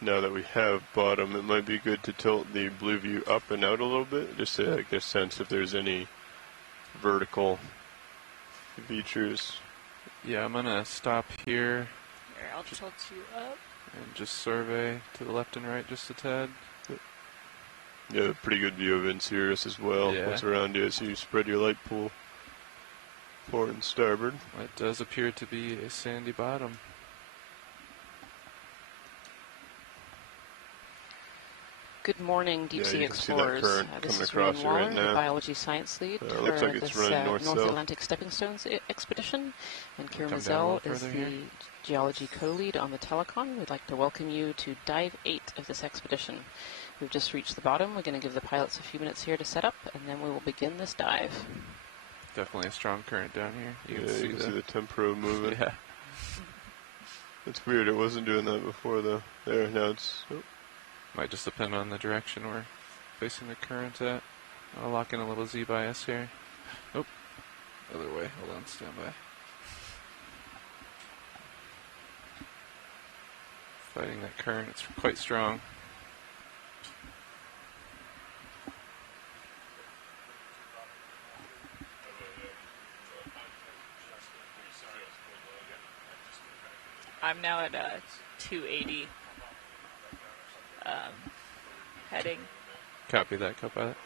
now that we have bottom, it might be good to tilt the blue view up and out a little bit, just to get a sense if there's any vertical features. Yeah, I'm gonna stop here. Here, I'll tilt you up. And just survey to the left and right just a tad. Yeah, pretty good view of Sirius as well. Yeah. What's around you as you spread your light pool fore and starboard. It does appear to be a sandy bottom. Good morning, deep sea explorers. This is across Waller, right now. the biology science lead for looks like it's this running North north-south. Atlantic Stepping Stones expedition. And Kira Come down a Mazel little is further the here. geology co-lead on the Telecon. We'd like to welcome you to Dive 8 of this expedition. We've just reached the bottom. We're going to give the pilots a few minutes here to set up, and then we will begin this dive. Definitely a strong current down here. You can see the tempero moving. Yeah. It's weird, it wasn't doing that before though. There, now it's... Oh. Might just depend on the direction we're facing the current at. I'll lock in a little Z bias here. Oh, other way. Hold on, stand by. Fighting that current, it's quite strong. I'm now at 280 heading. Copy that, co-pilot.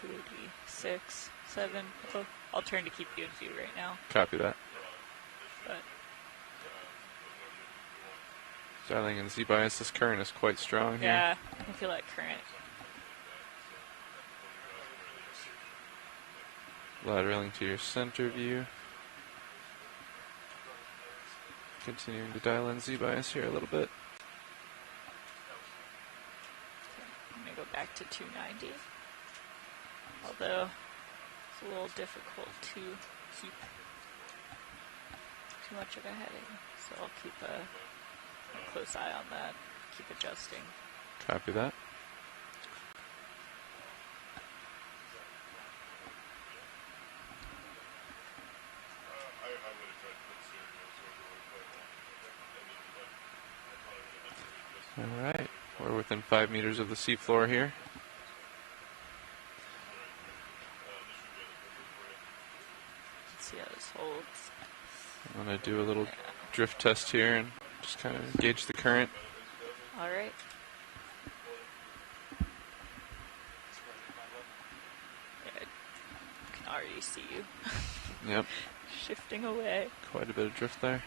286, 7. Oh, I'll turn to keep you in view right now. Copy that. But Dialing in Z bias, this current is quite strong here. yeah, I can feel that current. Lateraling to your center view. Continuing to dial in Z bias here a little bit. I'm going to go back to 290. Although it's a little difficult to keep too much of a heading. So I'll keep a close eye on that. Keep adjusting. Copy that. Alright, we're within 5 meters of the seafloor here. Let's see how this holds. I'm going to do a little drift test here and just kind of gauge the current. All right. Yeah, I can already see you. Yep, Shifting away. quite a bit of drift there.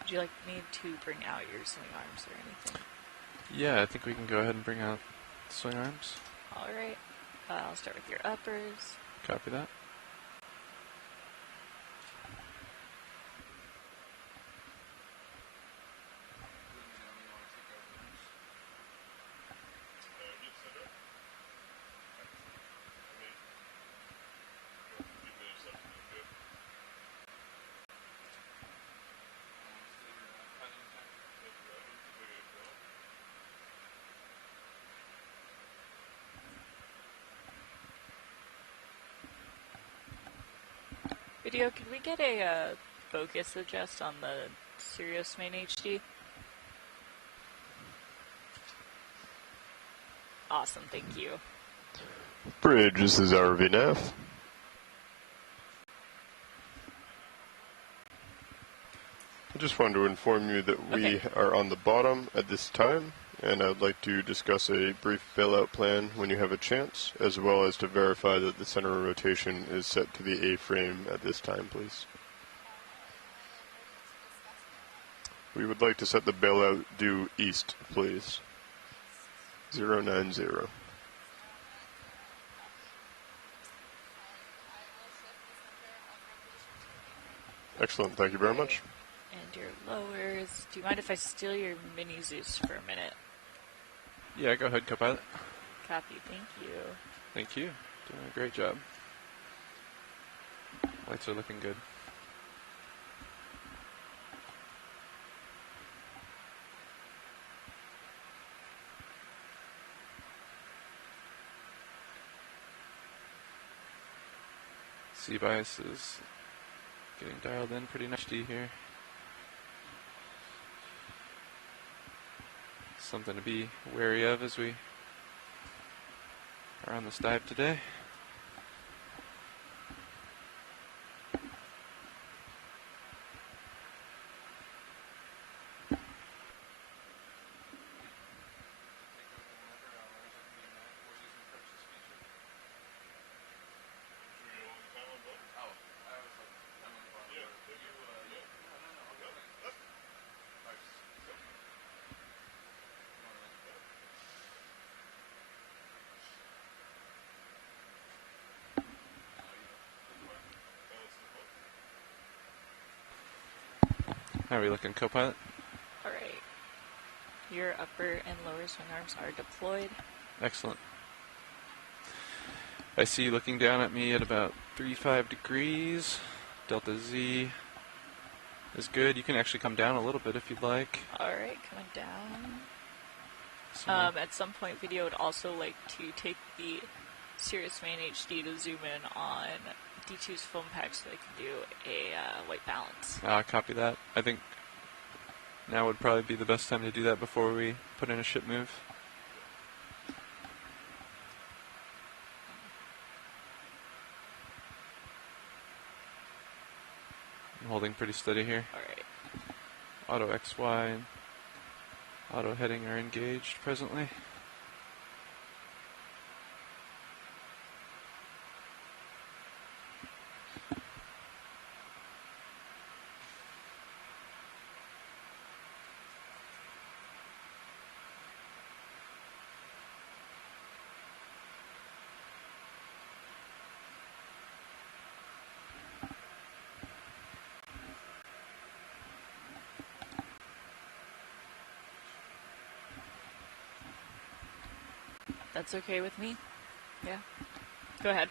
Would you like me to bring out your swing arms or anything? Yeah, I think we can go ahead and bring out swing arms. All right. I'll start with your uppers. Copy that. Video, could we get a focus adjust on the Sirius main HD? Awesome, thank you. Bridge, this is ROV nav. I just wanted to inform you that we are on the bottom at this time, and I would like to discuss a brief bailout plan when you have a chance, as well as to verify that the center of rotation is set to the A-frame at this time, please. We would like to set the bailout due east, please. 090. Excellent, thank you very much. And your lowers. Do you mind if I steal your mini Zeus for a minute? Yeah, go ahead, co-pilot. Copy, thank you. Thank you. Doing a great job. Lights are looking good. Z bias is getting dialed in pretty nicely here. Something to be wary of as we are on this dive today. How are we looking, co-pilot? Alright. Your upper and lower swing arms are deployed. Excellent. I see you looking down at me at about 35 degrees. Delta Z is good. You can actually come down a little bit if you'd like. Alright, coming down. At some point, video would also like to take the Sirius Main HD to zoom in on D2's film pack so they can do a white balance. Copy that. I think now would probably be the best time to do that before we put in a ship move. I'm holding pretty steady here. Alright. Auto XY and auto heading are engaged presently. That's okay with me? Yeah. Go ahead.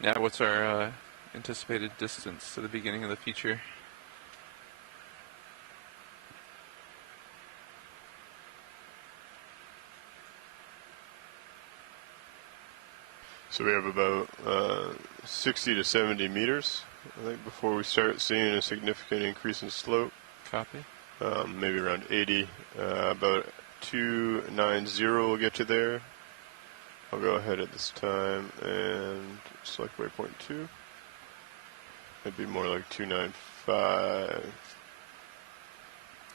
Now, what's our anticipated distance to the beginning of the feature? So we have about 60 to 70 meters, I think, before we start seeing a significant increase in slope. Copy. Maybe around 80. About 290 will get you there. I'll go ahead at this time and select waypoint 2. It'd be more like 295.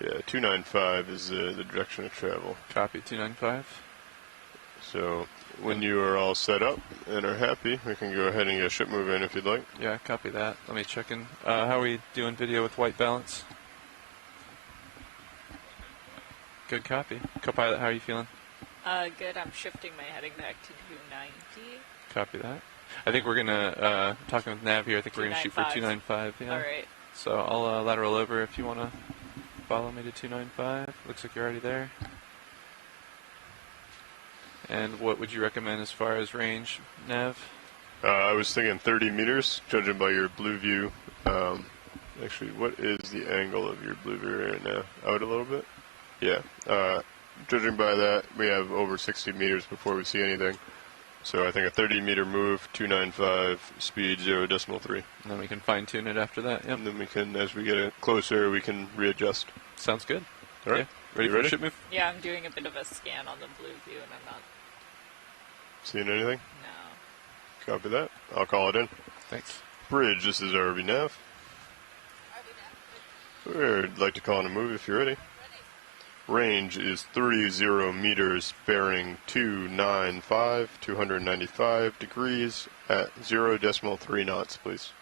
Yeah, 295 is the direction of travel. Copy, 295. So when you are all set up and are happy, we can go ahead and get a ship move in if you'd like. Yeah, copy that. Let me check in. How are we doing video with white balance? Good copy. Co-pilot, how are you feeling? Good. I'm shifting my heading back to 290. Copy that. I think we're going to, talking with Nav here, I think we're going to shoot for 295. Yeah. Alright. So I'll lateral over if you want to follow me to 295. Looks like you're already there. And what would you recommend as far as range, Nav? I was thinking 30 meters, judging by your blue view. Actually, what is the angle of your blue view right now? Out a little bit? Yeah. Judging by that, we have over 60 meters before we see anything. So I think a 30 meter move, 295, speed 0.3. And then we can fine tune it after that. Yep. And then we can, as we get it closer, we can readjust. Sounds good. All right. Yeah. Ready You for ready? a ship move? Yeah, I'm doing a bit of a scan on the blue view and I'm not. Seeing anything? No. Copy that. I'll call it in. Thanks. Bridge, this is ROV Nav. We'd like to call in a move if you're ready. Range is 30 meters, bearing 295, 295 degrees at 0.3 knots, please.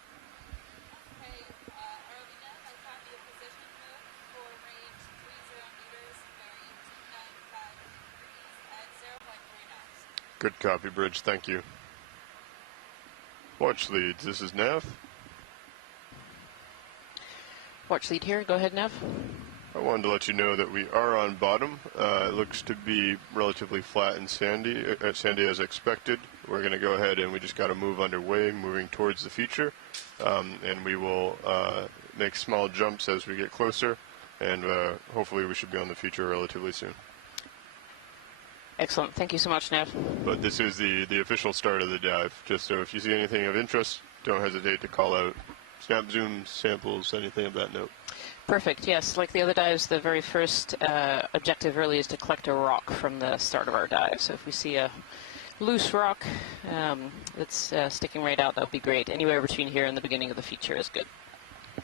Good copy, Bridge. Thank you. Watch leads. This is Nav. Watch lead here. Go ahead, Nev. I wanted to let you know that we are on bottom. It looks to be relatively flat and sandy as expected. We're going to go ahead and we just got to move underway, moving towards the feature, and we will make small jumps as we get closer, and hopefully we should be on the feature relatively soon. Excellent. Thank you so much, Nev. But this is the official start of the dive, just so if you see anything of interest, don't hesitate to call out. Snap zooms, samples, anything of that note. Perfect. Yes, like the other dives, the very first objective really is to collect a rock from the start of our dive. So if we see a loose rock that's sticking right out, that would be great. Anywhere between here and the beginning of the feature is good.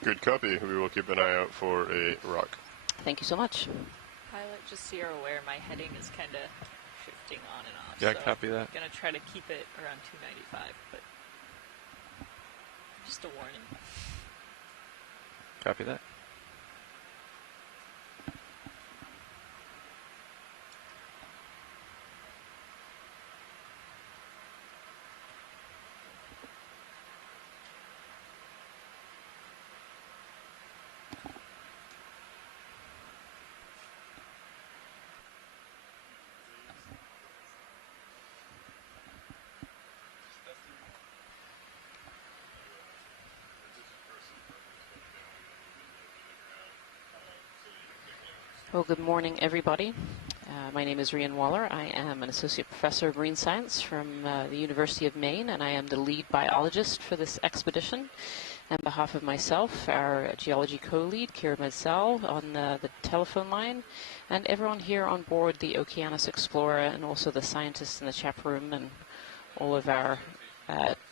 Good copy. We will keep an eye out for a rock. Thank you so much. Pilot, just so you're aware, my heading is kind of shifting on and off. Yeah, so copy that. I'm going to try to keep it around 295, but just a warning. Copy that. Well, good morning, everybody. My name is Rian Waller. I am an associate professor of marine science from the University of Maine, and I am the lead biologist for this expedition. On behalf of myself, our geology co-lead, Kira Medsal, on the telephone line, and everyone here on board the Okeanos Explorer, and also the scientists in the chat room, and all of our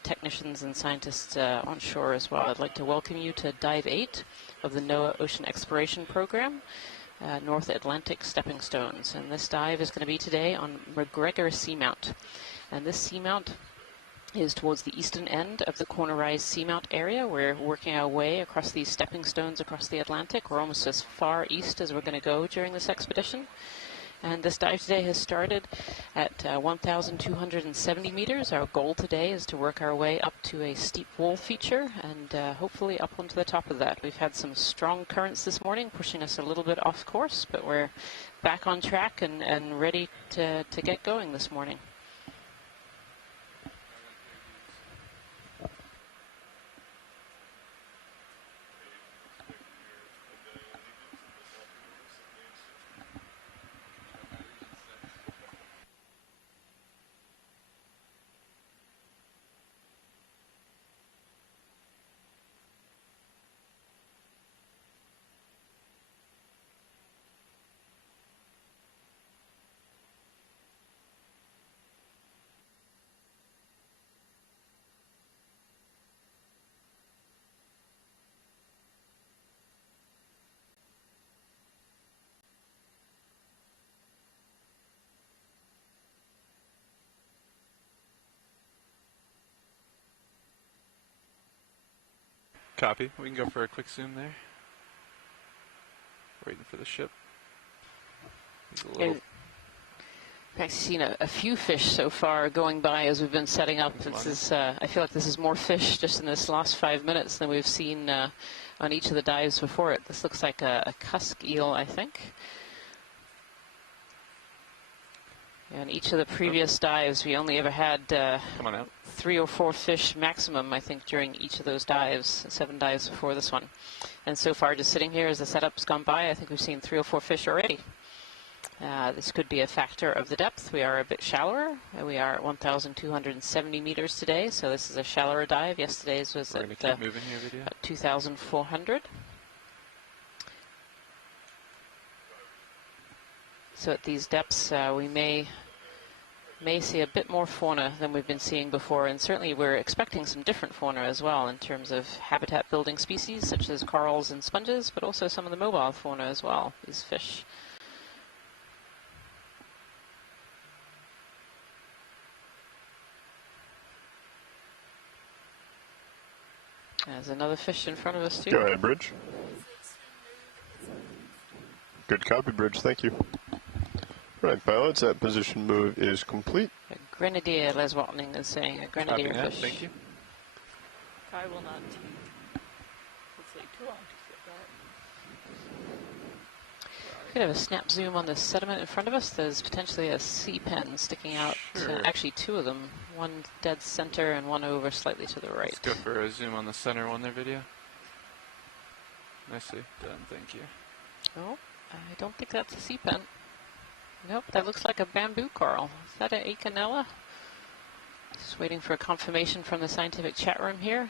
technicians and scientists on shore as well. I'd like to welcome you to Dive 8 of the NOAA Ocean Exploration Program. North Atlantic Stepping Stones, and this dive is going to be today on MacGregor Seamount, and this seamount is towards the eastern end of the Corner Rise Seamount area. We're working our way across these stepping stones across the Atlantic. We're almost as far east as we're going to go during this expedition. And this dive today has started at 1,270 meters. Our goal today is to work our way up to a steep wall feature and hopefully up onto the top of that. We've had some strong currents this morning, pushing us a little bit off course, but we're back on track and ready to get going this morning. Copy. We can go for a quick zoom there. Waiting for the ship. I've actually seen a few fish so far going by as we've been setting up. This is, I feel like this is more fish just in this last 5 minutes than we've seen on each of the dives before it. This looks like a cusk eel, I think. And each of the previous dives, we only ever had 3 or 4 fish maximum, I think, during each of those dives, 7 dives before this one. And so far, just sitting here as the setup's gone by, I think we've seen 3 or 4 fish already. This could be a factor of the depth. We are a bit shallower. We are at 1,270 meters today, so this is a shallower dive. Yesterday's was at 2,400. So at these depths, we may see a bit more fauna than we've been seeing before, and certainly we're expecting some different fauna as well in terms of habitat building species such as corals and sponges, but also some of the mobile fauna as well, these fish. There's another fish in front of us too. Go ahead, Bridge. Good copy, Bridge. Thank you. Right, pilots, that position move is complete. A grenadier, Les Watling is saying, a grenadier fish. Thank you. I will not hopefully too long to fit that. Could have a snap zoom on the sediment in front of us. There's potentially a sea pen sticking out. Sure. Actually, two of them. One dead center and one over slightly to the right. Let's go for a zoom on the center one there, video. Nicely done, thank you. Oh, I don't think that's a sea pen. Nope, that looks like a bamboo coral. Is that an Acanella? Just waiting for a confirmation from the scientific chat room here.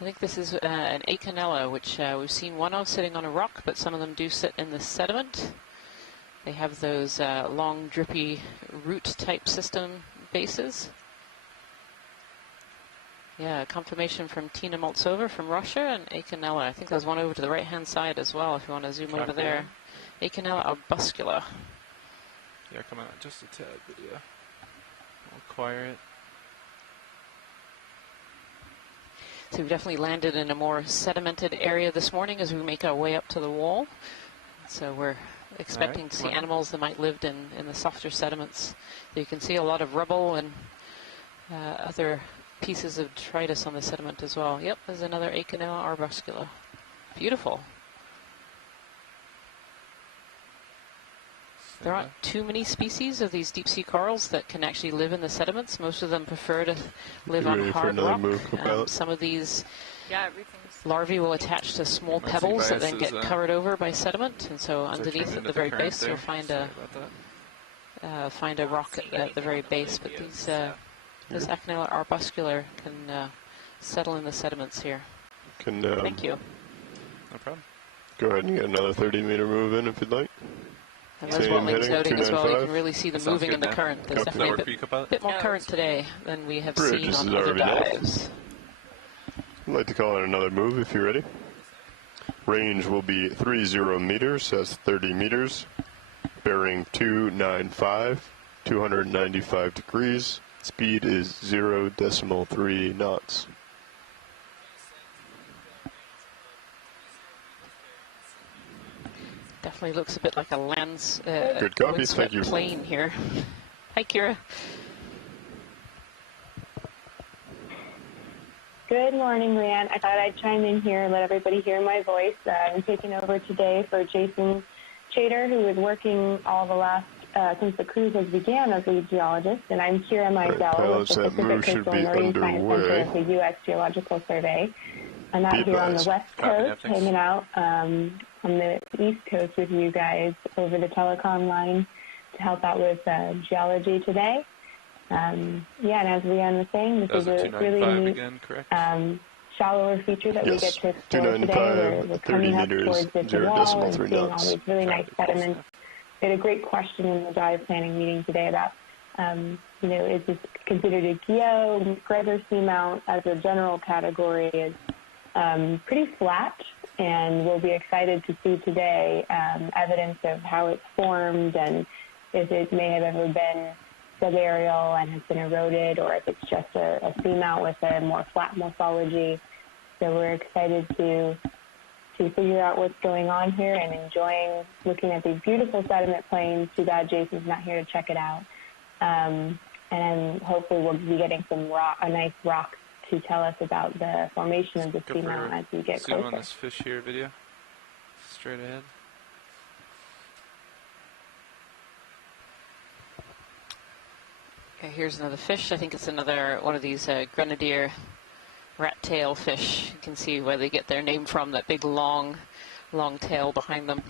I think this is an Acanella, which we've seen one of sitting on a rock, but some of them do sit in the sediment. They have those long, drippy root-type system bases. Yeah, confirmation from Tina Maltsova from Russia and Acanella. I think there's one over to the right-hand side as well, if you want to zoom over there. Acanella arbuscula. Yeah, come on, just a tad video. I'll acquire it. So we've definitely landed in a more sedimented area this morning as we make our way up to the wall. So we're expecting to see animals that might live in the softer sediments. So you can see a lot of rubble and other pieces of detritus on the sediment as well. Yep, there's another Acanella arbuscula. Beautiful. There aren't too many species of these deep sea corals that can actually live in the sediments. Most of them prefer to live on hard rock. Some of these larvae will attach to small pebbles that then get covered over by sediment, and so underneath at the very base you'll find a rock at the very base. But this Acanella arbuscula can settle in the sediments here. Thank you. No problem. Go ahead and get another 30-meter move in if you'd like. And as Watling's noting as well, you can really see them moving in the current. There's definitely a bit more current today than we have seen on other dives. I'd like to call in another move if you're ready. Range will be 30 meters, that's 30 meters. Bearing 295, 295 degrees. Speed is 0.3 knots. Definitely looks a bit like a good copy, thank you. Plane here. Hi, Kira. Good morning, Leanne. I thought I'd chime in here and let everybody hear my voice. I'm taking over today for Jason Chater, who is working all the last since the cruise has began as lead geologist, and I'm Kira Mizell with the Pacific Coastal Marine Science Center at the U.S. Geological Survey. I'm out here on the West Coast, hanging out on the East Coast with you guys over the telecom line to help out with geology today. And as Leanne was saying, this is a really neat shallower feature that we get to explore today. We're coming up towards this wall and seeing all these really nice sediments. We had a great question in the dive planning meeting today about, is this considered a geo? MacGregor Seamount as a general category is pretty flat, and we'll be excited to see today evidence of how it's formed and if it may have ever been subaerial and has been eroded, or if it's just a seamount with a more flat morphology. So we're excited to figure out what's going on here and enjoying looking at these beautiful sediment plains. Too bad Jason's not here to check it out. And hopefully we'll be getting a nice rock to tell us about the formation of the seamount as we get closer. Zoom on this fish here video. Straight ahead. Okay, here's another fish. I think it's another one of these grenadier rat tail fish. You can see where they get their name from, that big long tail behind them.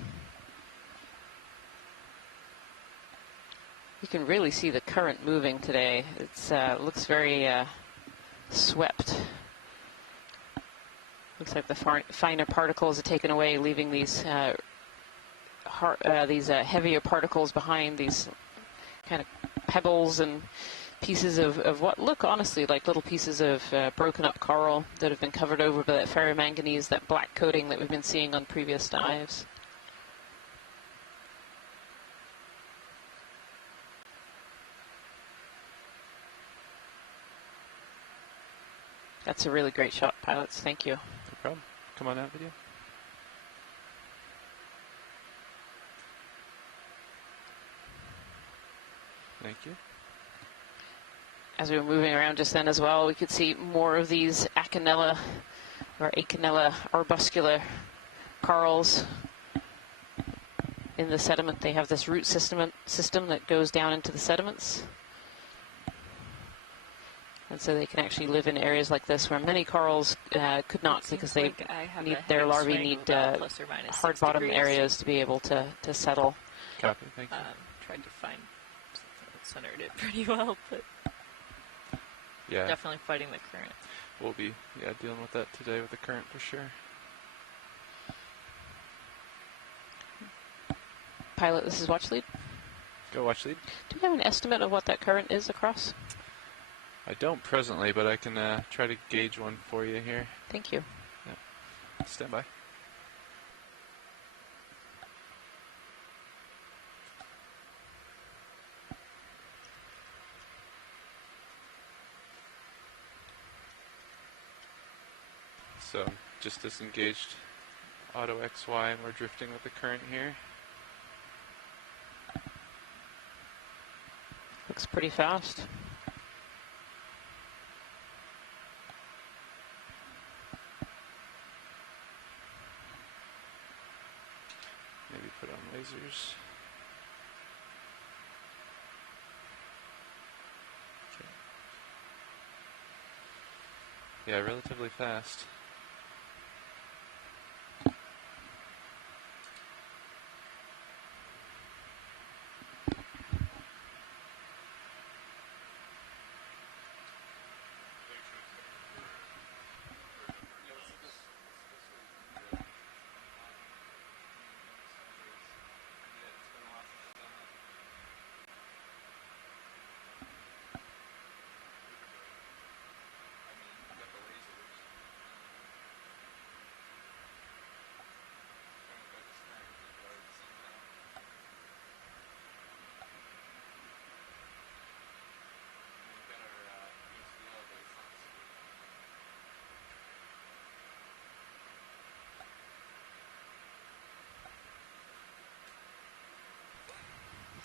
You can really see the current moving today. It's looks very swept. Looks like the finer particles are taken away, leaving these heavier particles behind, these kind of pebbles and pieces of what look honestly like little pieces of broken up coral that have been covered over by that ferromanganese, that black coating that we've been seeing on previous dives. That's a really great shot, pilots. Thank you. No problem. Come on out, video. Thank you. As we were moving around just then as well, we could see more of these Acanella or Acanella arbuscula corals in the sediment. They have this root system that goes down into the sediments. And so they can actually live in areas like this where many corals could not, because they need, their larvae need hard bottom areas to be able to settle. Copy, thank you. Tried to find something that centered it pretty well, but Yeah, definitely fighting the current. we'll be dealing with that today with the current for sure. Pilot, this is watch lead. Go watch lead. Do you have an estimate of what that current is across? I don't presently, but I can try to gauge one for you here. Thank you. Stand by. So just disengaged auto XY and we're drifting with the current here. Looks pretty fast. Maybe put on lasers. Okay. Yeah, relatively fast.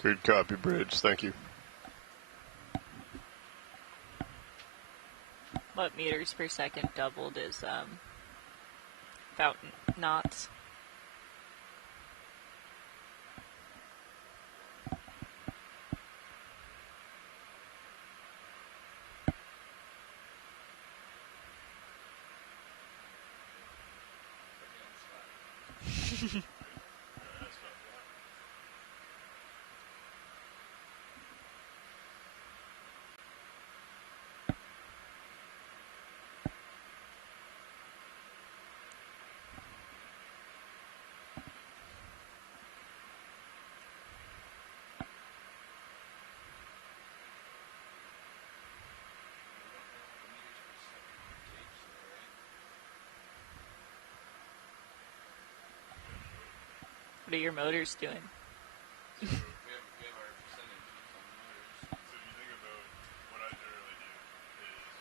Good copy, Bridge. Thank you. What meters per second doubled is about knots. What are your motors doing? We have our percentage on the motors. So if you think about what I generally do is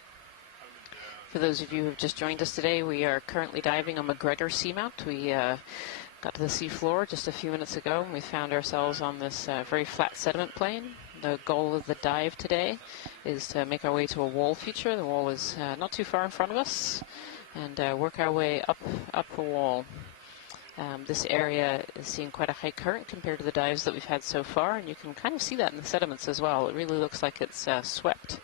coming down. For those of you who have just joined us today, we are currently diving on MacGregor Seamount. We got to the seafloor just a few minutes ago, and we found ourselves on this very flat sediment plain. The goal of the dive today is to make our way to a wall feature. The wall is not too far in front of us, and work our way up a wall. This area is seeing quite a high current compared to the dives that we've had so far, and you can kind of see that in the sediments as well. It really looks like it's swept.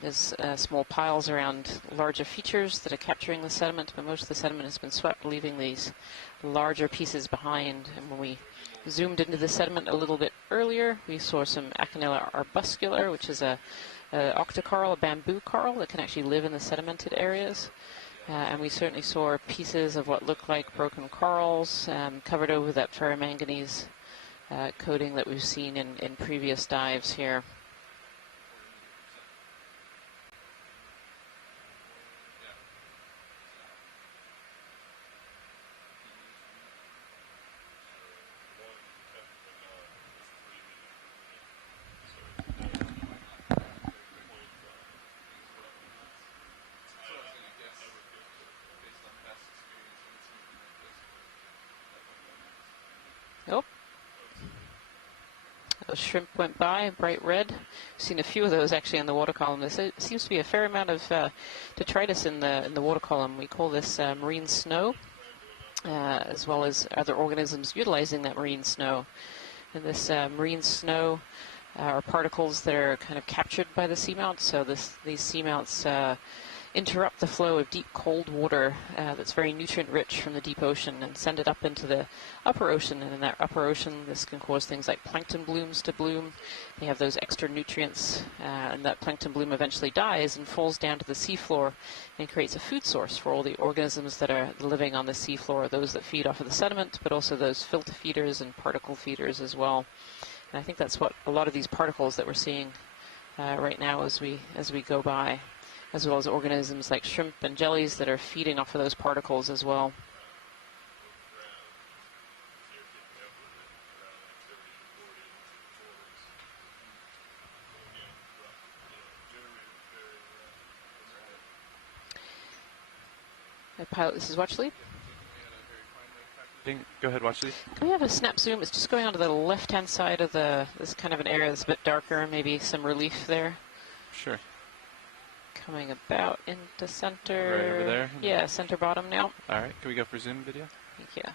There's small piles around larger features that are capturing the sediment, but most of the sediment has been swept, leaving these larger pieces behind. And when we zoomed into the sediment a little bit earlier, we saw some Acanella arbuscula, which is a octocoral, a bamboo coral that can actually live in the sedimented areas. And we certainly saw pieces of what looked like broken corals covered over that ferromanganese coating that we've seen in previous dives here. of shrimp went by, bright red. Seen a few of those actually in the water column. There seems to be a fair amount of detritus in the water column. We call this marine snow, as well as other organisms utilizing that marine snow. And this marine snow are particles that are kind of captured by the seamount. So these seamounts interrupt the flow of deep cold water that's very nutrient rich from the deep ocean and send it up into the upper ocean. And in that upper ocean, this can cause things like plankton blooms to bloom. They have those extra nutrients, and that plankton bloom eventually dies and falls down to the seafloor and creates a food source for all the organisms that are living on the seafloor, those that feed off of the sediment, but also those filter feeders and particle feeders as well. And I think that's what a lot of these particles that we're seeing right now as we go by, as well as organisms like shrimp and jellies that are feeding off of those particles as well. Pilot, this is Watchlead. Go ahead, Watchlead. Can we have a snap zoom? It's just going onto the left-hand side of this kind of an area that's a bit darker, maybe some relief there. Sure. Coming about into center. Right over there? Yeah, center bottom now. All right, can we go for zoom video? Yeah.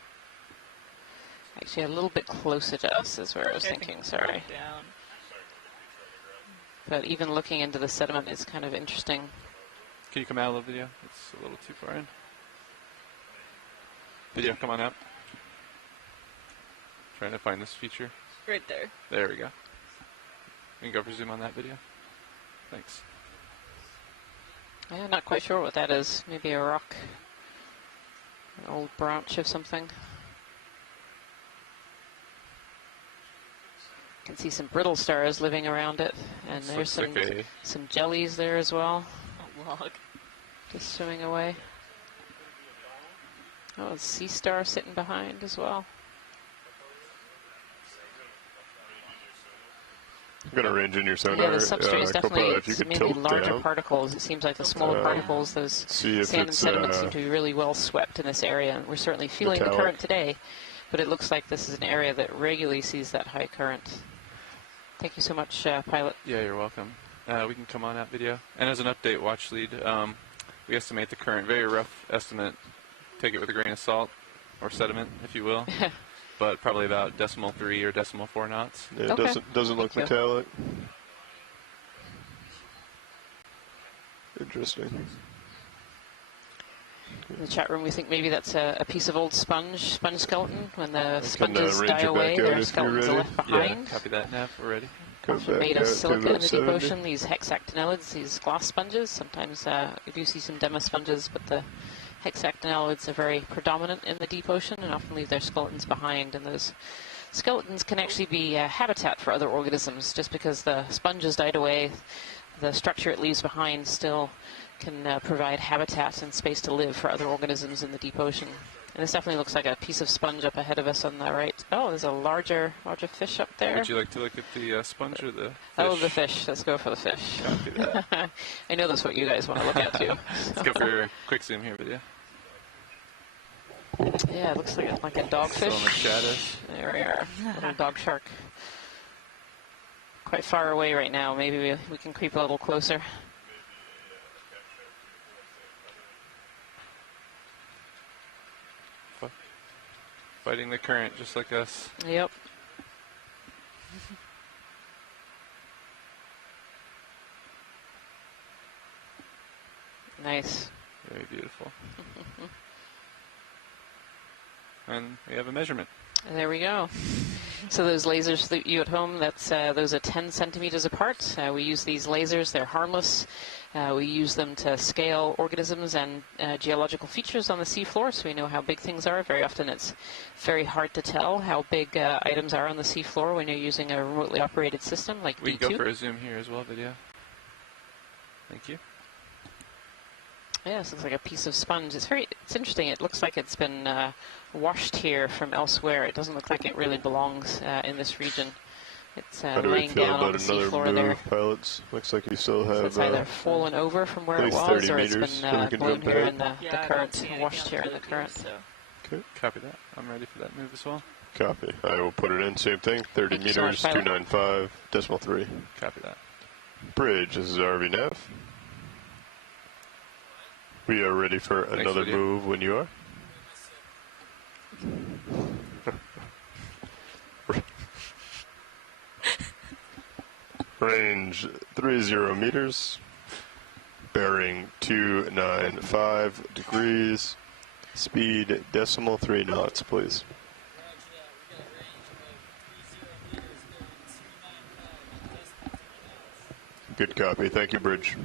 Actually, a little bit closer to us is where I was thinking, sorry. Down. But even looking into the sediment is kind of interesting. Can you come out a little video? It's a little too far in. Video, come on out. Trying to find this feature. Right there. There we go. We can go for zoom on that video. Thanks. I'm not quite sure what that is. Maybe a rock. An old branch of something. You can see some brittle stars living around it. And there's some jellies there as well. A log. Just swimming away. Oh, a sea star sitting behind as well. I'm going to range in your sonar. Yeah, the substrate is definitely if you could mainly tilt larger down. particles. It seems like the smaller particles, those See if sand and it's, sediment seem to be really well swept in this area. And we're certainly feeling the current today, but it looks like this is an area that regularly sees that high current. Thank you so much, Pilot. Yeah, you're welcome. We can come on that video. And as an update, Watchlead, we estimate the current, very rough estimate. Take it with a grain of salt, or sediment, if you will. But probably about 0.3 or 0.4 knots. Yeah, it doesn't look metallic. Interesting. In the chat room, we think maybe that's a piece of old sponge skeleton. When the sponges die away, their skeletons are left behind. Yeah, copy that, Nav. We're ready. Often made of silica in the deep ocean, these hexactinellids, these glass sponges. Sometimes we do see some demosponges, but the hexactinellids are very predominant in the deep ocean and often leave their skeletons behind. And those skeletons can actually be habitat for other organisms. Just because the sponges died away, the structure it leaves behind still can provide habitat and space to live for other organisms in the deep ocean. And this definitely looks like a piece of sponge up ahead of us on the right. Oh, there's a larger fish up there. Would you like to look at the sponge or the fish? Oh, the fish. Let's go for the fish. Copy that. I know that's what you guys want to look at, too. Let's go for a quick zoom here, video. Yeah, it looks like a dogfish. Still in the shadows. There we are. Little dog shark. Quite far away right now. Maybe we can creep a little closer. Fighting the current, just like us. Yep. Nice. Very beautiful. And we have a measurement. And there we go. So those lasers that you at home, those are 10 centimeters apart. We use these lasers. They're harmless. We use them to scale organisms and geological features on the seafloor, so we know how big things are. Very often it's very hard to tell how big items are on the seafloor when you're using a remotely operated system like We D2. can go for a zoom here as well, video. Thank you. Yeah, this looks like a piece of sponge. It's interesting. It looks like it's been washed here from elsewhere. It doesn't look like it really belongs in this region. It's laying down on the seafloor there. Pilots? Looks like you still have. So it's either fallen over from where it was, or it's been blown here in the current, washed here in the current. Okay, copy that. I'm ready for that move as well. Copy. I will put it in. Same thing. 30 Thank you so much, meters, pilot. 295.3. Copy that. Bridge. This is RV Nav. We are ready for another video. move when you are. Range 30 meters. Bearing 295 degrees. Speed decimal 3 knots, please. Good copy. Thank you, Bridge.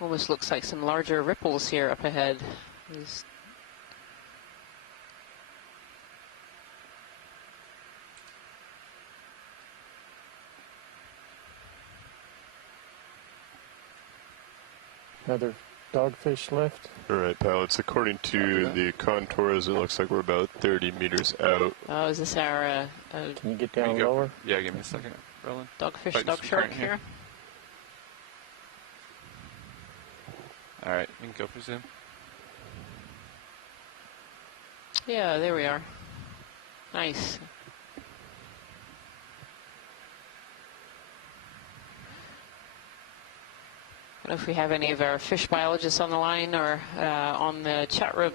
Almost looks like some larger ripples here up ahead. These Another dogfish left. All right, pilots. According to the contours, it looks like we're about 30 meters out. oh, is this our Can you get Can down you go- lower? Yeah, give me a second. Roland. dogfish, Fighting dog some shark current here? here. All right, we can go for zoom. Yeah, there we are. Nice. I don't know if we have any of our fish biologists on the line or on the chat room.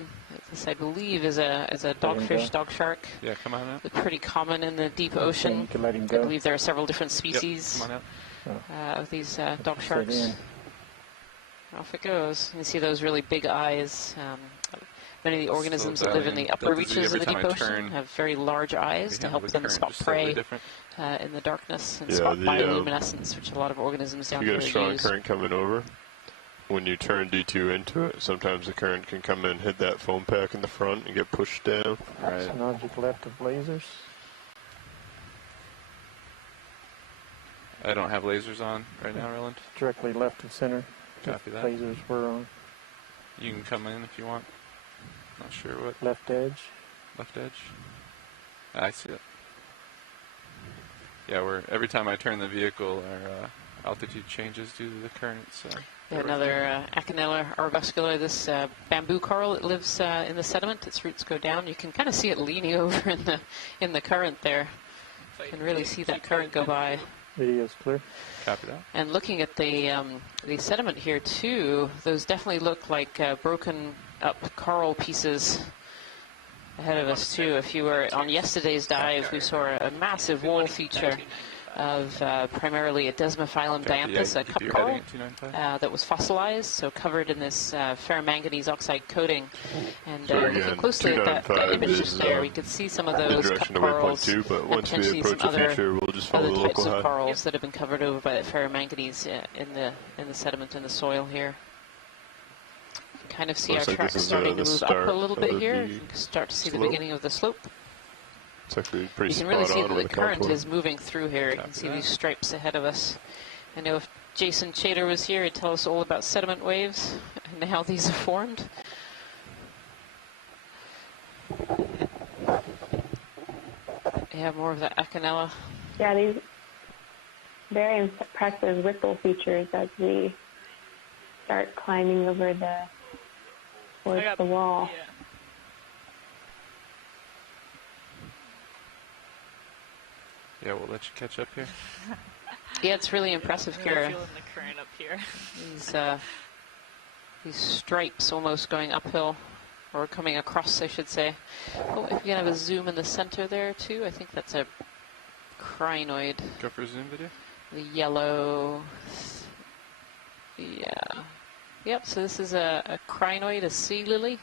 This, I believe, is a dogfish, dog shark. Yeah, come on out. They're pretty common in the deep Okay, ocean. you can let him I go. believe there are several different species Yep, come on out. of these dog Straight sharks. in. Off it goes. You see those really big eyes. Many of the organisms that live in the upper That's reaches of every the time deep I ocean turn, have very large eyes to help them spot prey in the darkness and Yeah, spot the, bioluminescence, which a lot of organisms down You here get a strong use. current coming over. When you turn D2 into it, sometimes the current can come in, hit that foam pack in the front, and get pushed down. Right. An object left of lasers. I don't have lasers on right now, Roland. Directly left of center. Copy that. Lasers were on You can come in if you want. Not sure what. left edge. Left edge. I see it. Yeah, every time I turn the vehicle, our altitude changes due to the current. So Yeah, another Acanella arbuscula, this bamboo coral that lives in the sediment. Its roots go down. You can kind of see it leaning over in the current there. You can really see that current go by. Video's clear. Copy that. And looking at the sediment here too, those definitely look like broken up coral pieces ahead of us too. If you were on yesterday's dive, we saw a massive wall feature of primarily a Desmophyllum dianthus, a cup coral, that was fossilized, so covered in this ferromanganese oxide coating. And So looking again, closely at that 295 image is, there, we could see some of the those cup direction of corals waypoint 2, but and once we potentially some approach the other feature, we'll just follow the types local of high. corals that have been covered over by the ferromanganese in the sediment in the soil here. You can kind of see Looks our like tracks this is, starting the to move start up a little bit of here. the You can start to see the slope. beginning of the slope. It's actually pretty You can spot really see on that with the current contour. is moving through here. You can see these stripes ahead of us. I know if Jason Chater was here, he'd tell us all about sediment waves and how these are formed. We have more of the Acanella. Yeah, these very impressive ripple features as we start climbing over towards the wall. Yeah. Yeah, we'll let you catch up here. Yeah, it's really impressive I'm here. feeling the current up here. These stripes almost going uphill, or coming across, I should say. Oh, if you can have a zoom in the center there too, I think that's a crinoid. Go for a zoom video. The yellow, yeah. Yep, so this is a crinoid, a sea lily.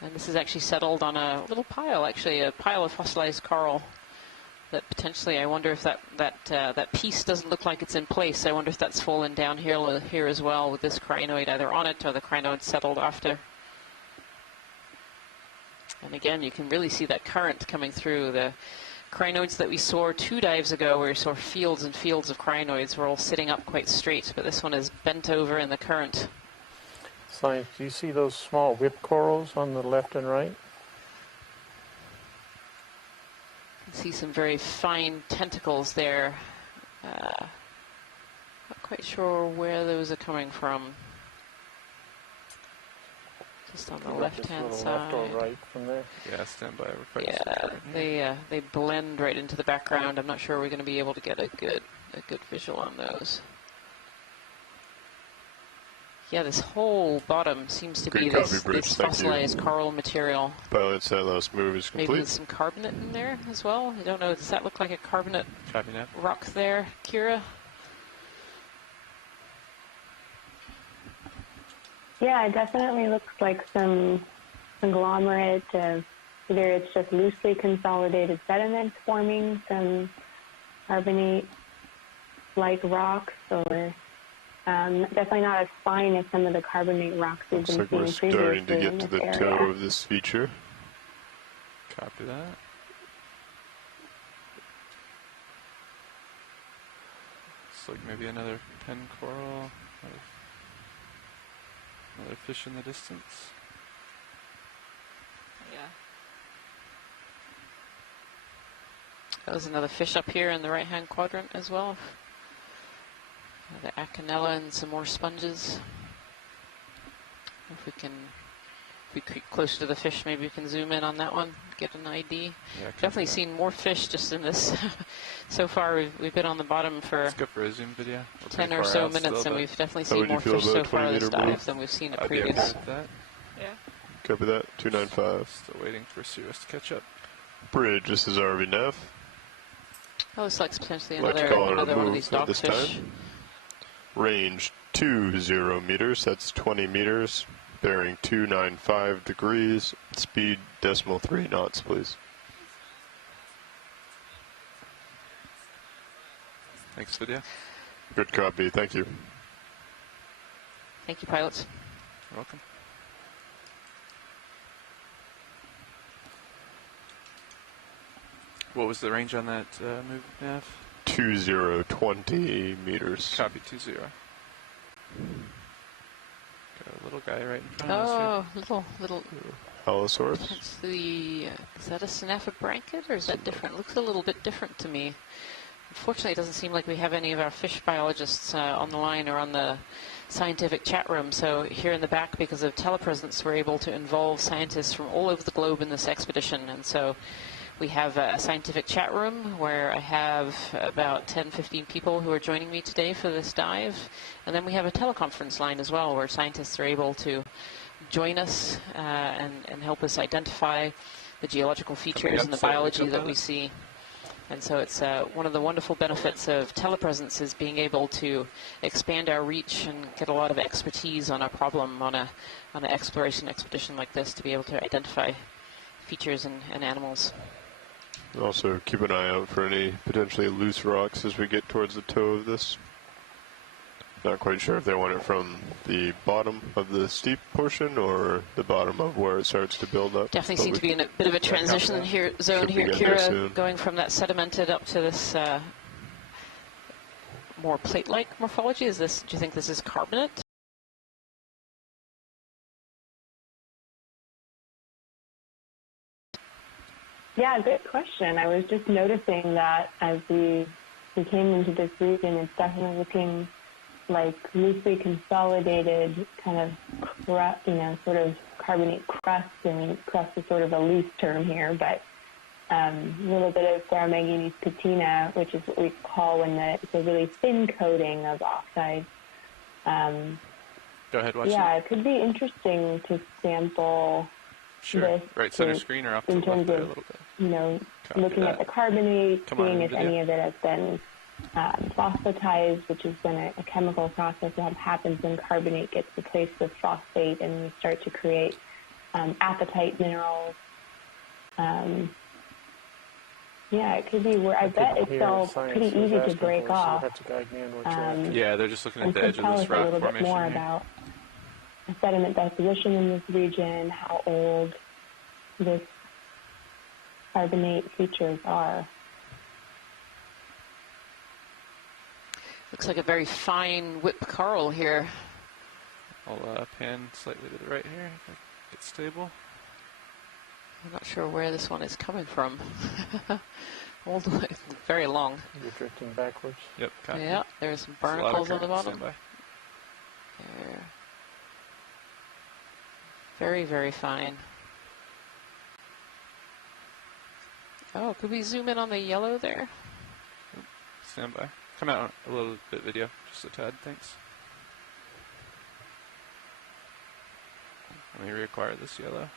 And this is actually settled on a little pile, actually, a pile of fossilized coral. That potentially, I wonder if that piece doesn't look like it's in place. I wonder if that's fallen down here as well with this crinoid either on it or the crinoid settled after. And again, you can really see that current coming through. The crinoids that we saw 2 dives ago, where we saw fields and fields of crinoids, were all sitting up quite straight, but this one is bent over in the current. Science, do you see those small whip corals on the left and right? You see some very fine tentacles there. Not quite sure where those are coming from. Just on the left-hand side. Left or right from there? Yeah, stand by. We're quite They blend right into the background. I'm not sure we're going to be able to get a good visual on those. Yeah, this whole bottom seems to be this fossilized coral material. Pilots, that last move is complete. Maybe with some carbonate in there as well. I don't know. Does that look like a carbonate rock there, Kira? Yeah, it definitely looks like some conglomerate of either it's just loosely consolidated sediments forming some carbonate-like rocks, or definitely not as fine as some of the carbonate rocks we've been seeing previously. Looks like we're starting to get to the toe of this feature. Copy that. Looks like maybe another pen coral. Another fish in the distance. Yeah. That was another fish up here in the right-hand quadrant as well. The Acanella and some more sponges. If we be closer to the fish, maybe we can zoom in on that one, get an ID. Yeah, definitely seen more fish just in this. So far, we've been on the bottom for, let's go for a zoom video. 10 or so minutes, and we've definitely seen more fish so far this dive than we've seen at previous. That. Yeah. Copy that. 295. Still waiting for Cirrus to catch up. Bridge. This is ROV nav. Oh, looks like potentially another one of these dogfish. Range 20 meters. That's 20 meters. Bearing 295 degrees. Speed .3 knots, please. Thanks, video. Good copy. Thank you. Thank you, pilots. You're welcome. What was the range on that move, Nav? 20 meters. Copy 20. Got a little guy right in front of us. Oh, little. Allosaurus. That's is that a Synaphobranchid, or is that different? It looks a little bit different to me. Unfortunately, it doesn't seem like we have any of our fish biologists on the line or on the scientific chat room. So here in the back, because of telepresence, we're able to involve scientists from all over the globe in this expedition. And so we have a scientific chat room where I have about 10-15 people who are joining me today for this dive. And then we have a teleconference line as well, where scientists are able to join us and help us identify the geological features and the biology that we see. And so it's one of the wonderful benefits of telepresence is being able to expand our reach and get a lot of expertise on a problem on an exploration expedition like this, to be able to identify features and animals. Also keep an eye out for any potentially loose rocks as we get towards the toe of this. Not quite sure if they want it from the bottom of the steep portion or the bottom of where it starts to build up. Definitely seem to be in a bit of a transition zone here, Kira, going from that sedimented up to this more plate-like morphology. Do you think this is carbonate? Yeah, good question. I was just noticing that as we came into this region, it's definitely looking like loosely consolidated kind of, sort of carbonate crust. I mean, crust is sort of a loose term here, but a little bit of Saramanganese patina, which is what we call when it's a really thin coating of oxides. Go ahead, watch it could be interesting to sample this. Right center screen or up to the left there a little bit. Looking at the carbonate, seeing if any of it has been phosphatized, which is when a chemical process that happens when carbonate gets replaced with phosphate and we start to create apatite minerals. It could be where I bet it's all pretty easy to break off. Yeah, they're just looking at the edge of this rock formation. A little bit more about the sediment deposition in this region, how old this carbonate features are. Looks like a very fine whip coral here. I'll pan slightly to the right here if I get stable. I'm not sure where this one is coming from. all the way, very long. You're drifting backwards. Yep, copy. Yeah, there's some There's a lot of barnacles on the current. bottom. Stand by. There. Very, very fine. Oh, could we zoom in on the yellow there? Stand by. Come out a little bit video, just a tad, thanks. Let me reacquire this yellow.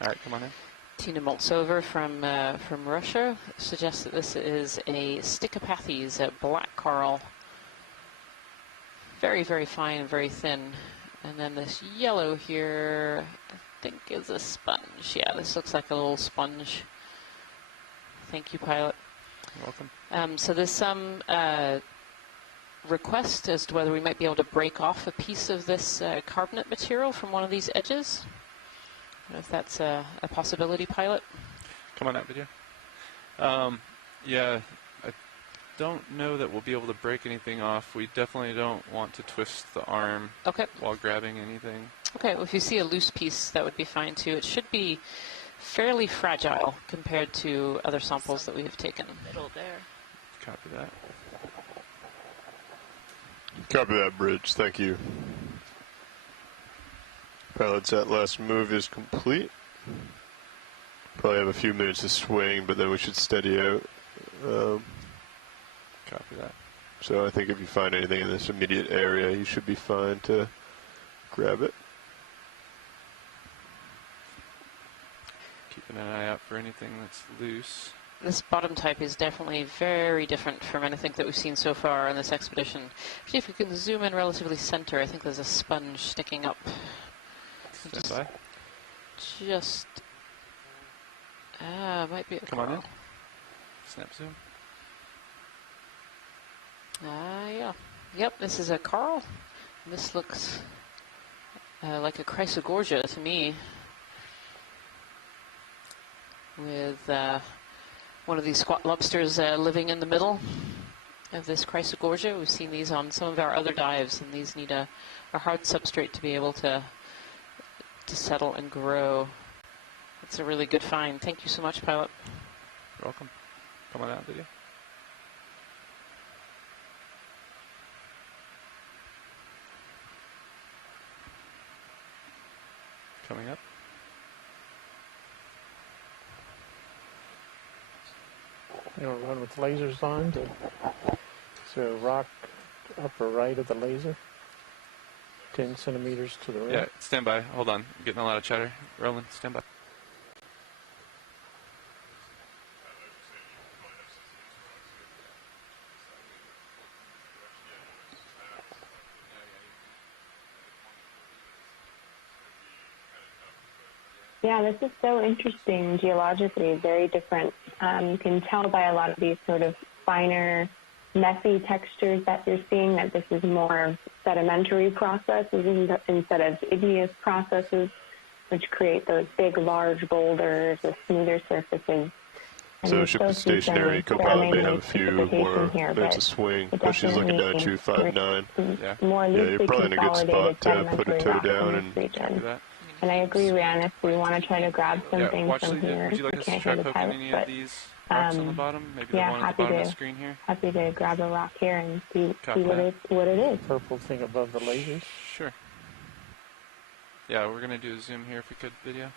All right, come on in. Tina Moltsover from Russia suggests that this is a Stichopathes, a black coral. Very, very fine, very thin. And then this yellow here, I think is a sponge. Yeah, this looks like a little sponge. Thank you, pilot. You're welcome. So there's some request as to whether we might be able to break off a piece of this carbonate material from one of these edges. I don't know if that's a possibility, pilot. Come on out, video. Yeah, I don't know that we'll be able to break anything off. We definitely don't want to twist the arm while grabbing anything. Okay, well, if you see a loose piece, that would be fine too. It should be fairly fragile compared to other samples that we have taken. Middle there. Copy that. Copy that, Bridge. Thank you. Pilots, that last move is complete. Probably have a few minutes to swing, but then we should steady out. Copy that. So I think if you find anything in this immediate area, you should be fine to grab it. Keeping an eye out for anything that's loose. This bottom type is definitely very different from anything that we've seen so far on this expedition. Actually, if we can zoom in relatively center, I think there's a sponge sticking up. Stand by. Just might be a Come on in. coral. Snap zoom. Yeah. Yep, this is a coral. This looks like a Chrysogorgia to me, with one of these squat lobsters living in the middle of this Chrysogorgia. We've seen these on some of our other dives, and these need a hard substrate to be able to settle and grow. It's a really good find. Thank you so much, pilot. You're welcome. Come on out, video. Coming up. You don't run with lasers on. Is there a rock upper right of the laser? 10 centimeters to the right. Yeah, stand by. Hold on. I'm getting a lot of chatter. Roland, stand by. Yeah, this is so interesting geologically, very different. You can tell by a lot of these sort of finer, messy textures that you're seeing that this is more of sedimentary processes instead of igneous processes, which create those big, large boulders with smoother surfaces. And So ship the stationary. Co-pilot may have a few more minutes of swing, but she's looking down at you, 5'9". Yeah. More Yeah, loosely you're probably in a good spot to put a sedimentary toe rock down in and this Copy region. that. And I agree, Rhian, if we want to try to grab Yeah, something watch from lead. here, Would you like I us to can't try hear the poking pilot, any but of these rocks on the bottom? Maybe the yeah, one at the happy bottom of to. the screen here? happy to grab a rock here and see Copy what that. it is. Purple thing above the lasers. Sure. Yeah, we're going to do a zoom here if we could, video.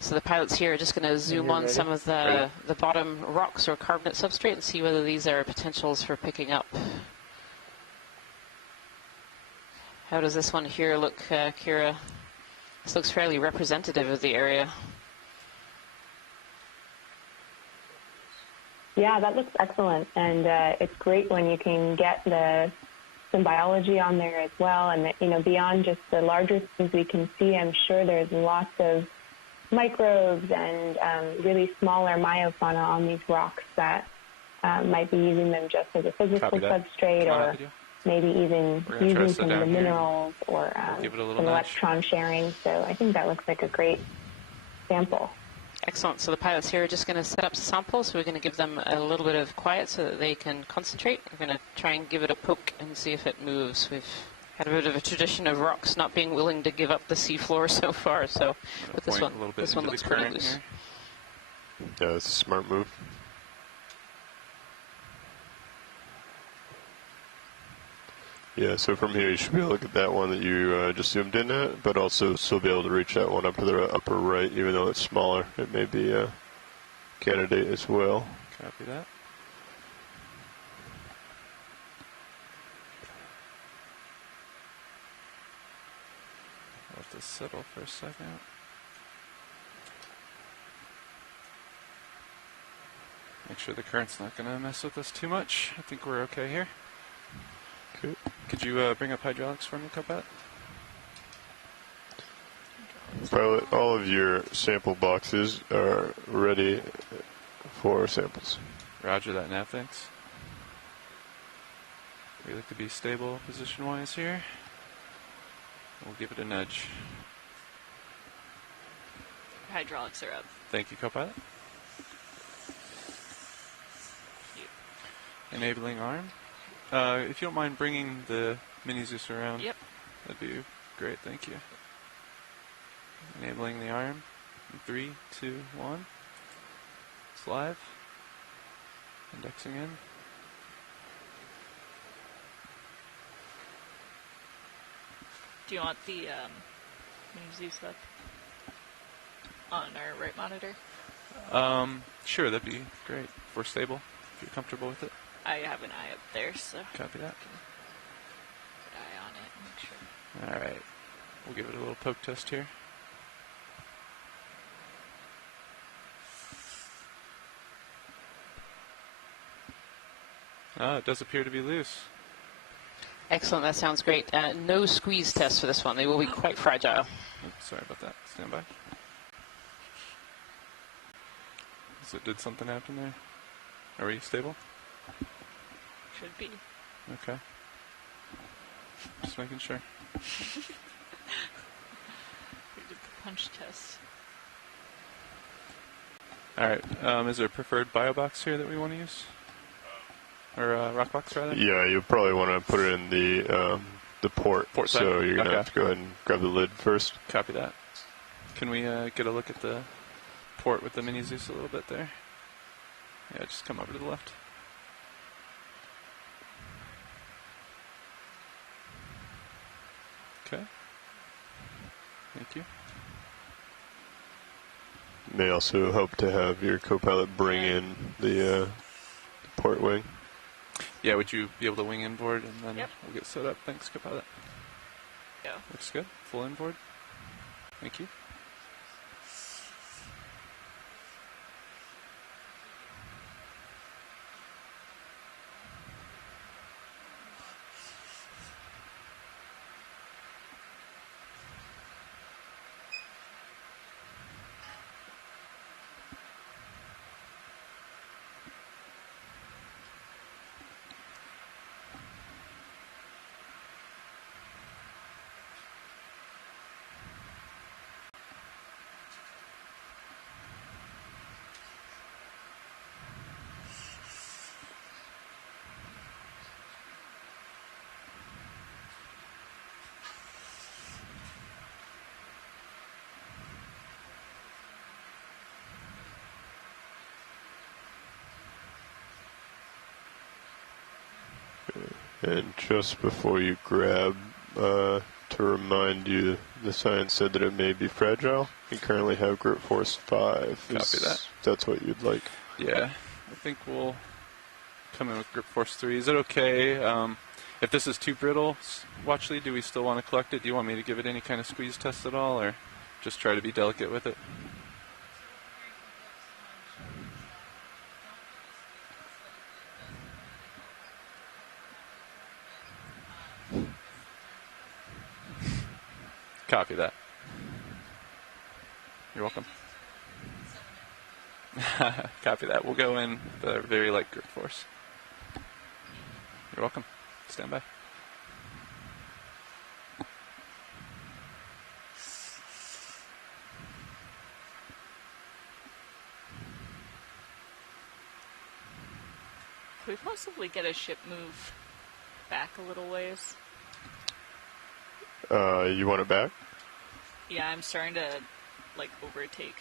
So the pilots here are just going to zoom you're on ready? some of the bottom rocks or carbonate substrate and see whether these are potentials for picking up. How does this one here look, Kira? This looks fairly representative of the area. Yeah, that looks excellent, and it's great when you can get some biology on there as well, and beyond just the larger things we can see, I'm sure there's lots of microbes and really smaller myofauna on these rocks that might be using them just as a physical Copy that. substrate, Come on out, or video. maybe even We're gonna try to using sit some of the down here minerals or give it a little some nudge. electron sharing. So I think that looks like a great sample. Excellent. So the pilots here are just going to set up samples. So we're going to give them a little bit of quiet so that they can concentrate. We're going to try and give it a poke and see if it moves. We've Had a bit of a tradition of rocks not being willing to give up the seafloor so far, so but this one looks pretty loose. Here. Yeah, that's a smart move. Yeah, so from here you should be able to look at that one that you just zoomed in at, but also still be able to reach that one up to the upper right, even though it's smaller. It may be a candidate as well. Copy that. I'll have to settle for a second. Make sure the current's not going to mess with us too much. I think we're okay here. Okay. Could you bring up hydraulics for me, Copat? Pilot, all of your sample boxes are ready for samples. Roger that, Nav, thanks. We look to be stable position-wise here. We'll give it a nudge. Hydraulics are up. Thank you, Copilot. Enabling arm. If you don't mind bringing the mini Zeus around, Yep. that'd be great. Thank you. Enabling the arm. 3, 2, 1. It's live. Indexing in. Do you want the mini Zeus up on our right monitor? Sure, that'd be great. If we're stable, if you're comfortable with it. I have an eye up there, so Copy that. keep an eye on it and make sure. Alright. We'll give it a little poke test here. It does appear to be loose. Excellent, that sounds great. No squeeze test for this one. They will be quite fragile. Oops, sorry about that. Stand by. So did something happen there? Are we stable? Should be. Okay. Just making sure. We did the punch test. Alright, is there a preferred bio box here that we want to use? Or rock box, rather? Yeah, you probably want to put it in the port. Port side? So you're going to Okay. have to go ahead and grab the lid first. Copy that. Can we get a look at the port with the mini Zeus a little bit there? Yeah, just come over to the left. Okay. Thank you. May also help to have your co-pilot bring in the port wing. Yeah, would you be able to wing inboard and then Yep. we'll get set up? Thanks, Copilot. Go. Looks good. Full inboard. Thank you. And just before you grab, to remind you, the science said that it may be fragile. You currently have grip force 5. Copy that. That's what you'd like. Yeah, I think we'll come in with grip force 3. Is it okay if this is too brittle, Watchley, do we still want to collect it? Do you want me to give it any kind of squeeze test at all, or just try to be delicate with it? Copy that. You're welcome. Copy that. We'll go in with a very light grip force. You're welcome. Stand by. Could we possibly get a ship move back a little ways? You want it back? Yeah, I'm starting to, like, overtake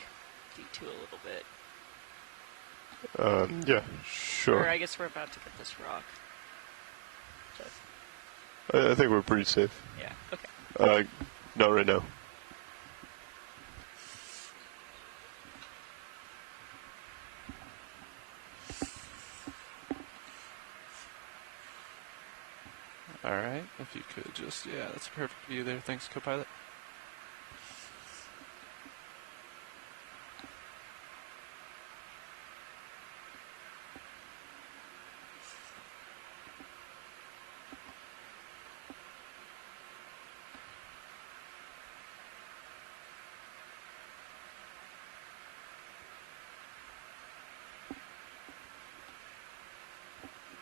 D2 a little bit. Yeah, sure. Or I guess we're about to get this rock. I think we're pretty safe. Yeah, okay. Not right now. Alright, if you could just, yeah, that's a perfect view there. Thanks, Copilot.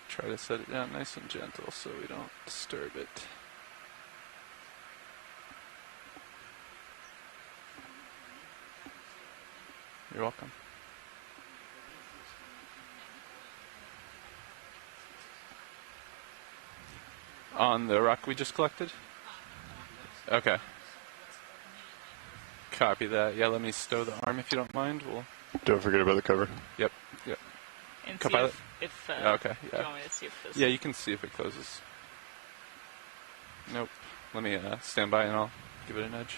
Try to set it down nice and gentle so we don't disturb it. You're welcome. On the rock we just collected? Okay. Copy that. Yeah, let me stow the arm if you don't mind. We'll. Don't forget about the cover. Yep. Yep. And Copilot? see if Okay. do Yeah. you want me to see if this... Yeah, you can see if it closes. Nope. Let me stand by and I'll give it a nudge.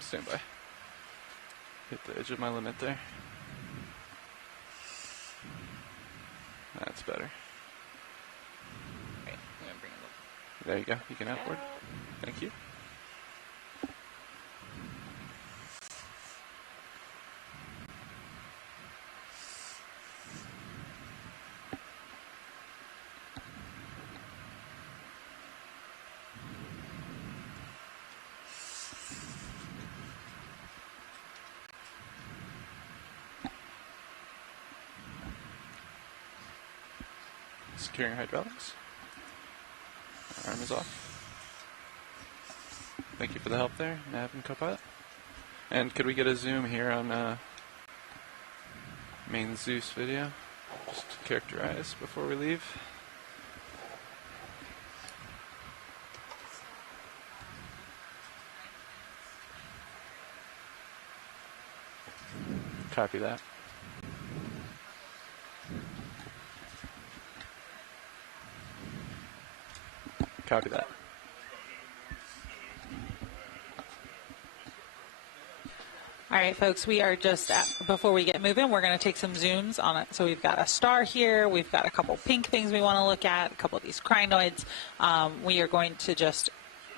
Stand by. Hit the edge of my limit there. That's better. Okay, I'm gonna bring it up. There you go. You can outboard. Thank you. Securing hydraulics. Arm is off. Thank you for the help there, Nav and Copilot. And could we get a zoom here on main Zeus video? Just to characterize before we leave. Copy that. Copy that. All right, folks, we are just before we get moving, we're going to take some zooms on it. So we've got a star here. We've got a couple pink things we want to look at, a couple of these crinoids. We are going to just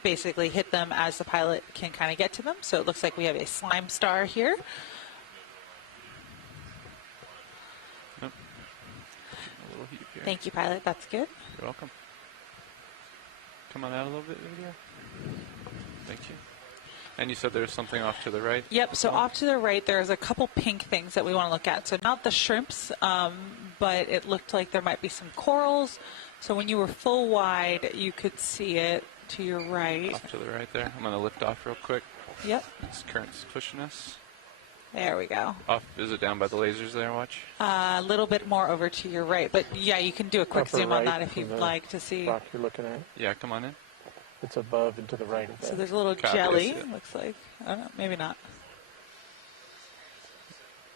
basically hit them as the pilot can kind of get to them. So it looks like we have a slime star here. Nope. A little heat here. Thank you, pilot. That's good. You're welcome. Come on out a little bit, video. Thank you. And you said there's something off to the right? Yep, so off to the right, there's a couple pink things that we want to look at. So not the shrimps, but it looked like there might be some corals. So when you were full wide, you could see it to your right. Off to the right there. I'm going to lift off real quick. Yep. This current's pushing us. There we go. Off, is it down by the lasers there, watch? A little bit more over to your right. But yeah, you can do a quick Upper zoom on right that if from you'd the like to see. rock you're looking at. Yeah, come on in. It's above and to the right of that. So there's a little Copy, I jelly, see it. looks like. I don't know, maybe not.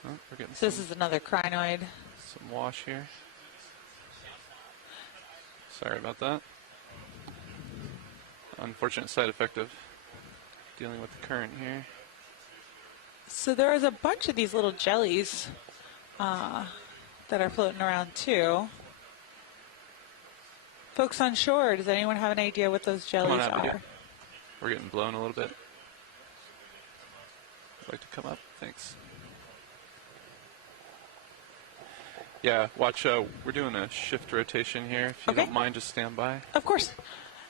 Oh, we're getting So this is another crinoid. some wash here. Sorry about that. Unfortunate side effect of dealing with the current here. So there is a bunch of these little jellies that are floating around too. Folks on shore, does anyone have an idea what those Come on jellies out, are? video. We're getting blown a little bit. I'd like to come up, thanks. Yeah, watch, we're doing a shift rotation here. If you Okay. don't mind, just stand by. Of course.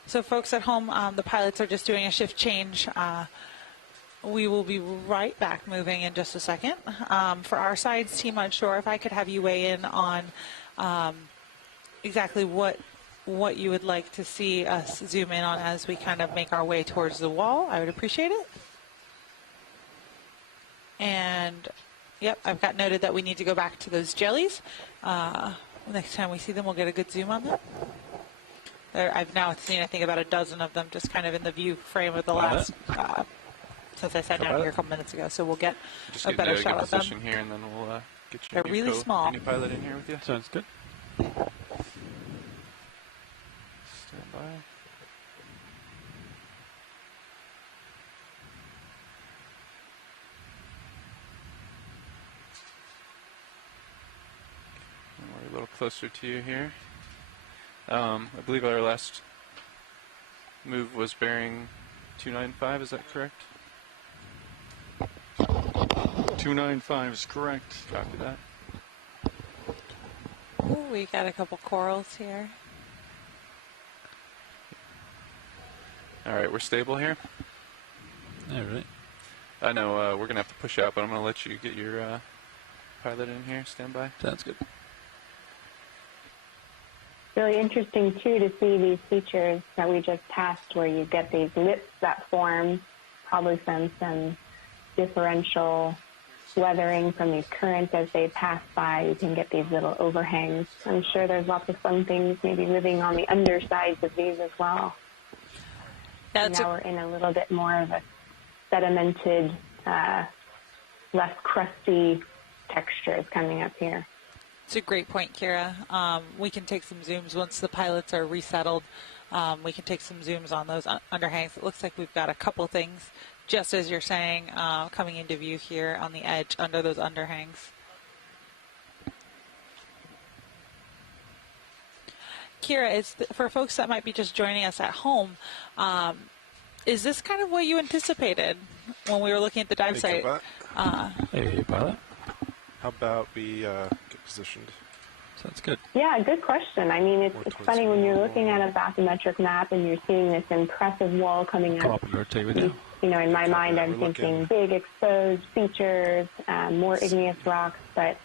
So folks at home, the pilots are just doing a shift change. We will be right back moving in just a second. For our science team on shore, if I could have you weigh in on exactly what you would like to see us zoom in on as we kind of make our way towards the wall, I would appreciate it. And, yep, I've got noted that we need to go back to those jellies. Next time we see them, we'll get a good zoom on them. I've now seen, I think, about a dozen of them just kind of in the view frame of the last, since I sat down here a couple minutes ago. So we'll get a better shot of them. Position here, and then we'll get They're really small. New pilot in here with you. Sounds good. Stand by. We're a little closer to you here. I believe our last move was bearing 295, is that correct? 295 is correct. Copy that. Ooh, we got a couple corals here. All right, we're stable here. All right. I know we're going to have to push out, but I'm going to let you get your pilot in here. Stand by. Sounds good. Really interesting, too, to see these features that we just passed where you get these lips that form, probably from some differential weathering from these currents as they pass by. You can get these little overhangs. I'm sure there's lots of fun things maybe living on the undersides of these as well. Now we're in a little bit more of a sedimented, less crusty textures coming up here. It's a great point, Kira. We can take some zooms once the pilots are resettled. We can take some zooms on those underhangs. It looks like we've got a couple things, just as you're saying, coming into view here on the edge under those underhangs. Kira, for folks that might be just joining us at home, is this kind of what you anticipated when we were looking at the dive site? Hey, pilot. How about we get positioned? Sounds good. Yeah, good question. I mean, it's funny when you're looking at a bathymetric map and you're seeing this impressive wall coming Come up. up and rotate with you. You know, in my mind, I'm thinking big exposed features, more igneous rocks, but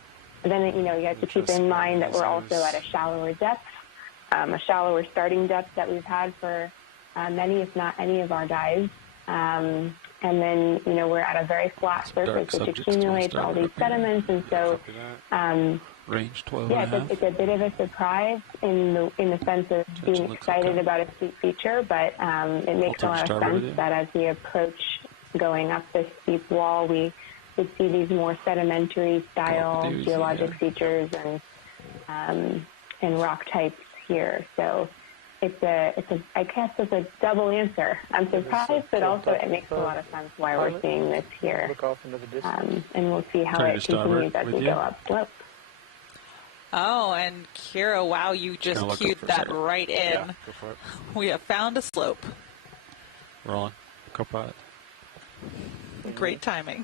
then, you know, you have to keep in mind that we're also at a shallower depth, a shallower starting depth that we've had for many, if not any of our dives. And then, you know, we're at a very flat surface, which accumulates all these sediments, and so range 12 yeah, and a half. it's a bit of a surprise in the sense of being excited about a steep feature, but it makes a lot of sense that as we approach going up this steep wall, we would see these more sedimentary style geologic features and rock types here. So I guess it's a double answer. I'm surprised, but also it makes a lot of sense why we're seeing this here. Look off into the distance. And we'll see how it continues as we go up slope. Oh, and Kira, wow, you just cued that right in. Yeah, go for it. We have found a slope. Rolling. Co-pilot. Great timing.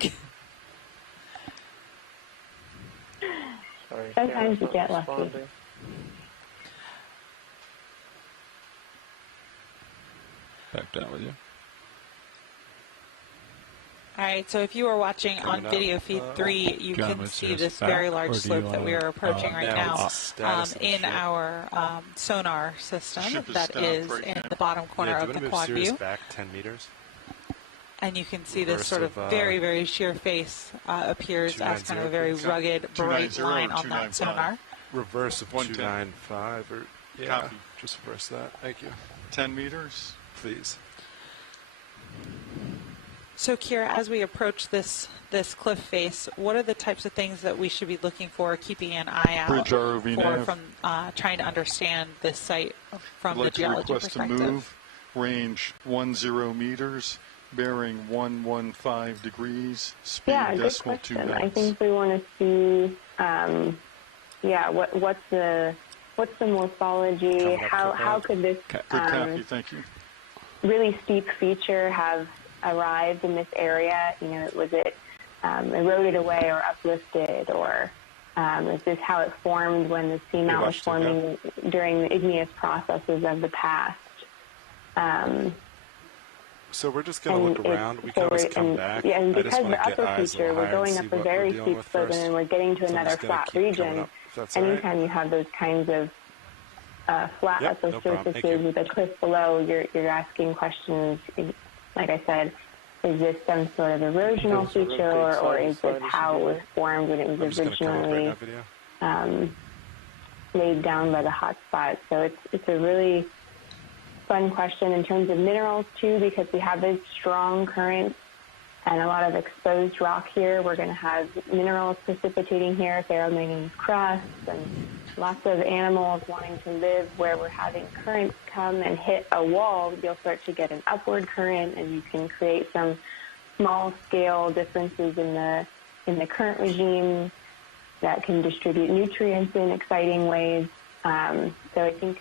Sorry, Sometimes you get lucky. responding. Back down with you. All right, so if you are watching on video feed 3, you can see this very large slope that we are approaching right now in our sonar system that is in the bottom corner of the quad view. Back 10 meters. And you can see this sort of very, very sheer face appears as kind of a very rugged, bright line on that sonar. Reverse of 295, or yeah, just reverse that. Thank you. 10 meters. Please. So, Kira, as we approach this cliff face, what are the types of things that we should be looking for, keeping an eye out Bridge ROV for nav. from trying to understand this site from I'd the like to geology request perspective? to move, range 10 meters, bearing 115 degrees, speed Yeah, good decimal 2 question. knots. I think we want to see, what's the morphology? How could this Good copy, thank you. really steep feature have arrived in this area? You know, was it eroded away or uplifted, or is this how it formed when the seamount was forming during the igneous processes of the past? So we're just going to look around. We can always come back. Yeah, and I just because want the to get upper eyes a feature, little we're higher and going see up a what very we're dealing steep with slope, and first. then we're getting to So I'm another just gonna flat keep coming region. up, if that's all right. Anytime you have those kinds of flat Yep, upper no problem. Thank you. surfaces with a cliff below, you're asking questions. Like I said, is this some sort of erosional There's a feature, rotate or side to is side this as how you it do was it. formed when it I'm was just going to come up right now, originally video. laid down by the hot spot? So it's a really fun question in terms of minerals too, because we have those strong currents and a lot of exposed rock here. We're going to have minerals precipitating here, ferromanganese crusts, and lots of animals wanting to live where we're having currents come and hit a wall. You'll start to get an upward current, and you can create some small-scale differences in the current regime that can distribute nutrients in exciting ways. So I think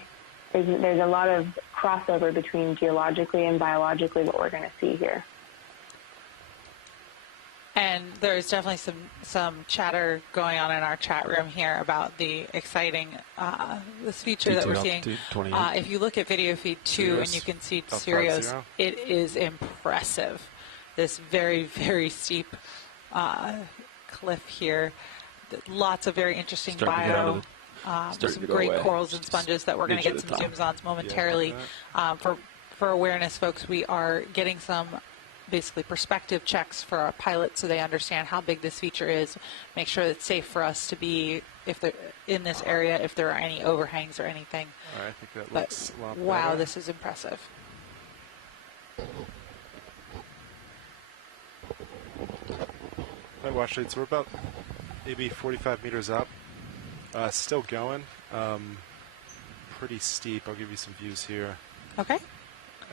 there's a lot of crossover between geologically and biologically what we're going to see here. And there's definitely some chatter going on in our chat room here about the exciting this feature that we're seeing. If you look at video feed 2 and you can see Sirius, it is impressive. This very, very steep cliff here. Lots of very interesting bio. Some great corals and sponges that we're going to get some zooms on momentarily. For awareness, folks, we are getting some basically perspective checks for our pilots so they understand how big this feature is, make sure it's safe for us to be if they're in this area, if there are any overhangs or anything. All right, I think that looks a lot better. Wow, this is impressive. All right, watch lead. So we're about maybe 45 meters up. Still going. Pretty steep. I'll give you some views here. Okay.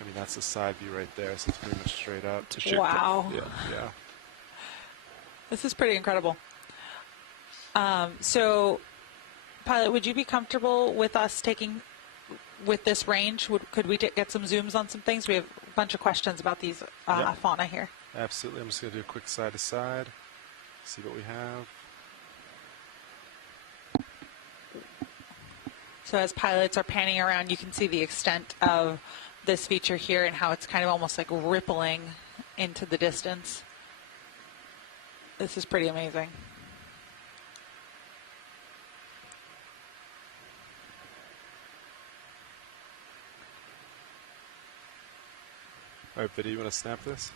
I mean, that's the side view right there, so it's pretty much straight up. Wow. Yeah. This is pretty incredible. So, pilot, would you be comfortable with us taking with this range? Could we get some zooms on some things? We have a bunch of questions about these fauna here. Absolutely. I'm just going to do a quick side to side, see what we have. So as pilots are panning around, you can see the extent of this feature here and how it's kind of almost like rippling into the distance. This is pretty amazing. All right, Vidya, you want to snap this?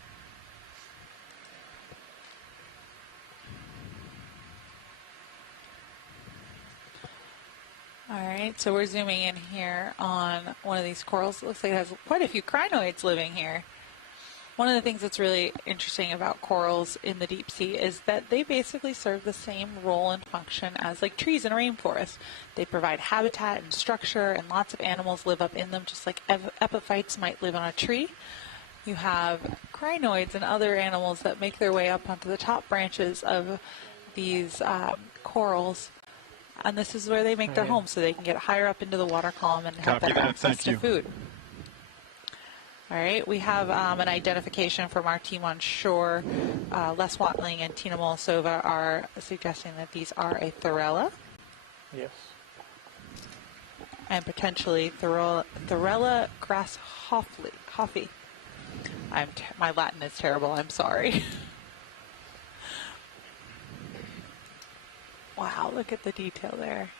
All right, so we're zooming in here on one of these corals. It looks like it has quite a few crinoids living here. One of the things that's really interesting about corals in the deep sea is that they basically serve the same role and function as like trees in a rainforest. They provide habitat and structure, and lots of animals live up in them, just like epiphytes might live on a tree. You have crinoids and other animals that make their way up onto the top branches of these corals. And this is where they make their home, so they can get higher up into the water column and have better access to food. All right, we have an identification from our team on shore. Les Watling and Tina Molisova are suggesting that these are a Thorella. Yes. And potentially Thorella grasshoppi. My Latin is terrible, I'm sorry. Wow, look at the detail there.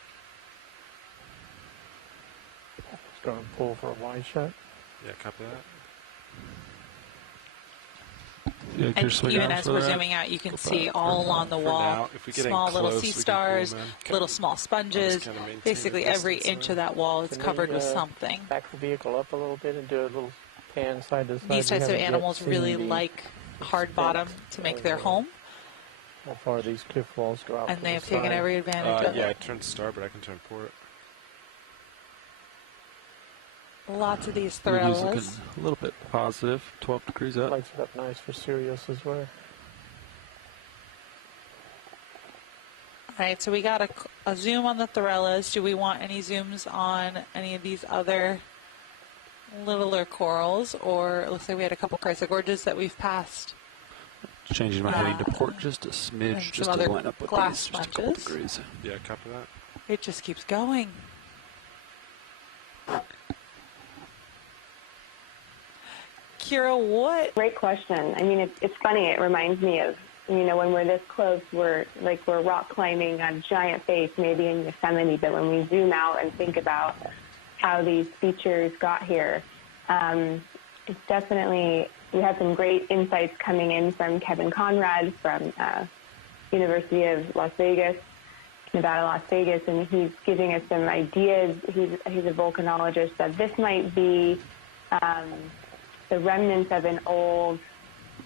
Just going to pull for a wide shot. Yeah, copy that. Yeah, And even as we're zooming out, you can see all along the wall, small little sea stars, little small sponges. Basically, every inch of that wall is covered with something. Back the vehicle up a little bit and do a little pan side to side. These types of animals really like hard bottom to make their home. How far these cliff walls go out. And they have taken every advantage of Yeah, I it. turned starboard. I can turn port. Lots of these Looking Thorellas. a little bit positive, 12 degrees up. Lights it up nice for Sirius as well. All right, so we got a zoom on the Thorellas. Do we want any zooms on any of these other littler corals? Or it looks like we had a couple Chrysogorges that we've passed. Changing my heading to port just a smidge, just to line up with glass these, just a couple sponges. degrees. Yeah, copy that. It just keeps going. Kira, what? Great question. I mean, it's funny. It reminds me of, you know, when we're this close, we're rock climbing a giant face, maybe in Yosemite, but when we zoom out and think about how these features got here, it's definitely, we have some great insights coming in from Kevin Conrad from University of Las Vegas, Nevada, Las Vegas, and he's giving us some ideas. He's a volcanologist, that this might be the remnants of an old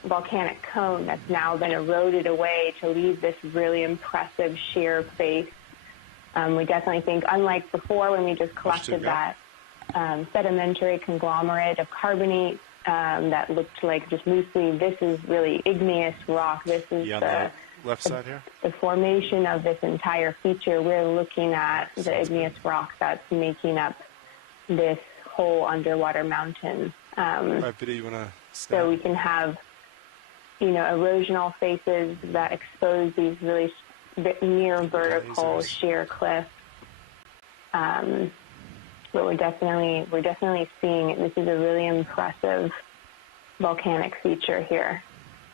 volcanic cone that's now been eroded away to leave this really impressive sheer face. We definitely think, unlike before when we just collected that sedimentary conglomerate of carbonate that looked like just loosely, this is really igneous rock. This is the left side here? The formation of this entire feature. We're looking at the igneous rock that's making up this whole underwater mountain. Video you want to snap? So we can have, you know, erosional faces that expose these really near vertical sheer cliffs. But we're definitely seeing this is a really impressive volcanic feature here.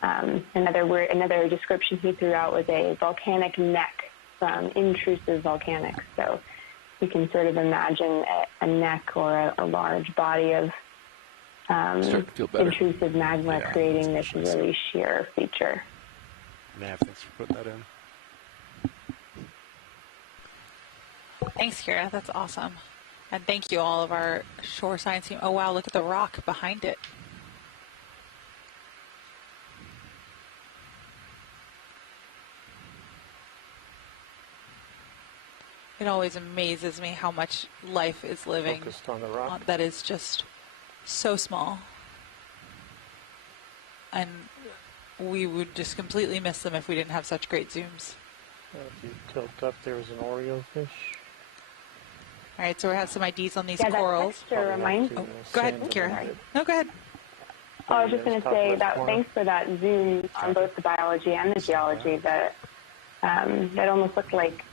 Another description he threw out was a volcanic neck from intrusive volcanics. So you can sort of imagine a neck or a large body of intrusive magma creating this really sheer feature. Nav, thanks for putting that in. Thanks, Kira. That's awesome. And thank you, all of our shore science team. Oh, wow, look at the rock behind it. It always amazes me how much life is living Focused on the rock. that is just so small. And we would just completely miss them if we didn't have such great zooms. If you tilt up, there's an Oreo fish. All right, so we have some IDs on these Yeah, corals. that texture reminds Oh, go ahead, Kira. No, go ahead. Oh, I was just going to say that thanks for that zoom on both the biology and the geology. That almost looked like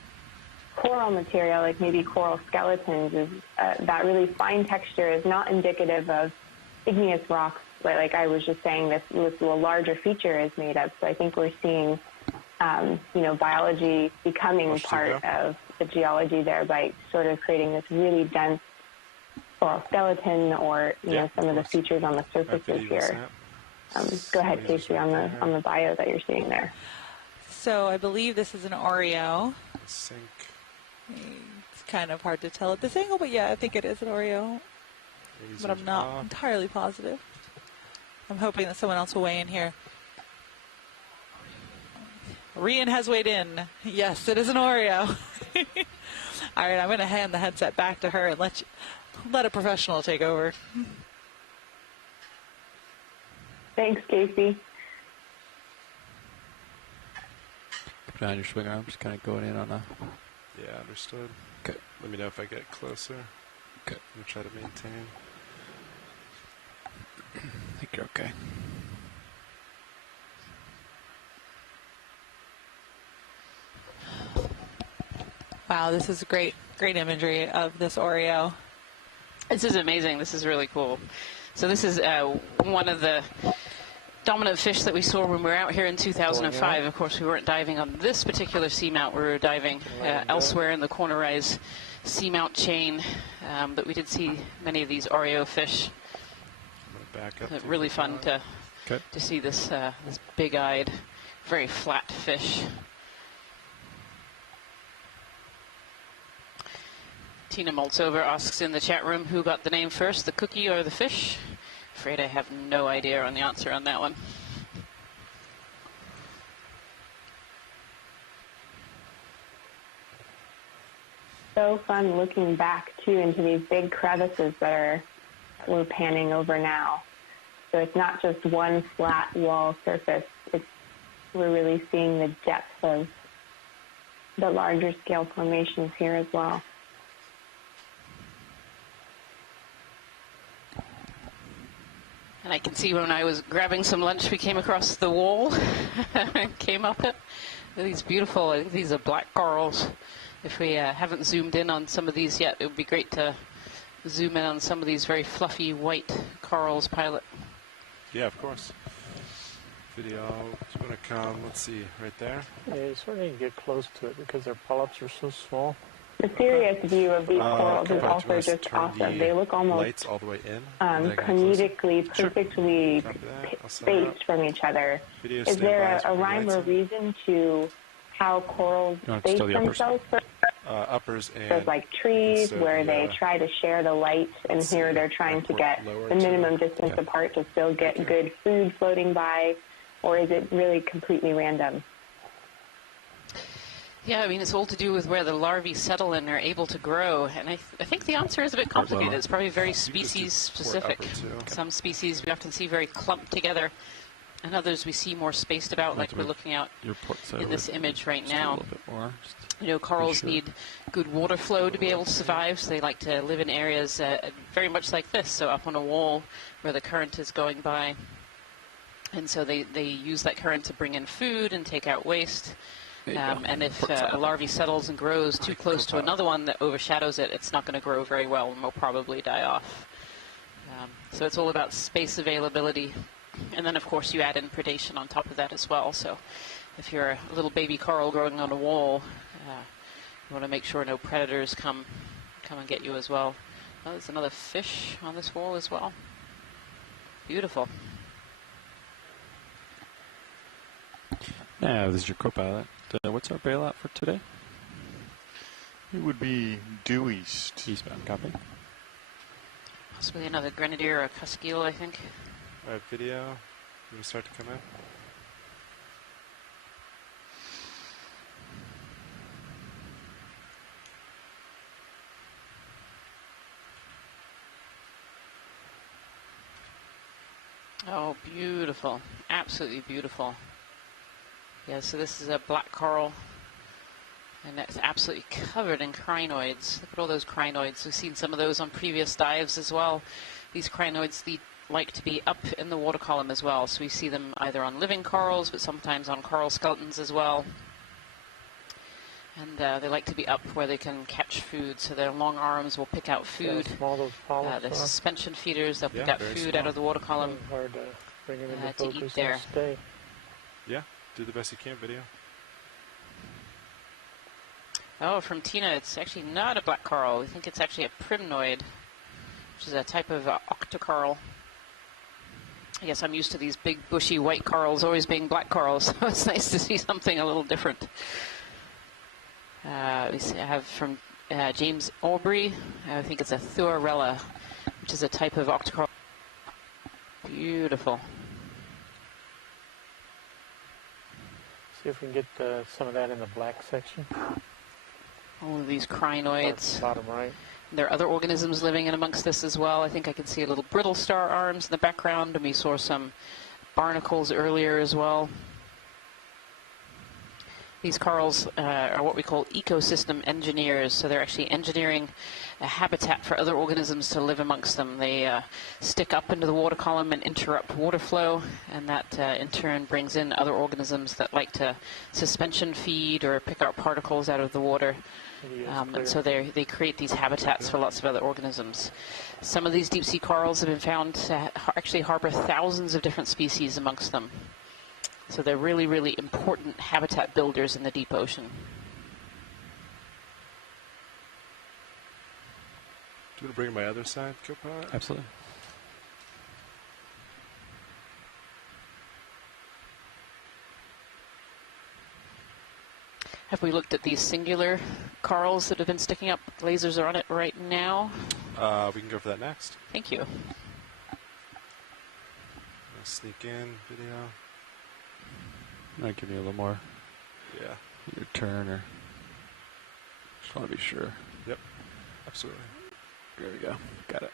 coral material, like maybe coral skeletons. Is that really fine texture is not indicative of igneous rocks, but like I was just saying, this a larger feature is made up. So I think we're seeing, biology becoming part of the geology there by sort of creating this really dense coral skeleton, or some of the features on the surfaces here. Go ahead, Casey, on the bio that you're seeing there. So I believe this is an Oreo. Sink. It's kind of hard to tell at this angle, but yeah, I think it is an Oreo. But I'm not entirely positive. I'm hoping that someone else will weigh in here. Rian has weighed in. Yes, it is an Oreo. All right, I'm going to hand the headset back to her and let a professional take over. Thanks, Casey. Put down your swing arm, just kind of going in on a... Yeah, understood. Okay. Let me know if I get closer. Okay. I'm going to try to maintain. I think you're okay. Wow, this is great imagery of this Oreo. This is amazing. This is really cool. So this is one of the dominant fish that we saw when we were out here in 2005. Of course, we weren't diving on this particular seamount. We were diving elsewhere in the Corner Rise Seamount Chain. But we did see many of these Oreo fish. Back up Really fun to see this big-eyed, very flat fish. Tina Moltsover asks in the chat room, who got the name first, the cookie or the fish? Afraid I have no idea on the answer on that one. So fun looking back too into these big crevices that we're panning over now. So it's not just one flat wall surface. We're really seeing the depth of the larger scale formations here as well. And I can see when I was grabbing some lunch, we came across the wall and came up it. These beautiful, I think these are black corals. If we haven't zoomed in on some of these yet, it would be great to zoom in on some of these very fluffy white corals, Pilot. Yeah, of course. Video is going to come, let's see, right there. Yeah, you sort of need to get close to it because their polyps are so small. The serious view of these corals is Come back to also us, just turn awesome. the They look almost lights all the way in. and then I can comedically close it. perfectly Copy that. I'll set it up. spaced from each other. Video Is there standby, so a bring rhyme lights or in. reason to how corals You want space still the uppers? themselves? Uppers and There's like trees so where the, they try to share the light, and let's here see, they're trying to import get lower the to- minimum distance yeah. apart to still get Thank you. good food floating by, or is it really completely random? Yeah, I mean, it's all to do with where the larvae settle and are able to grow. And I think the answer is a bit complicated. It's probably very You can just do species-specific. port upper, too. Some species we often see very clumped together, and others we see more spaced about, like we're looking out Your port side in this image right just a now. little bit more. Just You know, corals sure. need good water flow to be able to survive, so they like to live in areas very much like this, so up on a wall where the current is going by. And so they use that current to bring in food and take out waste. There you go. And if Port side. a larvae settles and grows too close to another one that overshadows it, it's not going to grow very well and will probably die off. So it's all about space availability. And then, of course, you add in predation on top of that as well. So if you're a little baby coral growing on a wall, you want to make sure no predators come and get you as well. Oh, there's another fish on this wall as well. Beautiful. Now, this is your co-pilot. What's our bailout for today? It would be due east. Eastbound, copy. Possibly another grenadier or a cuskeel, I think. All right, video. You want to start to come in? Oh, beautiful. Absolutely beautiful. Yeah, so this is a black coral, and it's absolutely covered in crinoids. Look at all those crinoids. We've seen some of those on previous dives as well. These crinoids like to be up in the water column as well, so we see them either on living corals, but sometimes on coral skeletons as well. And they like to be up where they can catch food, so their long arms will pick out food. See how small those polyps The are? suspension feeders, they'll pick Yeah, out very food small. out of the water column. It's hard to bring them into to eat focus there. and stay. Yeah, do the best you can, video. Oh, from Tina, it's actually not a black coral. We think it's actually a primnoid, which is a type of octocoral. I guess I'm used to these big, bushy white corals always being black corals, so it's nice to see something a little different. We have from James Aubrey, I think it's a thuarella, which is a type of octocoral. Beautiful. See if we can get some of that in the black section. All of these crinoids. Bottom right. There are other organisms living in amongst this as well. I think I can see a little brittle star arms in the background, and we saw some barnacles earlier as well. These corals are what we call ecosystem engineers, so they're actually engineering a habitat for other organisms to live amongst them. They stick up into the water column and interrupt water flow, and that in turn brings in other organisms that like to suspension feed or pick up particles out of the water. And so they create these habitats for lots of other organisms. Some of these deep sea corals have been found to actually harbor thousands of different species amongst them. So they're really, really important habitat builders in the deep ocean. Do you want to bring my other side, co-pilot? Absolutely. Have we looked at these singular corals that have been sticking up? Lasers are on it right now. We can go for that next. Thank you. I'll sneak in, video. Might give you a little more. Yeah. Your turn, or just want to be sure. Yep. Absolutely. There we go. Got it.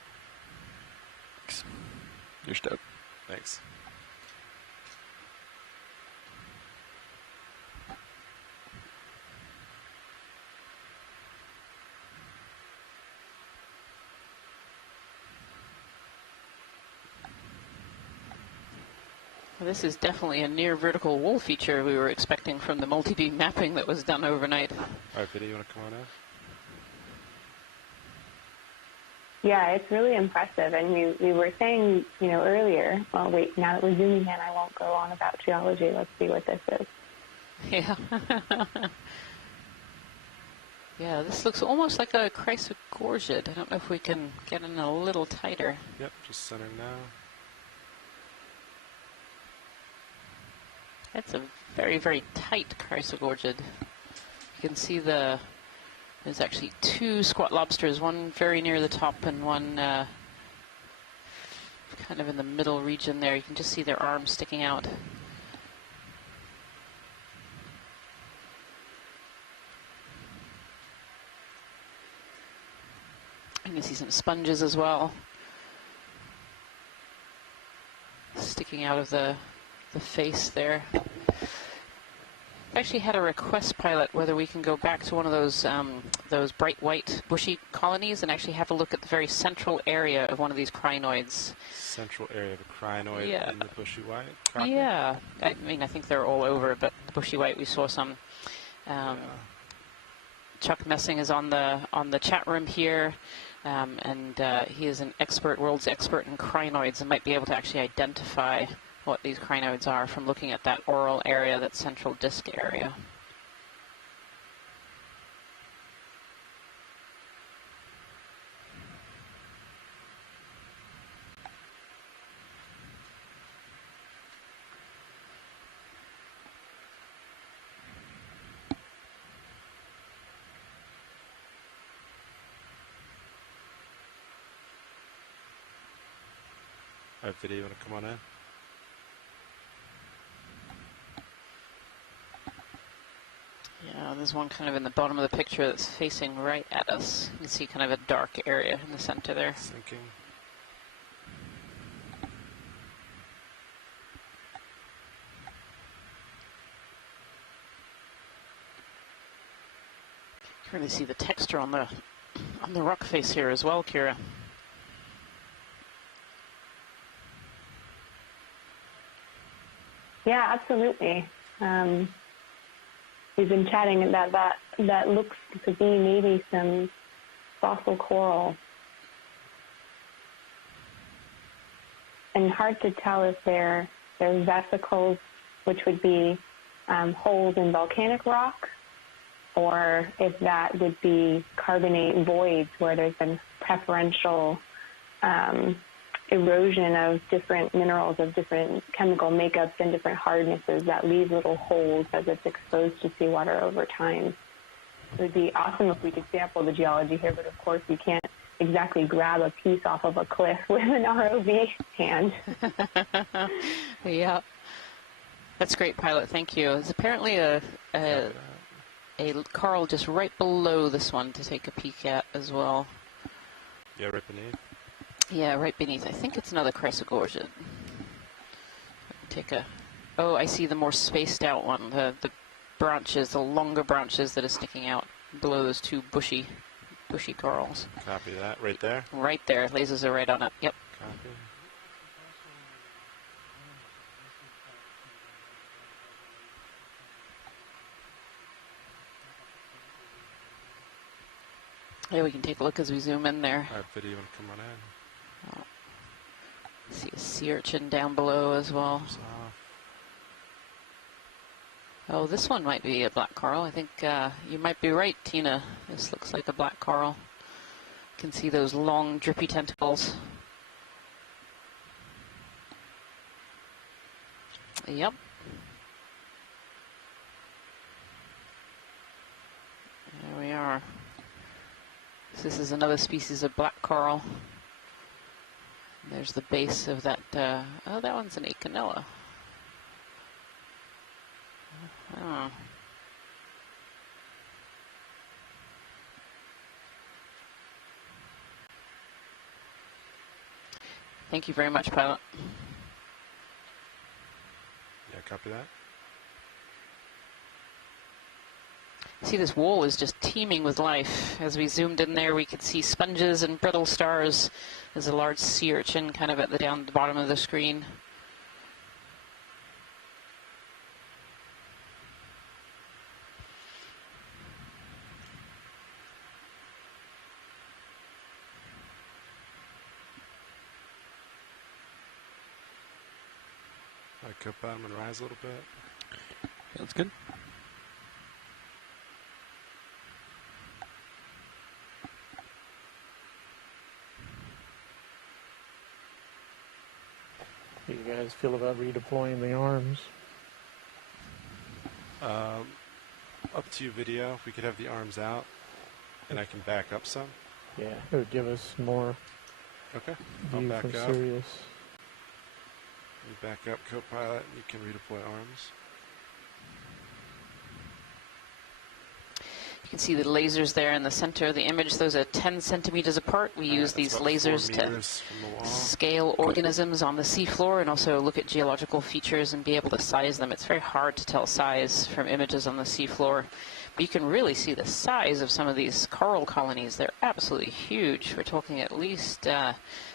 Thanks. You're stoked. Thanks. Well, this is definitely a near vertical wall feature we were expecting from the multi-beam mapping that was done overnight. All right, video, you want to come on Yeah, it's really impressive. And we were saying, earlier, well, wait, now that we're zooming in, I won't go on about geology. Let's see what this is. Yeah. Yeah, this looks almost like a chrysogorgid. I don't know if we can get in a little tighter. Yep, just center now. That's a very, very tight chrysogorgid. You can see there's actually two squat lobsters, one very near the top and one kind of in the middle region there. You can just see their arms sticking out. You can see some sponges as well, sticking out of the face there. I actually had a request pilot whether we can go back to one of those bright white bushy colonies and actually have a look at the very central area of one of these crinoids. Central area of a crinoid Yeah. in the bushy white? Copy? Yeah, I mean, I think they're all over, but the bushy white, we saw some. Chuck Messing is on the chat room here, and he is an expert, world's expert in crinoids, and might be able to actually identify what these crinoids are from looking at that oral area, that central disc area. All right, video, you want to come on in? Yeah, there's one kind of in the bottom of the picture that's facing right at us. You can see kind of a dark area in the center there. Sinking. You can really see the texture on the rock face here as well, Kira. Yeah, absolutely. We've been chatting about that looks to be maybe some fossil coral. And hard to tell if they're vesicles, which would be holes in volcanic rock, or if that would be carbonate voids where there's been preferential erosion of different minerals of different chemical makeups and different hardnesses that leave little holes as it's exposed to seawater over time. It would be awesome if we could sample the geology here, but of course we can't exactly grab a piece off of a cliff with an ROV hand. Yeah. That's great, Pilot. Thank you. There's apparently a coral just right below this one to take a peek at as well. Yeah, right beneath. Yeah, right beneath. I think it's another chrysogorgid. Take a... Oh, I see the more spaced out one. The branches, the longer branches that are sticking out below those two bushy corals. Copy that. Right there? Right there. Lasers are right on it. Yep. Copy. Yeah, we can take a look as we zoom in there. All right, video, you want to come on in? See a sea urchin down below as well. Oh, this one might be a black coral. I think you might be right, Tina. This looks like a black coral. You can see those long, drippy tentacles. Yep. There we are. So this is another species of black coral. There's the base of that. Oh, that one's an Acanella. Oh. Thank you very much, Pilot. Yeah, copy that. See, this wall is just teeming with life. As we zoomed in there, we could see sponges and brittle stars. There's a large sea urchin kind of at the down the bottom of the screen. coat bottom and rise a little bit. That's good. How do you guys feel about redeploying the arms? Up to you, video. We could have the arms out, and I can back up some. Yeah, it would give us more Okay. I'll view back from up. Sirius. You back up, co-pilot. You can redeploy arms. You can see the lasers there in the center of the image. Those are 10 centimeters apart. We use these lasers to scale organisms on the seafloor and also look at geological features and be able to size them. It's very hard to tell size from images on the seafloor, but you can really see the size of some of these coral colonies. They're absolutely huge. We're talking at least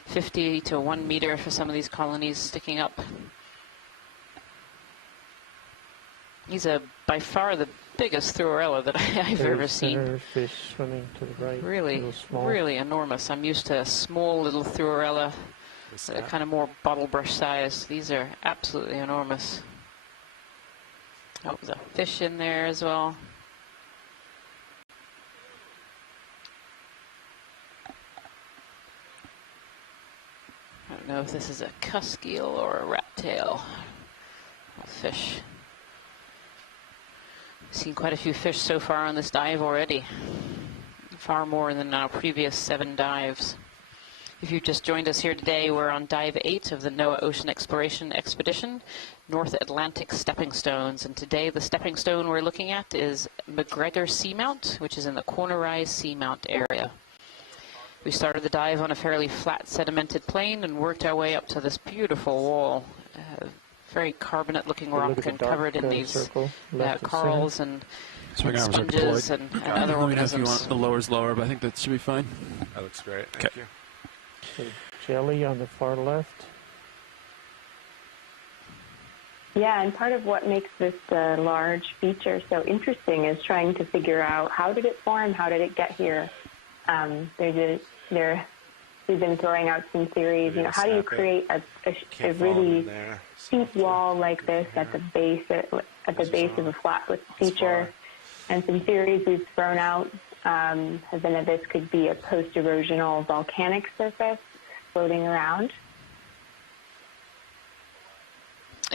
50 to 1 meter for some of these colonies sticking up. These are by far the biggest Thruorella that I've ever seen. Fish swimming to the right. Really, really enormous. I'm used to small little Thruorella that are kind of more bottle brush size. These are absolutely enormous. Oh, there's a fish in there as well. I don't know if this is a cusk eel or a rat tail. Fish. Seen quite a few fish so far on this dive already. Far more than our previous 7 dives. If you've just joined us here today, we're on dive 8 of the NOAA Ocean Exploration Expedition, North Atlantic Stepping Stones. And today the stepping stone we're looking at is MacGregor Seamount, which is in the Corner Rise Seamount area. We started the dive on a fairly flat sedimented plain and worked our way up to this beautiful wall. Very carbonate-looking rock and covered in these corals and sponges and other Let me know if you organisms. want the lower's lower, but I think that should be fine. That looks great. Thank you. So jelly on the far left. Yeah, and part of what makes this large feature so interesting is trying to figure out how did it form, how did it get here. We've been throwing out some theories. You know, how do you create a really steep wall like this at the base of a flat with feature? And some theories we've thrown out have been that this could be a post-erosional volcanic surface floating around.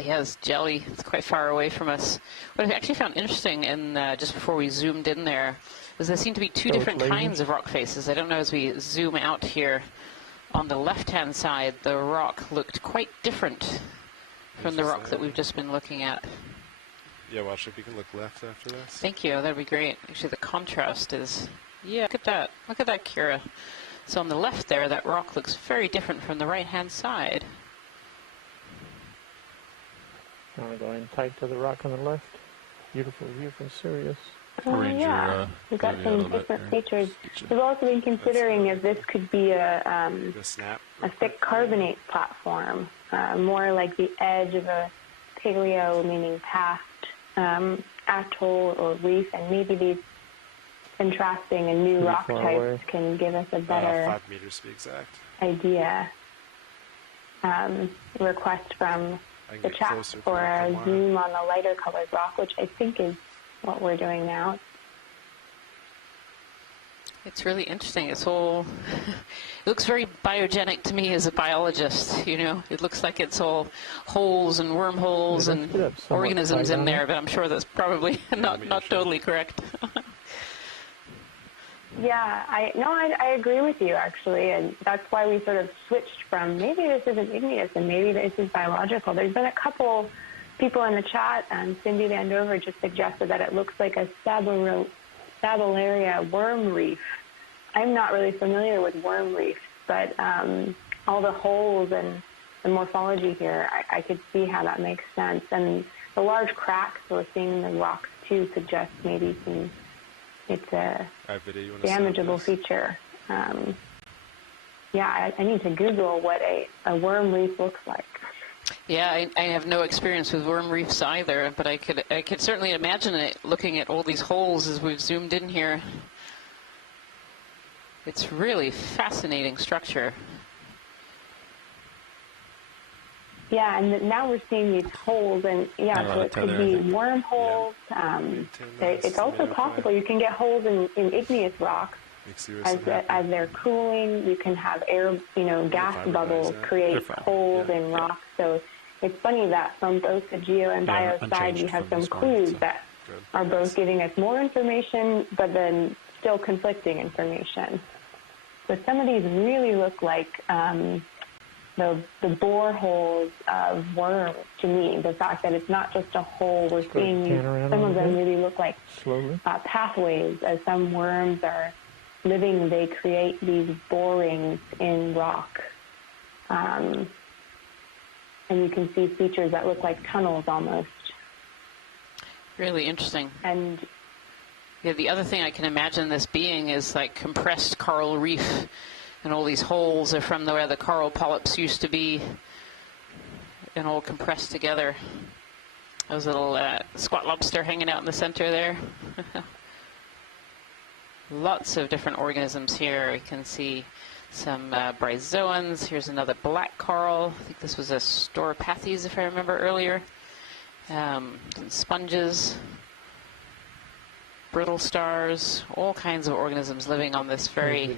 Yeah, this jelly, it's quite far away from us. What I actually found interesting, in just before we zoomed in there, was there seem to be 2 different kinds of rock faces. I don't know, as we zoom out here, on the left-hand side, the rock looked quite different from the rock that we've just been looking at. Yeah, watch if you can look left after this. Thank you, that'd be great. Actually, the contrast is, yeah, look at that. Look at that, Kira. So on the left there, that rock looks very different from the right-hand side. You want to go in tight to the rock on the left? Beautiful view from Sirius. Yeah, we've got some different features. We've also been considering if this could be a thick carbonate platform, more like the edge of a paleo, meaning past atoll or reef, and maybe these contrasting and new rock types can give us a better 5 meters to be exact. idea. Request from the chat for a zoom on the lighter colored rock, which I think is what we're doing now. It's really interesting. It's all, it looks very biogenic to me as a biologist, you know. It looks like it's all holes and wormholes and organisms in there, but I'm sure that's probably not totally correct. Yeah, I agree with you, actually, and that's why we sort of switched from maybe this isn't igneous and maybe this is biological. There's been a couple people in the chat, and Cindy Vandover just suggested that it looks like a Sabellaria worm reef. I'm not really familiar with worm reefs, but all the holes and the morphology here, I could see how that makes sense. And the large cracks we're seeing in the rocks, too, suggest maybe it's a damageable feature. Yeah, I need to Google what a worm reef looks like. Yeah, I have no experience with worm reefs either, but I could certainly imagine it looking at all these holes as we've zoomed in here. It's really fascinating structure. Yeah, and now we're seeing these holes, and yeah, so it could be wormholes. It's also possible you can get holes in igneous rocks as they're cooling. You can have air, gas bubbles create holes in rocks. So it's funny that from both the geo and bio side, we have some clues that are both giving us more information, but then still conflicting information. So some of these really look like the boreholes of worms to me. The fact that it's not just a hole, we're seeing some of them really look like pathways. As some worms are living, they create these borings in rock. And you can see features that look like tunnels almost. Really interesting. And yeah, the other thing I can imagine this being is like compressed coral reef. And all these holes are from where the coral polyps used to be and all compressed together. There's a little squat lobster hanging out in the center there. Lots of different organisms here. We can see some bryozoans. Here's another black coral. I think this was a Storopathes, if I remember earlier. Some sponges. Brittle stars, all kinds of organisms living on this very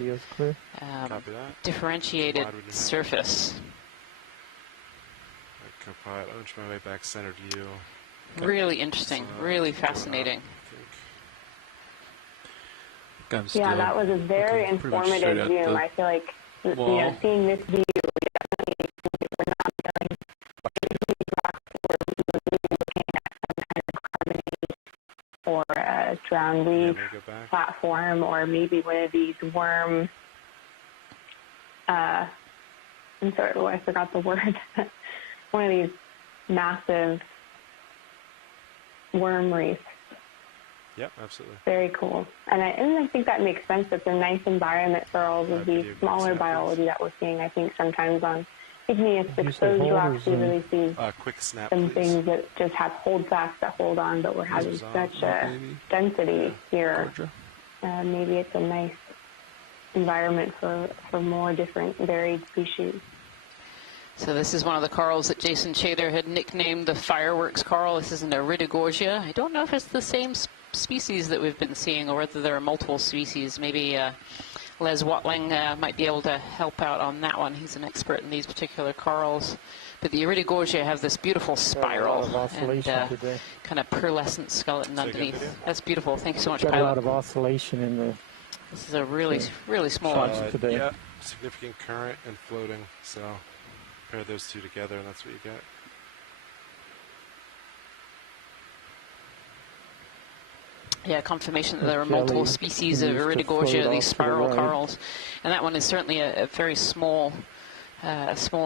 differentiated surface. I'll inch my way back center to you. Really interesting, really fascinating. Yeah, that was a very informative view. I feel like seeing this view, we're not dealing with rocks, we're really looking at some kind of carbonate or a drowned reef platform, or maybe one of these worm, I'm sorry, I forgot the word, one of these massive worm reefs. Yep, absolutely. Very cool. And I think that makes sense. It's a nice environment for all of these smaller biology that we're seeing. I think sometimes on igneous exposed rocks, we really see some things that just have holdfast that hold on, but we're having such a density here. Maybe it's a nice environment for more different varied species. So this is one of the corals that Jason Chater had nicknamed the fireworks coral. This is an Iridogorgia. I don't know if it's the same species that we've been seeing or whether there are multiple species. Maybe Les Watling might be able to help out on that one. He's an expert in these particular corals. But the Iridogorgia have this beautiful spiral and kind of pearlescent skeleton underneath. That's beautiful. Thank you so much, Pilot. A lot of oscillation in the... This is a really small today. Yeah, significant current and floating. So pair those two together and that's what you get. Yeah, confirmation that there are multiple species of Iridogorgia, these spiral corals. And that one is certainly a very small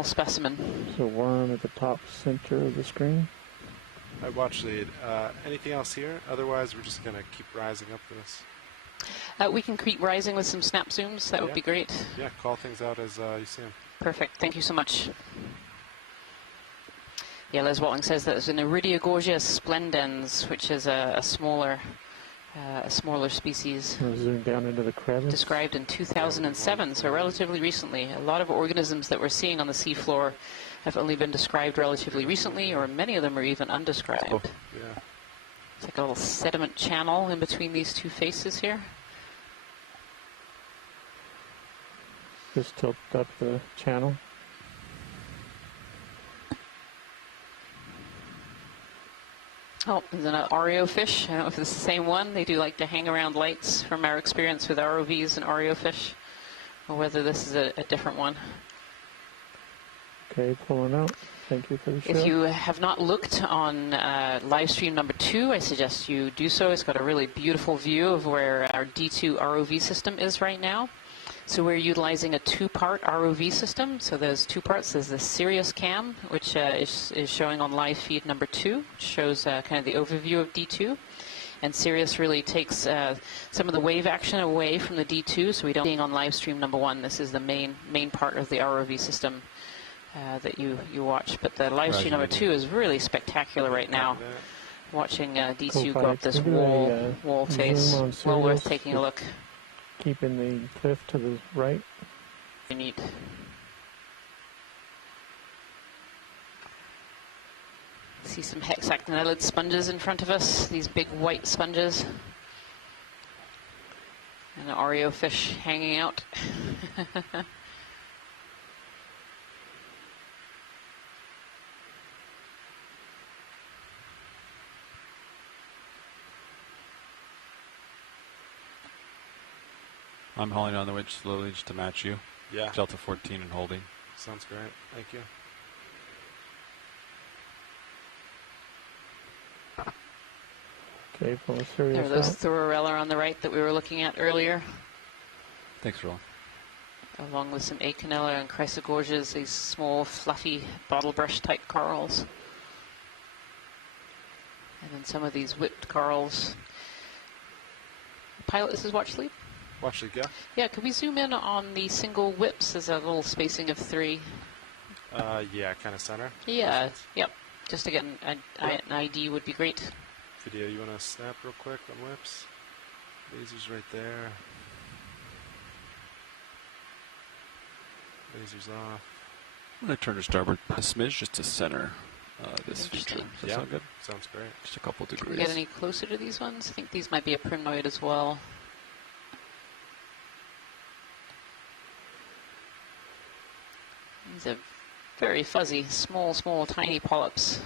specimen. So worm at the top center of the screen. I watch lead. Anything else here? Otherwise, we're just going to keep rising up to this. We can keep rising with some snap zooms. That would be great. Yeah, call things out as you see them. Perfect. Thank you so much. Yeah, Les Watling says that there's an Iridogorgia splendens, which is a smaller species. Zoom down into the crevice. Described in 2007, so relatively recently. A lot of organisms that we're seeing on the seafloor have only been described relatively recently, or many of them are even undescribed. Oh, yeah. It's like a little sediment channel in between these two faces here. Just tilt up the channel. Oh, there's an REO fish. I don't know if it's the same one. They do like to hang around lights from our experience with ROVs and REO fish, or whether this is a different one. Okay, pulling out. Thank you for the show. If you have not looked on live stream number 2, I suggest you do so. It's got a really beautiful view of where our D2 ROV system is right now. So we're utilizing a 2-part ROV system. So there's 2 parts. There's the Sirius cam, which is showing on live feed number 2, which shows kind of the overview of D2. And Sirius really takes some of the wave action away from the D2, so we don't see on live stream number 1. This is the main part of the ROV system that you watch. But the live stream number 2 is really spectacular right now. Watching D2 go up this wall face. Well worth taking a look. Keeping the cliff to the right. Neat. See some hexactinellid sponges in front of us, these big white sponges. And an Oreo fish hanging out. I'm hauling on the winch slowly just to match you. Yeah. Delta 14 and holding. Sounds great. Thank you. Okay, pull a serious There are those out. Thurarella on the right that we were looking at earlier, Thanks, Roland. along with some Acanella and Chrysogorges, these small, fluffy, bottle brush type corals. And then some of these whipped corals. Pilot, this is watch lead? Watch it go. Yeah, could we zoom in on the single whips? There's a little spacing of 3. Yeah, kind of center. Yeah, yep. Just to get an ID would be great. Video, you want to snap real quick on whips? Laser's right there. Laser's off. I'm going to turn to starboard a smidge just to center this Interesting. feature. Does that sound good? Sounds great. Just a couple Can degrees. we get any closer to these ones? I think these might be a primnoid as well. These are very fuzzy, small, tiny polyps.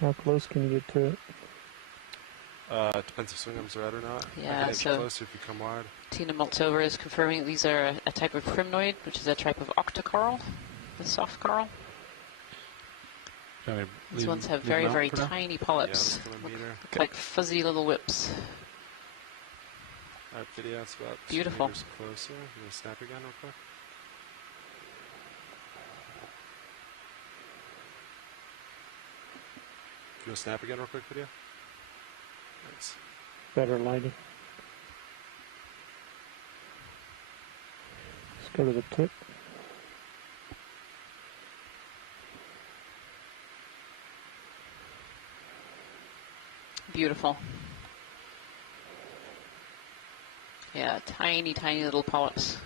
How close can you get to it? Depends if swing arms are out or not. Yeah, I can edge so- closer if you come wide. Tina Maltova is confirming these are a type of primnoid, which is a type of octocoral, the soft coral. These ones have very, very tiny polyps. Yeah, let's go a meter. Look like fuzzy little whips. Alright, video, it's about 2 Beautiful. meters closer. You want to snap again real quick? You want to snap again real quick, video? Thanks. Better lighting. Let's go to the tip. Beautiful. Yeah, tiny, tiny little polyps.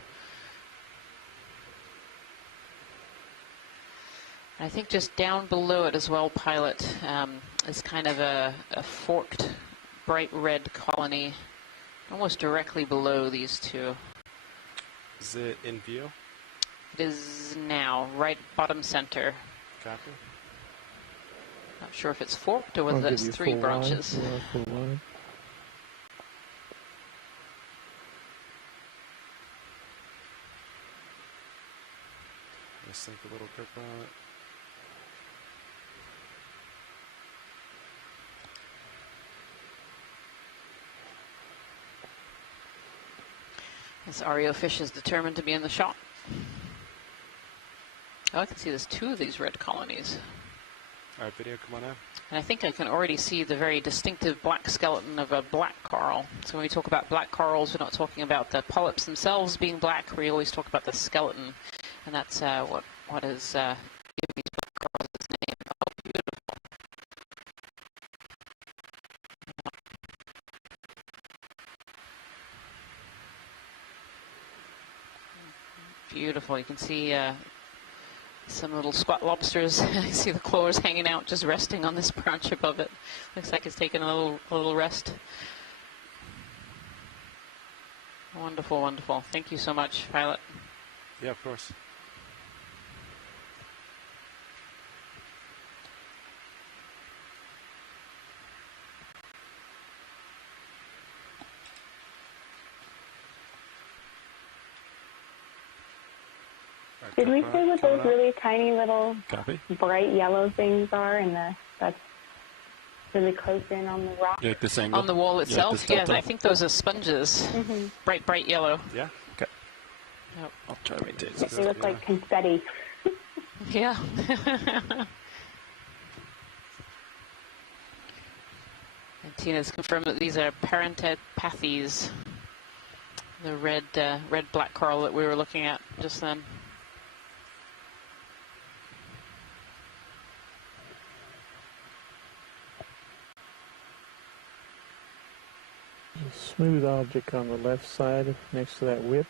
I think just down below it as well, Pilot, is kind of a forked bright red colony, almost directly below these two. Is it in view? It is now, right bottom center. Copy. Not sure if it's forked or I'll whether give it's you 3 full branches. line. Yeah, full line. Just sink a little grip on it. This Oreo fish is determined to be in the shot. Oh, I can see there's 2 of these red colonies. Alright, video, come on in. And I think I can already see the very distinctive black skeleton of a black coral. So when we talk about black corals, we're not talking about the polyps themselves being black. We always talk about the skeleton. And that's what is giving these black corals its name. Oh, beautiful. Beautiful. You can see some little squat lobsters. I see the claws hanging out, just resting on this branch above it. Looks like it's taking a little rest. Wonderful, wonderful. Thank you so much, Pilot. Yeah, of course. Did we say what those really tiny little Copy. bright yellow things are, and that's really close in on the rock? You like this angle? On the wall itself? this Yeah, delta? I think those are sponges. Bright yellow. Yeah? Okay. Yep. I'll try to maintain this. They look like confetti. Yeah. And Tina's confirmed that these are parentopathes, the red black coral that we were looking at just then. There's a smooth object on the left side next to that whip.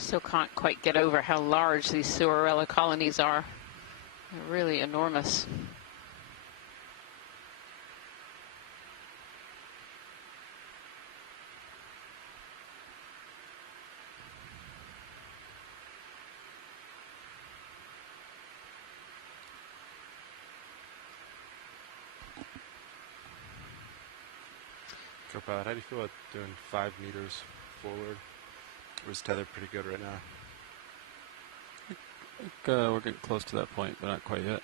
Still can't quite get over how large these Suarella colonies are. They're really enormous. Copilot, how do you feel about doing 5 meters forward? Or is tether pretty good right now? I think we're getting close to that point, but not quite yet.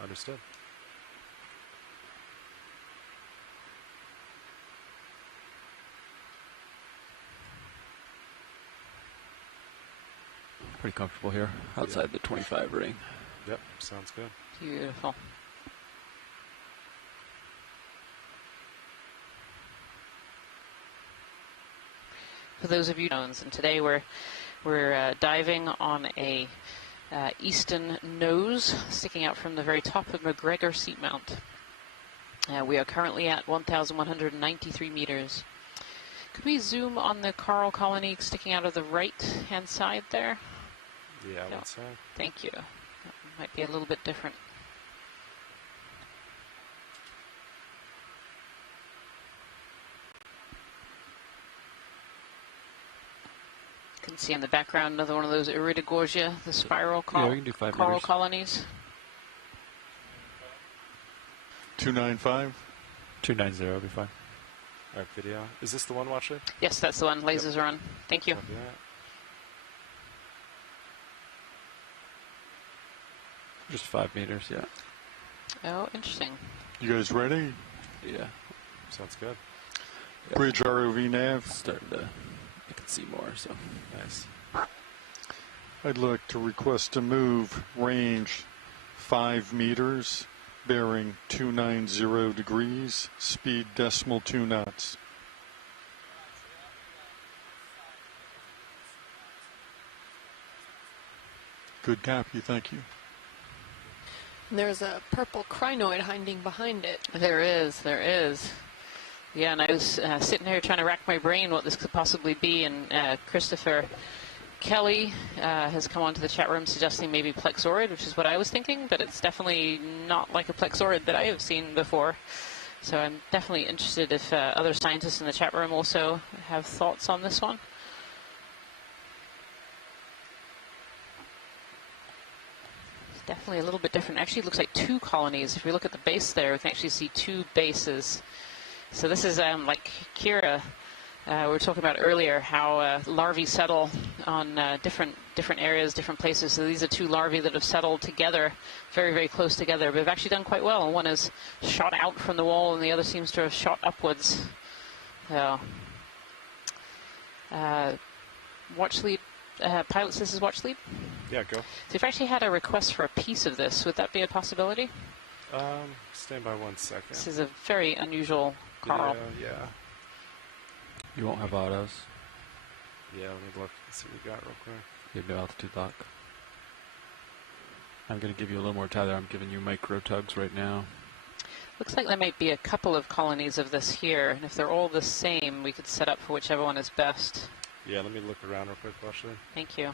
Understood. Pretty comfortable here, outside the 25 ring. Yep, sounds good. Beautiful. For those of you who don't, and today we're diving on a eastern nose sticking out from the very top of MacGregor Seamount. We are currently at 1,193 meters. Could we zoom on the coral colony sticking out of the right-hand side there? Yeah, Yeah. one sec. Thank you. That might be a little bit different. You can see in the background another one of those Iridogorgia, the spiral Yeah, we can do 5 coral meters. colonies. 295. 290 will be fine. Alright, video. Is this the one, Watchley? Yes, that's the one. Lasers are on. Thank you. Copy that. Just 5 meters, yeah. Oh, interesting. You guys ready? Yeah. Sounds good. Yep. Bridge ROV nav. Starting to, I can see more, so. Nice. I'd like to request a move range 5 meters, bearing 290 degrees, speed decimal 2 knots. Good copy, thank you. There's a purple crinoid hiding behind it. There is, there is. Yeah, and I was sitting here trying to rack my brain what this could possibly be, and Christopher Kelly has come onto the chat room suggesting maybe plexaurid, which is what I was thinking, but it's definitely not like a plexaurid that I have seen before. So I'm definitely interested if other scientists in the chat room also have thoughts on this one. It's definitely a little bit different. Actually, it looks like 2 colonies. If we look at the base there, we can actually see 2 bases. So this is like Kira, we were talking about earlier, how larvae settle on different areas, different places. So these are 2 larvae that have settled together, very, very close together, but have actually done quite well. One is shot out from the wall, and the other seems to have shot upwards. So, watch lead, pilots, this is watch lead. Yeah, go. So we've actually had a request for a piece of this. Would that be a possibility? Stand by 1 second. This is a very unusual coral. Yeah. You won't have autos. Yeah, let me look and see what we got real quick. You have no altitude lock. I'm going to give you a little more tether. I'm giving you micro tugs right now. Looks like there might be a couple of colonies of this here, and if they're all the same, we could set up for whichever one is best. Yeah, let me look around real quick, Ashley. Thank you.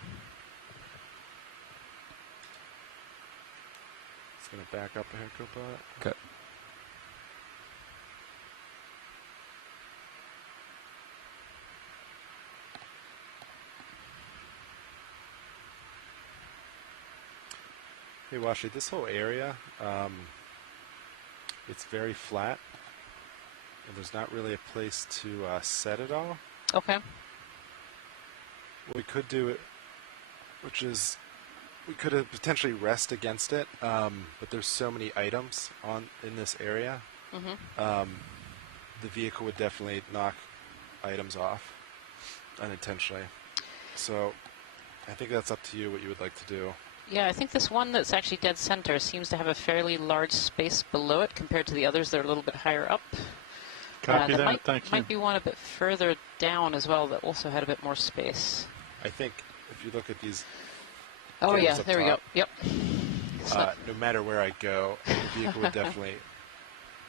It's going to back up ahead, Copilot. Okay. Hey, Washy, this whole area, it's very flat, and there's not really a place to set it all. Okay. What we could do, which is, we could have potentially rest against it, but there's so many items in this area. Mm-hmm. The vehicle would definitely knock items off unintentionally. So I think that's up to you what you would like to do. Yeah, I think this one that's actually dead center seems to have a fairly large space below it compared to the others that are a little bit higher up. Copy that, thank you. Might be one a bit further down as well that also had a bit more space. I think if you look at these. Oh yeah, up there we go. top, Yep. No matter where I go, the vehicle would definitely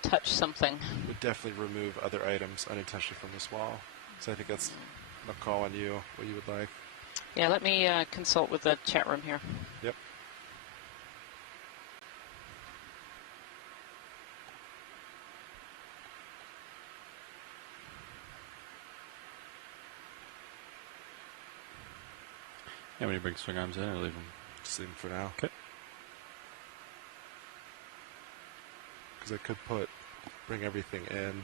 touch something. Would definitely remove other items unintentionally from this wall. So I think that's a call on you, what you would like. Yeah, let me consult with the chat room here. Yep. Yeah, when you bring swing arms in or leave them? Just leave them for now. Okay. Because I could bring everything in.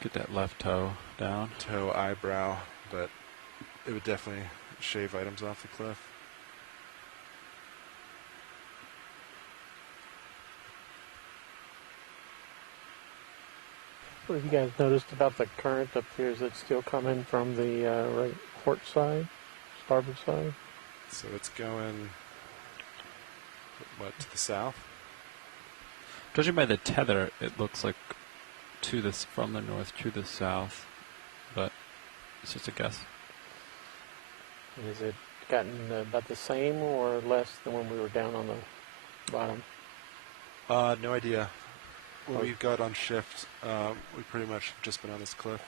Get that left toe down. Toe, eyebrow, but it would definitely shave items off the cliff. What have you guys noticed about the current up here? Is it still coming from the right port side, starboard side? So it's going, what, to the south? Judging by the tether, it looks like from the north to the south, but it's just a guess. And has it gotten about the same or less than when we were down on the bottom? No idea. When we got on shift, we pretty much have just been on this cliff.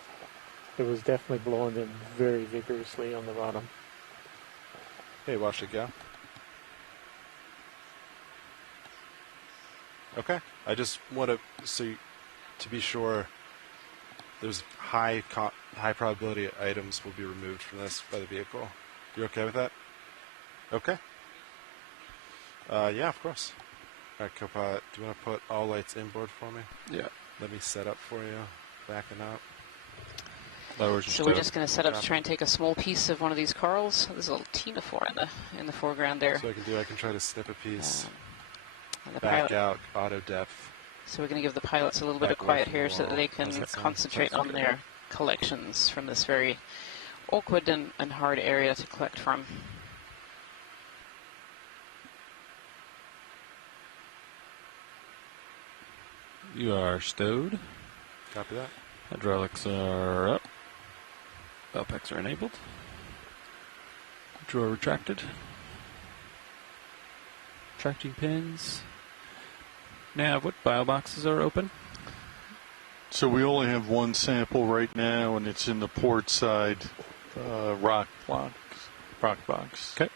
It was definitely blowing them very vigorously on the bottom. Hey, watch it go. Okay. I just want to be sure there's high probability items will be removed from this by the vehicle. You okay with that? Okay. Yeah, of course. All right, Copilot, do you want to put all lights inboard for me? Yeah. Let me set up for you. Backing up. So we're just going to set up to try and take a small piece of one of these corals. There's a little ctenophore in the foreground there. So I can try to snip a piece. Back out, auto depth. So we're going to give the pilots a little bit of quiet here so that they can concentrate on their collections from this very awkward and hard area to collect from. You are stowed. Copy that. Hydraulics are up. Valve packs are enabled. Drawer retracted. Retracting pins. Nav, what bio boxes are open? So we only have one sample right now, and it's in the port side rock box. Okay.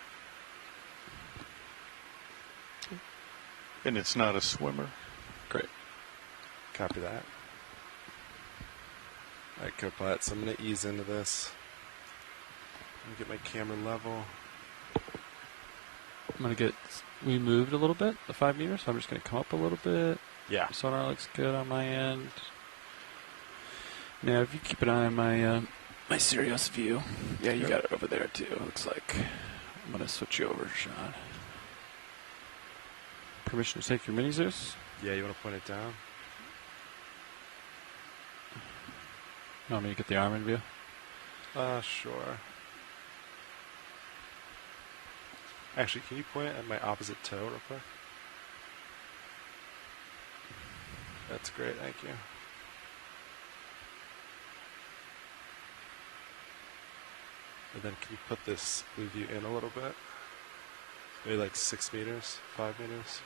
And it's not a swimmer. Great. Copy that. All right, Copilot, so I'm going to ease into this. Let me get my camera level. I'm going to get... We moved a little bit, the 5 meters, so I'm just going to come up a little bit. Yeah. Sonar looks good on my end. Now, if you keep an eye on my my Sirius view. Yeah, you got it over there, too, it looks like. I'm going to switch you over, Sean. Permission to take your mini Zeus? Yeah, you want to point it down? You want me to get the arm in view? Sure. Actually, can you point it at my opposite toe real quick? That's great, thank you. And then can you put this blue view in a little bit? Maybe like 6 meters, 5 meters?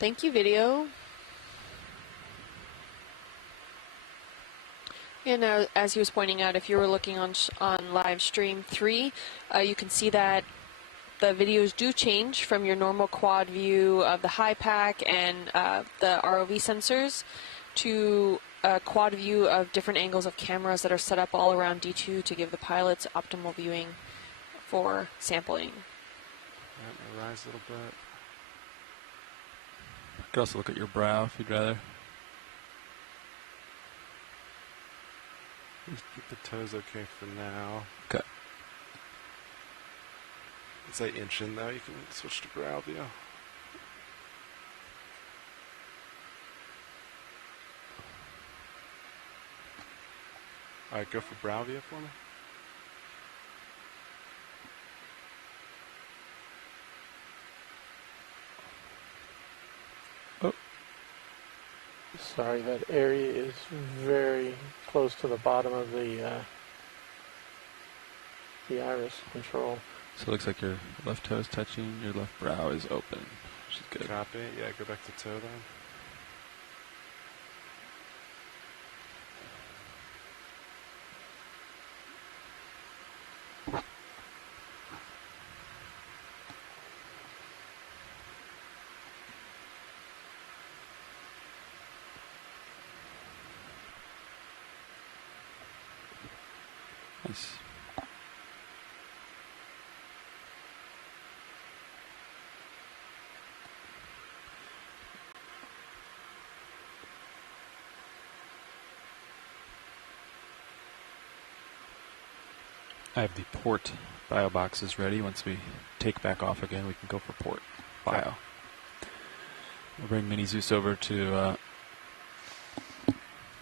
Thank you, video. And as he was pointing out, if you were looking on live stream 3, you can see that the videos do change from your normal quad view of the high pack and the ROV sensors to a quad view of different angles of cameras that are set up all around D2 to give the pilots optimal viewing for sampling. Yeah, rise a little bit. You could also look at your brow if you'd rather. Just keep the toes okay for now. Okay. As I inch in though, you can switch to brow view. Alright, go for brow view for me. Sorry, that area is very close to the bottom of the the iris control. So it looks like your left toe is touching, your left brow is open, which is good. Copy. Yeah, go back to toe then. Nice. I have the port bio boxes ready. Once we take back off again, we can go for port bio. We'll bring Mini Zeus over to,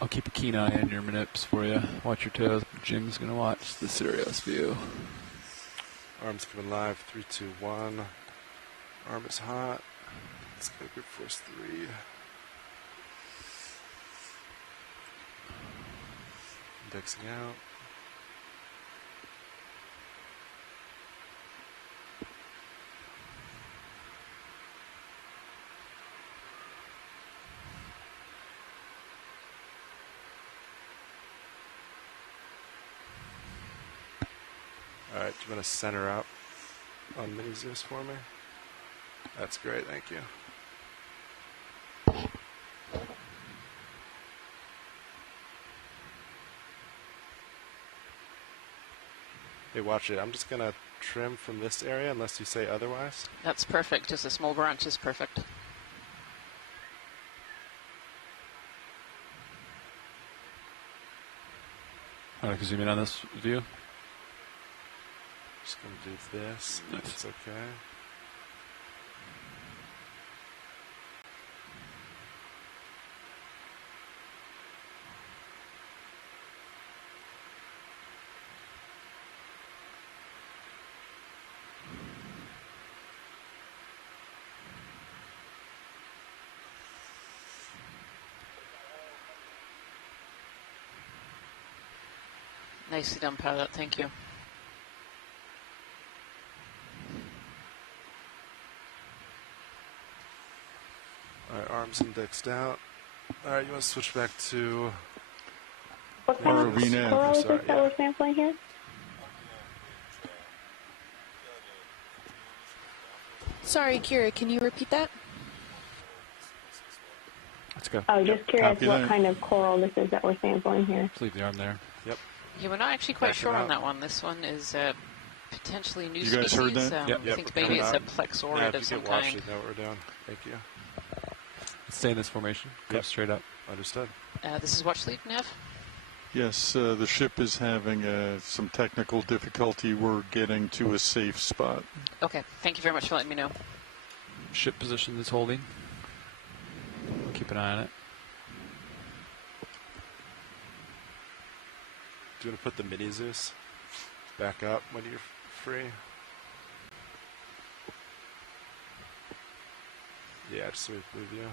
I'll keep a keen eye on your manips for you. Watch your toes. Jim's going to watch the Sirius view. Arms coming live. 3, 2, 1. Arm is hot. Let's go group force 3. Indexing out. Alright, do you want to center up on Mini Zeus for me? That's great, thank you. Hey, watch it. I'm just going to trim from this area unless you say otherwise. That's perfect. Just a small branch is perfect. I can zoom in on this view. Just going to do this. Nice. It's okay. Nicely done, pilot. Thank you. Alright, arms indexed out. Alright, you want to switch back to What kind ROV of nav. coral is Sorry, this that yeah. we're sampling here? Sorry, Kira, can you repeat that? Let's go. Oh, just curious Copy what that. kind of coral this is that we're sampling here. Let's leave the arm there. Yep. Yeah, we're not actually quite Back sure it on up. that one. This one is potentially new You guys species. heard that? Yep, I yep, think we're maybe coming it's a up. plexaurid Yeah, of if you some get washed, kind. you know what we're doing. Thank you. Let's stay in this formation. Go Yep. straight up. Understood. This is watch lead, Nev. Yes, the ship is having some technical difficulty. We're getting to a safe spot. Okay, thank you very much for letting me know. Ship position is holding. Keep an eye on it. Do you want to put the Mini Zeus back up when you're free? Yeah, just so we move you.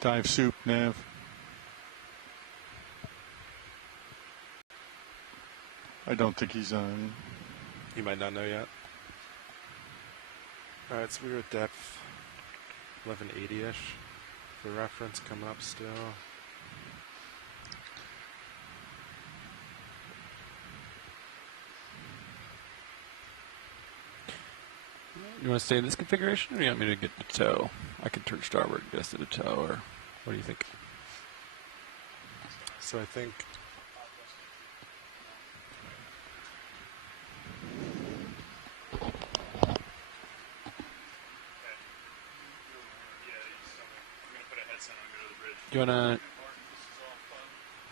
Dive soup, Nav. I don't think he's on. You might not know yet. Alright, so we were at depth 1180-ish for reference, coming up still. You want to stay in this configuration, or you want me to get to toe? I can turn starboard and get us to the toe, or what do you think? So I think Do you want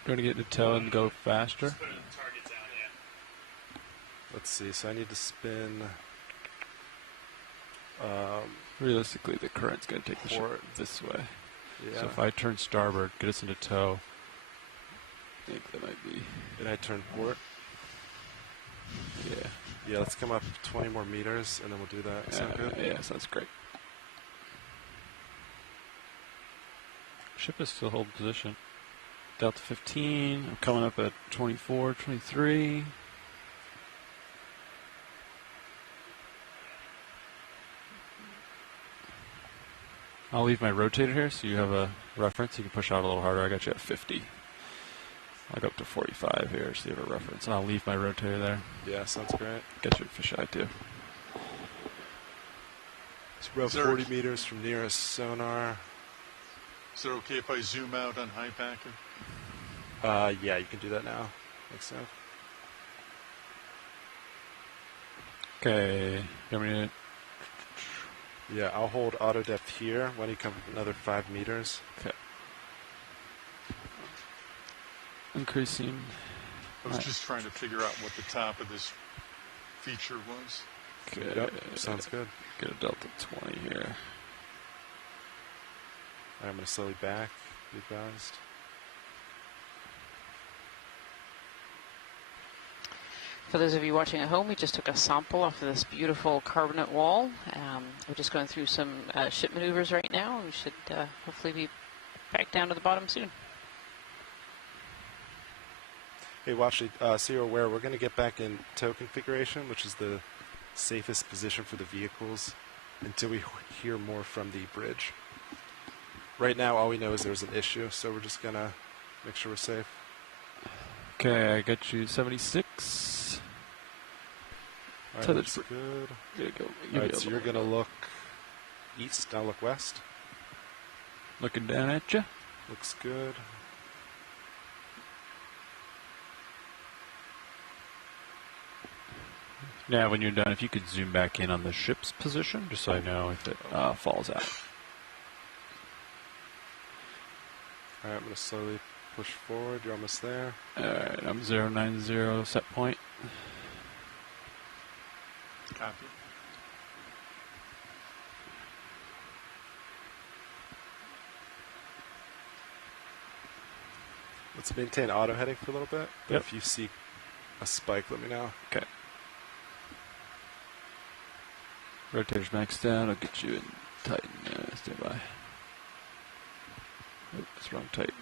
to get to toe and go faster? let's see, so I need to spin Realistically, the current's going to take the ship port. this way. Yeah. So if I turn starboard, get us into tow. I think that might be. And I turn port. Yeah. Yeah, let's come up 20 more meters, and then we'll do that. Sound good? Yeah, sounds great. Ship is still holding position. Delta 15. I'm coming up at 24, 23. I'll leave my rotator here so you have a reference. You can push out a little harder. I got you at 50. I'll go up to 45 here so you have a reference. And I'll leave my rotator there. Yeah, sounds great. Get you at fisheye too. It's about 40 meters from nearest sonar. Is it okay if I zoom out on high packer? Yeah, you can do that now. Makes sense. Okay. You want me to... Yeah, I'll hold auto depth here. Why don't you come another 5 meters? Okay. Increasing. I was just trying to figure out what the top of this feature was. Okay. Yep, sounds good. Get a delta 20 here. I'm going to slowly back, be advised. For those of you watching at home, we just took a sample off of this beautiful carbonate wall. We're just going through some ship maneuvers right now. We should hopefully be back down to the bottom soon. Hey, watch it. So you're aware, we're going to get back in tow configuration, which is the safest position for the vehicles, until we hear more from the bridge. Right now, all we know is there's an issue, so we're just going to make sure we're safe. Okay, I got you 76. All So right, that's that's good. Go. All right, so you're going to look east, now look west. Looking down at you. Looks good. Now, when you're done, if you could zoom back in on the ship's position, just so I know if it falls out. All right, I'm going to slowly push forward. You're almost there. All right, I'm 090 set point. Copy. Let's maintain auto heading for a little bit. But Yep. if you see a spike, let me know. Okay. Rotator's maxed out. I'll get you in Titan. Stand by. Oop, that's wrong Titan.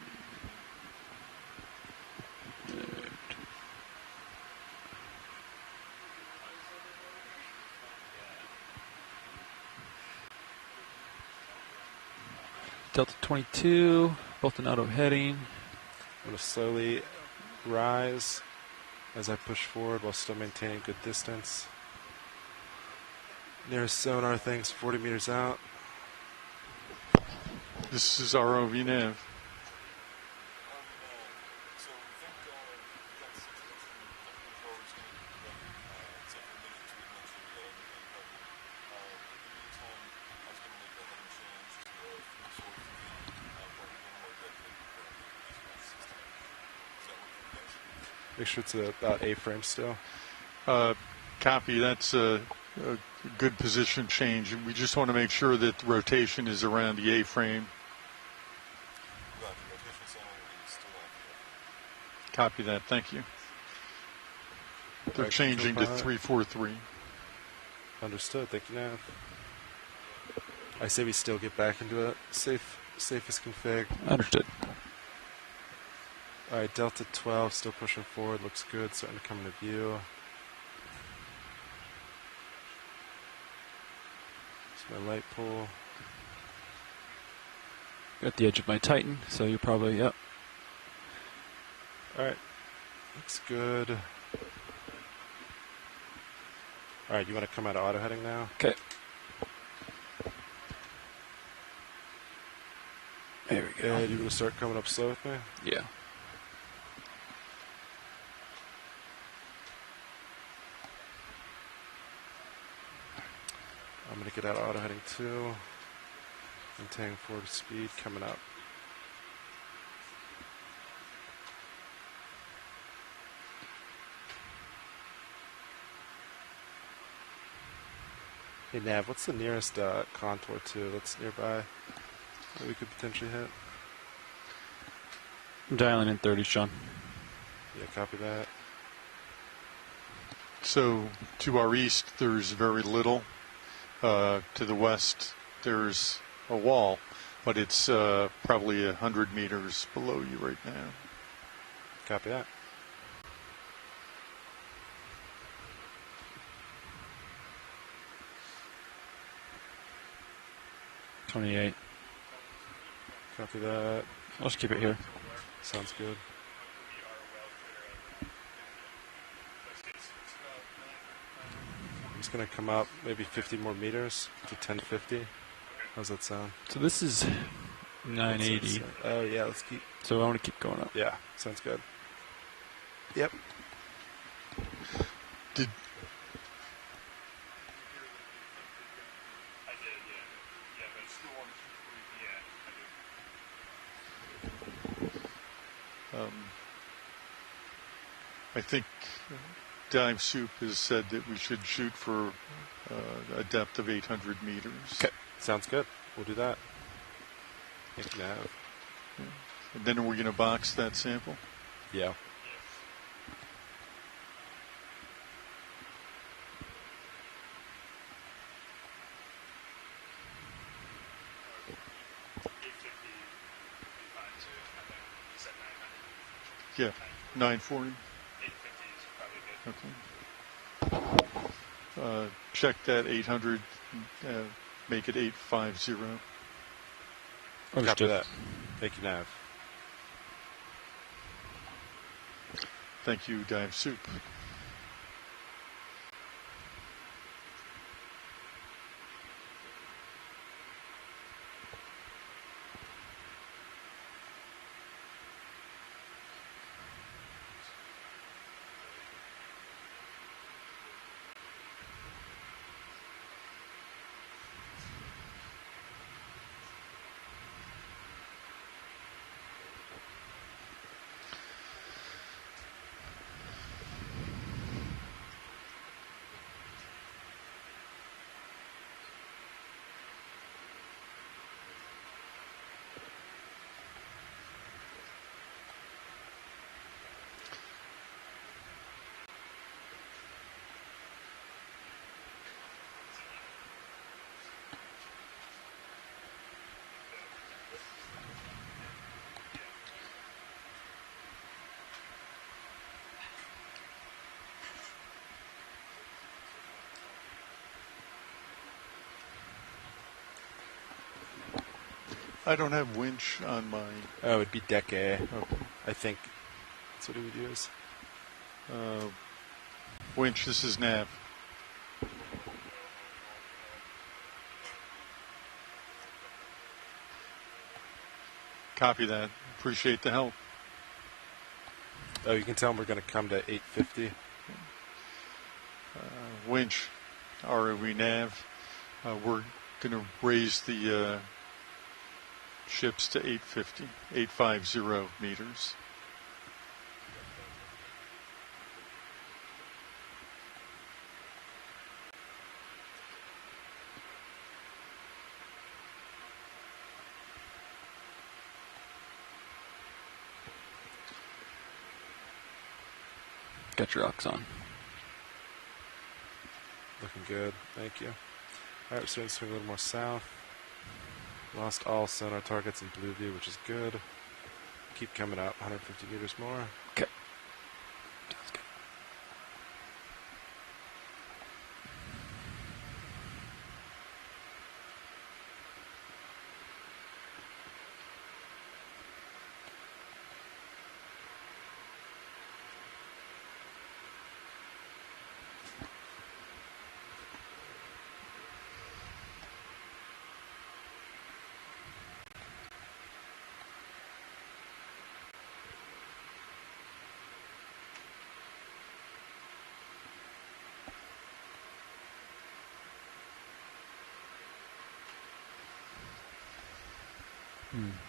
Delta 22, both in auto heading. I'm going to slowly rise as I push forward while still maintaining good distance. Nearest sonar thing's 40 meters out. This is ROV nav. Make sure it's about A-frame still. Copy. That's a good position change. We just want to make sure that the rotation is around the A-frame. Copy that. Thank you. They're Right, changing to control pilot. 343. Understood. Thank you, Nav. I say we still get back into it. Safest config. Understood. All right, Delta 12 still pushing forward. Looks good. Starting to come into view. It's my light pole. Got the edge of my Titan, so you're probably, yep. All right, looks good. All right, you want to come out of auto heading now? Okay. There we go. And you want to start coming up slow with me? Yeah. I'm going to get out of auto heading too. Maintaining forward speed coming up. Hey Nav, what's the nearest contour to that's nearby? that we could potentially hit? I'm dialing in 30, Sean. Yeah, copy that. So to our east, there's very little. To the west, there's a wall, but it's probably 100 meters below you right now. Copy that. $28. Copy that. I'll just keep it here. Sounds good. I'm just going to come up maybe 50 more meters to 1050. How's that sound? So this is 980. Oh, yeah, let's keep. So I want to keep going up. Yeah, sounds good. Yep. Did I think Dive Soup has said that we should shoot for a depth of 800 meters. Okay, sounds good. We'll do that. Thank you, Nav. And then we're going to box that sample? Yeah. Yeah, 940. Okay. Check that 800, make it 850. Copy that. Thank you, Nav. Thank you, Dive Soup. I don't have winch on mine. Oh, it'd be deck A. Okay. I think that's what he would use. Winch, this is Nav. Copy that. Appreciate the help. Oh, you can tell him we're going to come to 850. Winch, ROV Nav. We're going to raise the ships to 850 meters. Got your ox on. Looking good. Thank you. All right, we're starting to swing a little more south. Lost all sonar targets in blue view, which is good. Keep coming up, 150 meters more. Okay. Sounds good.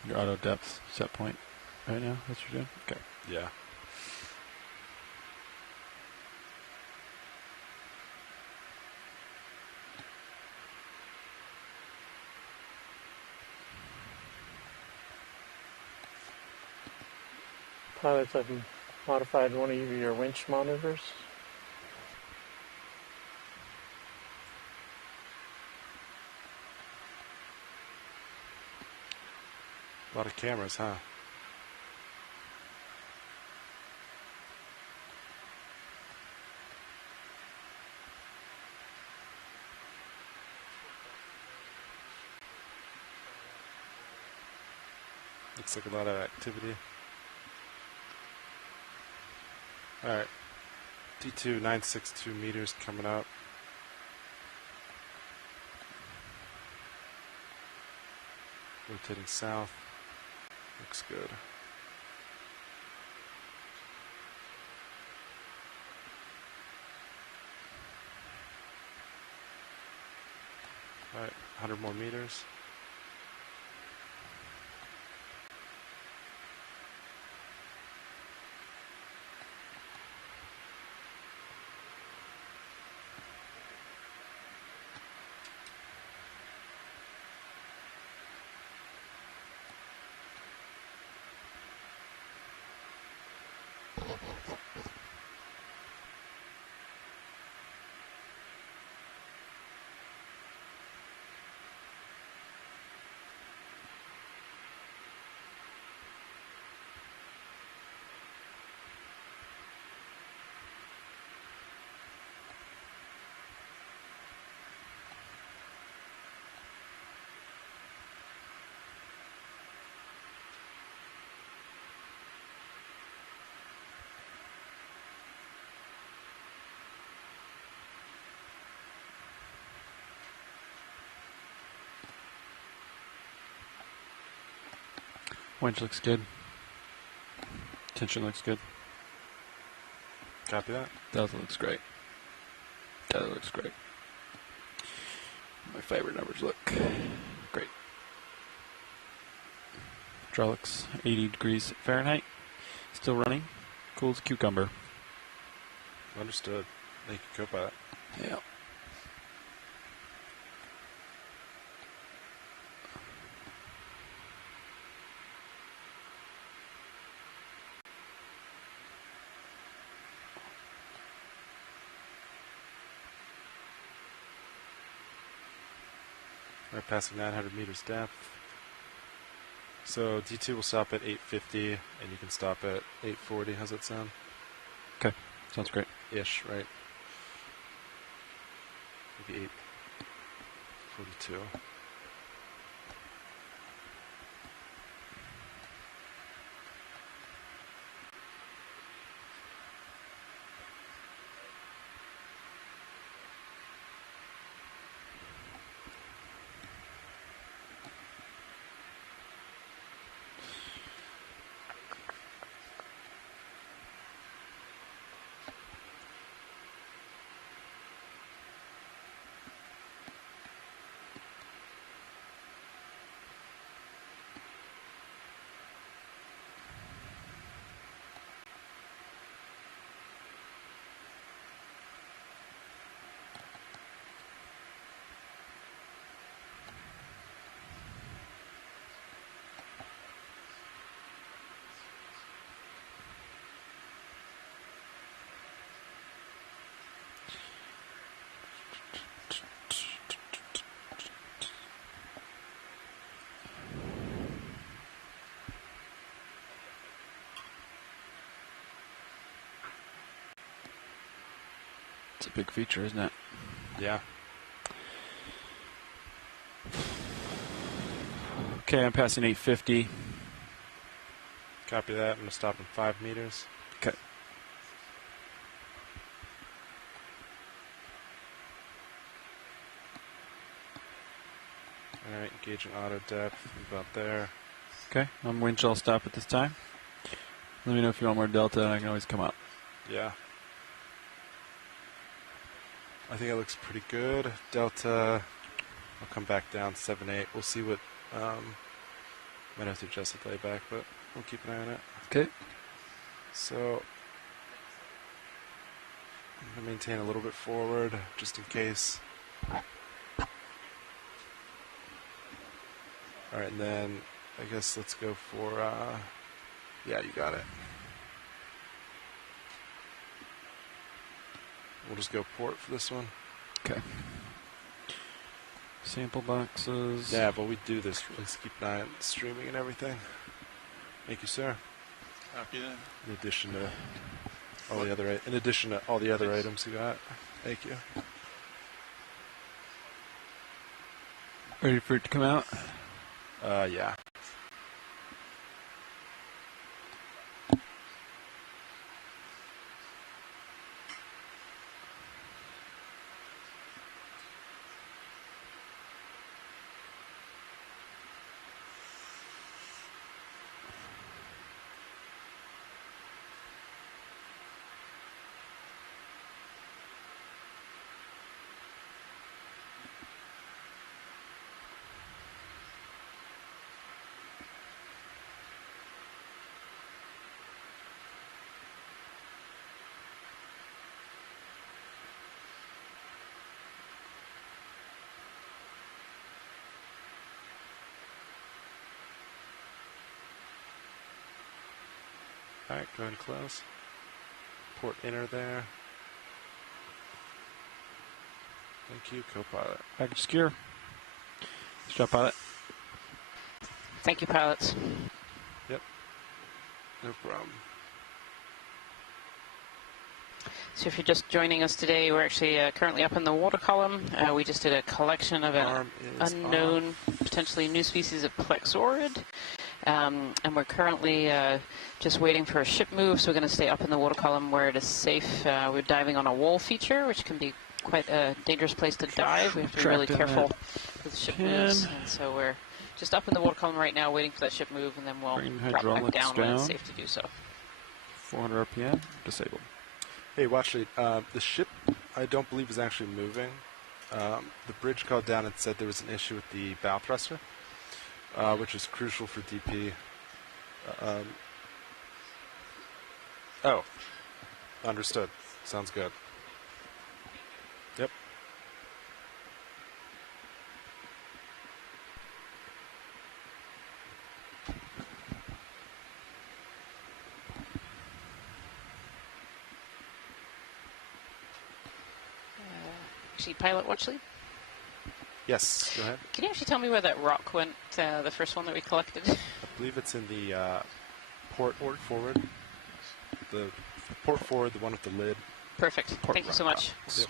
Your auto depth set point right now. That's what you're doing. Okay. Yeah. Pilots, I've modified one of your winch monitors. A lot of cameras, huh? Looks like a lot of activity. Alright. D2 962 meters coming up. Rotating south. Looks good. Alright, 100 more meters. Winch looks good. Tension looks good. Copy that. Delta looks great. Delta looks great. My favorite numbers look great. Hydraulics 80 degrees Fahrenheit. Still running. Cool as a cucumber. Understood. Thank you, Copilot. Yeah. We're passing 900 meters depth. So D2 will stop at 850, and you can stop at 840. How's that sound? Okay, sounds great. Ish, right? Maybe 842. It's a big feature, isn't it? Yeah. Okay, I'm passing 850. Copy that. I'm going to stop in 5 meters. Okay. Alright, engaging auto depth. About there. Okay, I'm winch, I'll stop at this time. Let me know if you want more delta, and I can always come up. Yeah. I think it looks pretty good. Delta, I'll come back down 7-8. We'll see what, might have to adjust the layback, but we'll keep an eye on it. Okay. So, I'm going to maintain a little bit forward, just in case. Alright, and then I guess let's go for, yeah, you got it. We'll just go port for this one. Okay. Sample boxes. Yeah, but we do this. Please keep an eye on streaming and everything. Thank you, sir. Copy that. In addition to all the other items you got. Thank you. Ready for it to come out? Yeah. Alright, go ahead and close. Port inner there. Thank you, co-pilot. Package secure. Good job, pilot. Thank you, pilots. Yep. No problem. So if you're just joining us today, we're actually currently up in the water column. We just did a collection of an unknown, potentially new species of plexaurid. And we're currently just waiting for a ship move, so we're going to stay up in the water column where it is safe. We're diving on a wall feature, which can be quite a dangerous place to dive. We have to be really careful with ship moves. And so we're just up in the water column right now, waiting for that ship move, and then we'll drop back down when it's safe to do so. 400 RPM, disabled. Hey, watch it. The ship, I don't believe, is actually moving. The bridge called down and said there was an issue with the bow thruster, which is crucial for DP. Oh, understood. Sounds good. Yep. Actually, pilot watch lead? Yes, go ahead. Can you actually tell me where that rock went, the first one that we collected? I believe it's in the port forward. The port forward, the one with the lid. Perfect. Thank you so much. Yep.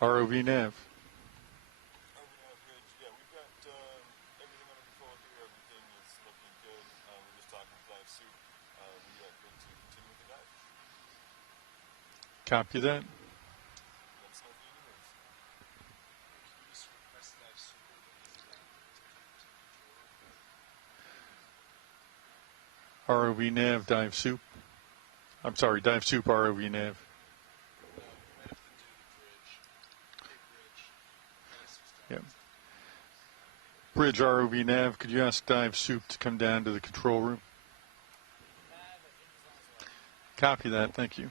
ROV nav. Copy that. ROV nav, dive soup. I'm sorry, dive soup, ROV nav. Yeah. Bridge ROV nav, could you ask dive soup to come down to the control room? Copy that, thank you.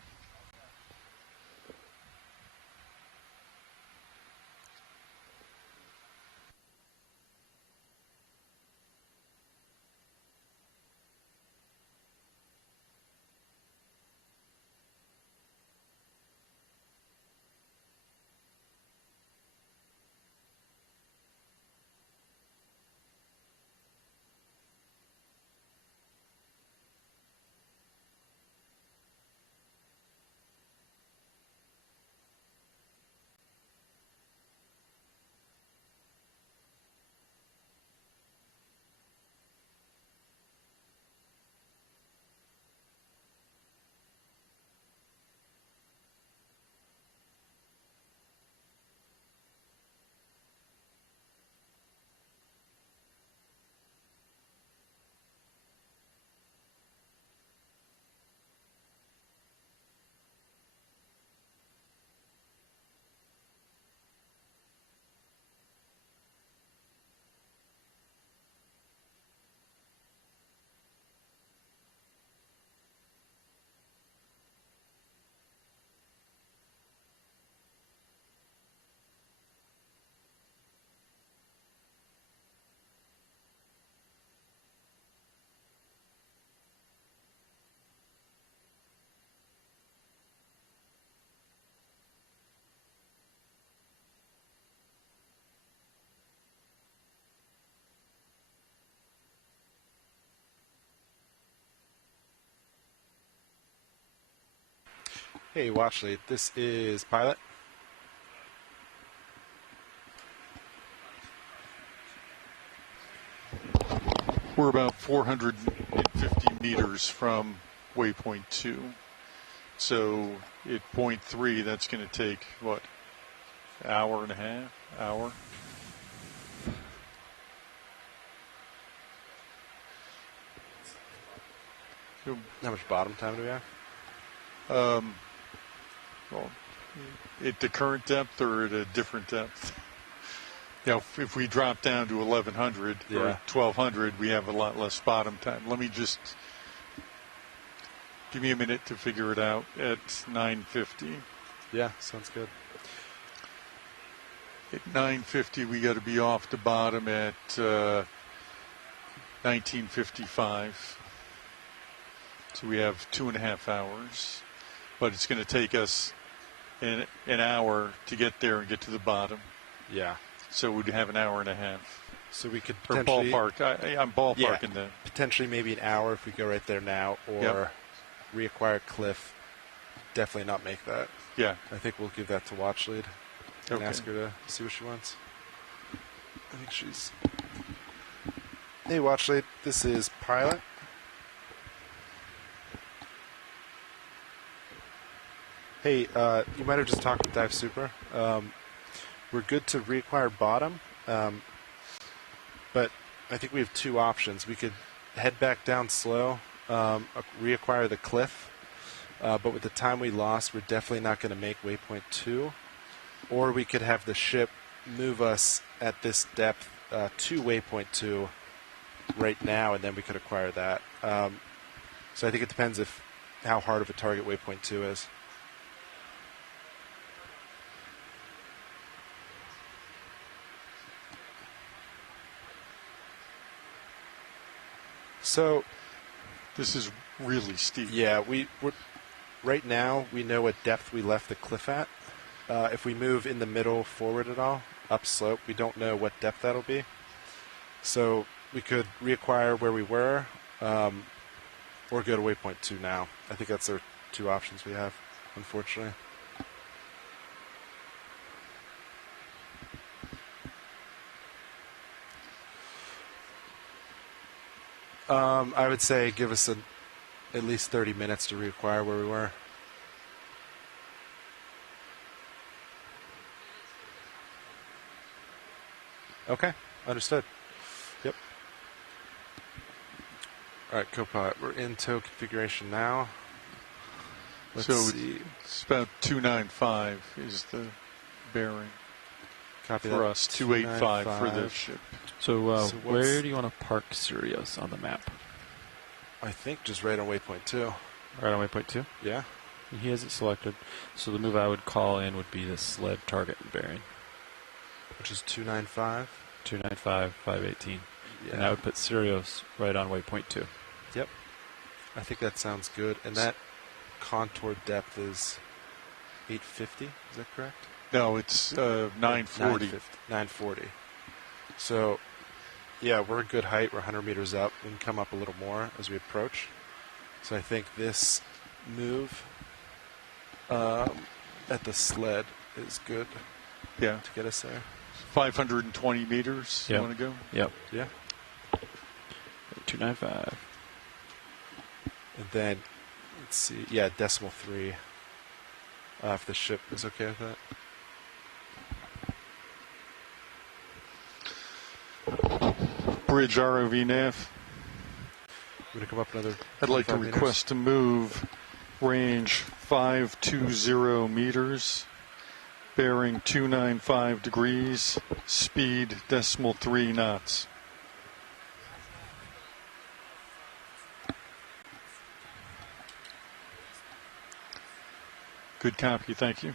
Hey, Watchley, this is Pilot. We're about 450 meters from waypoint 2. So at point 3, that's going to take, what, hour and a half? Hour? How much bottom time do we have? Well, at the current depth or at a different depth? You know, if we drop down to 1100 or 1200, we have a lot less bottom time. Let me just give me a minute to figure it out at 950. Yeah, sounds good. At 950, we got to be off the bottom at 1955. So we have 2.5 hours, but it's going to take us an hour to get there and get to the bottom. Yeah. So we'd have an hour and a half. So we could or potentially... ballpark. I'm ballparking that. Potentially maybe an hour if we go right there now, or reacquire Cliff. Definitely not make that. Yeah. I think we'll give that to Watchlead and ask her to see what she wants. I think she's... Hey, Watchlead, this is Pilot. Hey, you might have just talked with Dive Super. We're good to reacquire bottom, but I think we have two options. We could head back down slow, reacquire the cliff, but with the time we lost, we're definitely not going to make waypoint 2. Or we could have the ship move us at this depth to waypoint 2 right now, and then we could acquire that. So I think it depends how hard of a target waypoint 2 is. So, this is really steep. Yeah, we're right now we know what depth we left the cliff at. If we move in the middle forward at all, upslope, we don't know what depth that'll be. So we could reacquire where we were, or go to waypoint 2 now. I think that's our two options we have, unfortunately. I would say give us at least 30 minutes to reacquire where we were. Okay, understood. Yep. All right, Copilot, we're in tow configuration now. Let's see. It's about 295 is the bearing. Copy for that. us, 285 for this ship. So, where do you want to park Sirius on the map? I think just right on waypoint 2. Right on waypoint 2? Yeah. He has it selected. So the move I would call in would be the sled target and bearing. Which is 295? 295, 518. Yeah. And I would put Sirius right on waypoint 2. Yep. I think that sounds good. And that contour depth is 850, is that correct? No, it's 940. 940. So, yeah, we're a good height. We're 100 meters up. We can come up a little more as we approach. So I think this move at the sled is good. Yeah. To get us there. 520 meters. Yep. You want to go? Yep. Yeah. 295. And then, let's see. Yeah, decimal 3. If the ship is okay with that. Bridge ROV nav. We're going to come up another. I'd like to 25 meters. request a move, range 520 meters, bearing 295 degrees, speed decimal 3 knots. Good copy, thank you.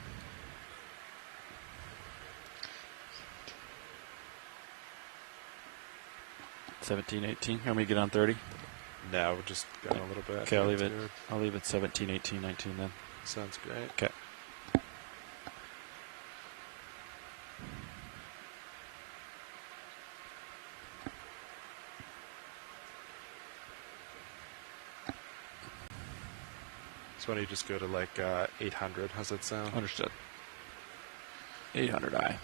$17, $18. Can we get on 30? No, we're just going a little bit. Okay, I'll leave it. Good. I'll leave it 17, 18, 19 then. Sounds great. Okay. So why don't you just go to like 800? How's that sound? Understood. 800i.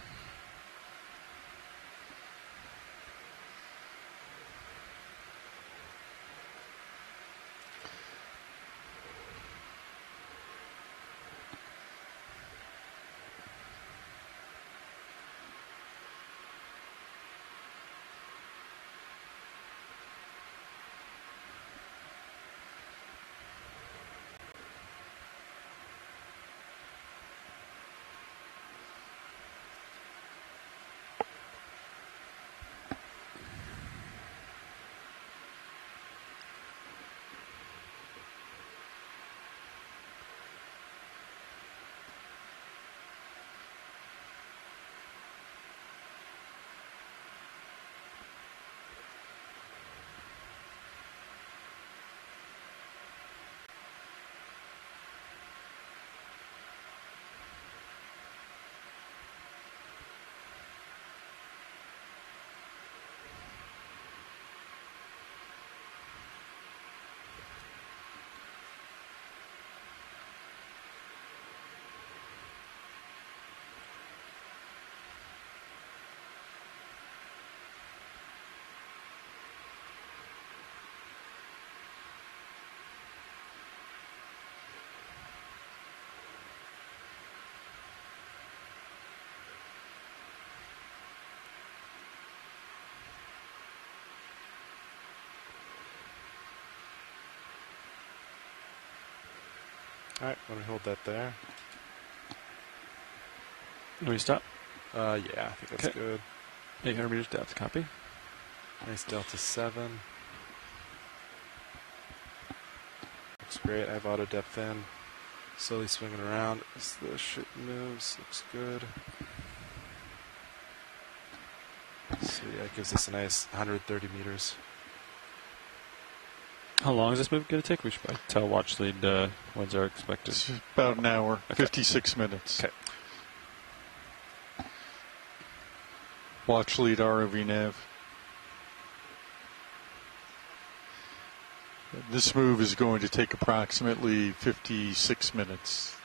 All right, want to hold that there? Do we stop? Yeah, I think that's good. 800 meters depth. Copy. Nice delta 7. Looks great. I have auto depth in. Slowly swinging around as the ship moves. Looks good. So yeah, it gives us a nice 130 meters. How long is this move going to take? We should probably tell watch lead when's our expected. It's about an hour, Okay. 56 minutes. Okay. Watch lead ROV nav. This move is going to take approximately 56 minutes.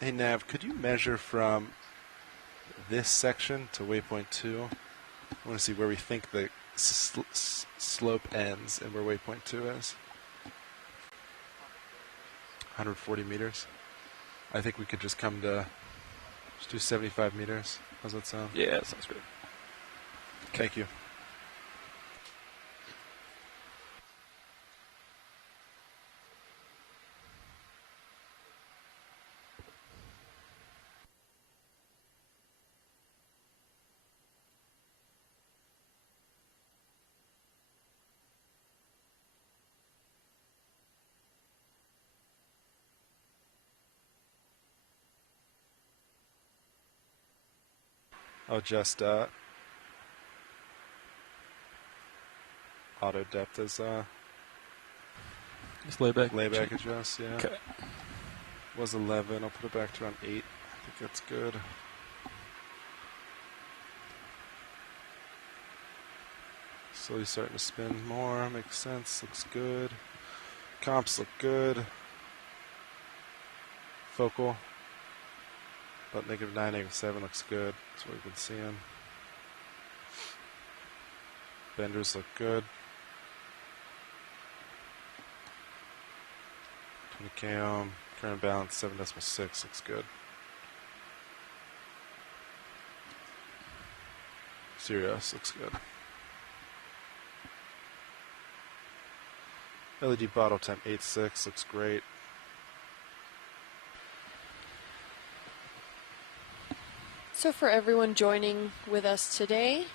Hey Nav, could you measure from this section to waypoint 2? I want to see where we think the slope ends and where waypoint 2 is. 140 meters. I think we could just come to, just do 75 meters. How's that sound? Yeah, that sounds great. Thank you. I'll just auto depth as Just layback. layback adjust, yeah. Okay. Was 11, I'll put it back to around 8. I think that's good. Slowly starting to spin more, makes sense, looks good. Comps look good. Focal, about -9, -7 looks good. That's what we've been seeing. Benders look good. 20 km, current balance 7.6 looks good. Sirius looks good. LED bottle time 8.6 looks great. So for everyone joining with us today,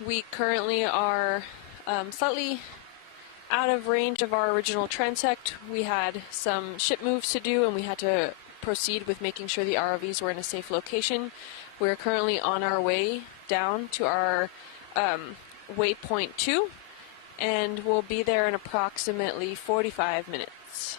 we currently are slightly out of range of our original transect. We had some ship moves to do and we had to proceed with making sure the ROVs were in a safe location. We're currently on our way down to our waypoint 2 and we'll be there in approximately 45 minutes.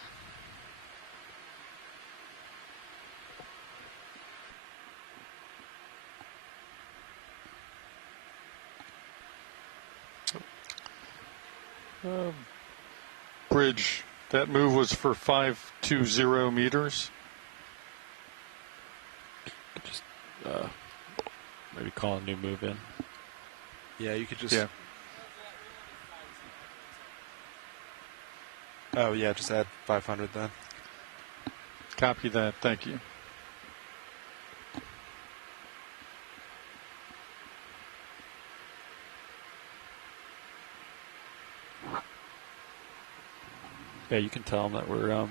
Bridge, that move was for 520 meters. Just maybe call a new move in. Yeah, you could just... Yeah. Oh, yeah, just add 500 then. Copy that, thank you. Yeah, you can tell them that we're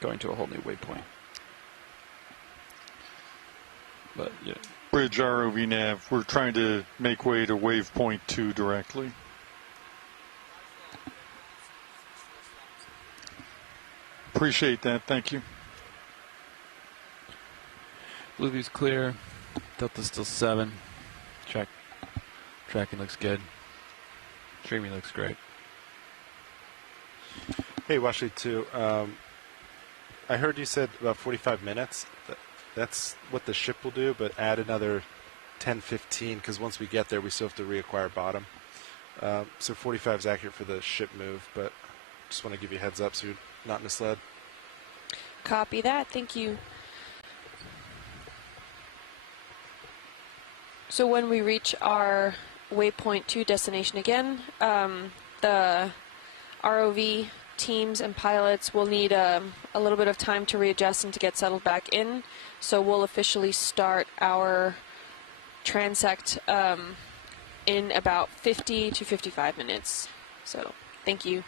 going to a whole new waypoint. But yeah. Bridge ROV nav, we're trying to make way to waypoint 2 directly. Appreciate that, thank you. Blue view's clear. Delta's still 7. Tracking looks good. Streaming looks great. Hey, Washley, too. I heard you said about 45 minutes. That's what the ship will do, but add another 10, 15, because once we get there, we still have to reacquire bottom. So 45 is accurate for the ship move, but just want to give you a heads up so you're not misled. Copy that, thank you. So when we reach our waypoint 2 destination again, the ROV teams and pilots will need a little bit of time to readjust and to get settled back in. So we'll officially start our transect in about 50 to 55 minutes. So thank you.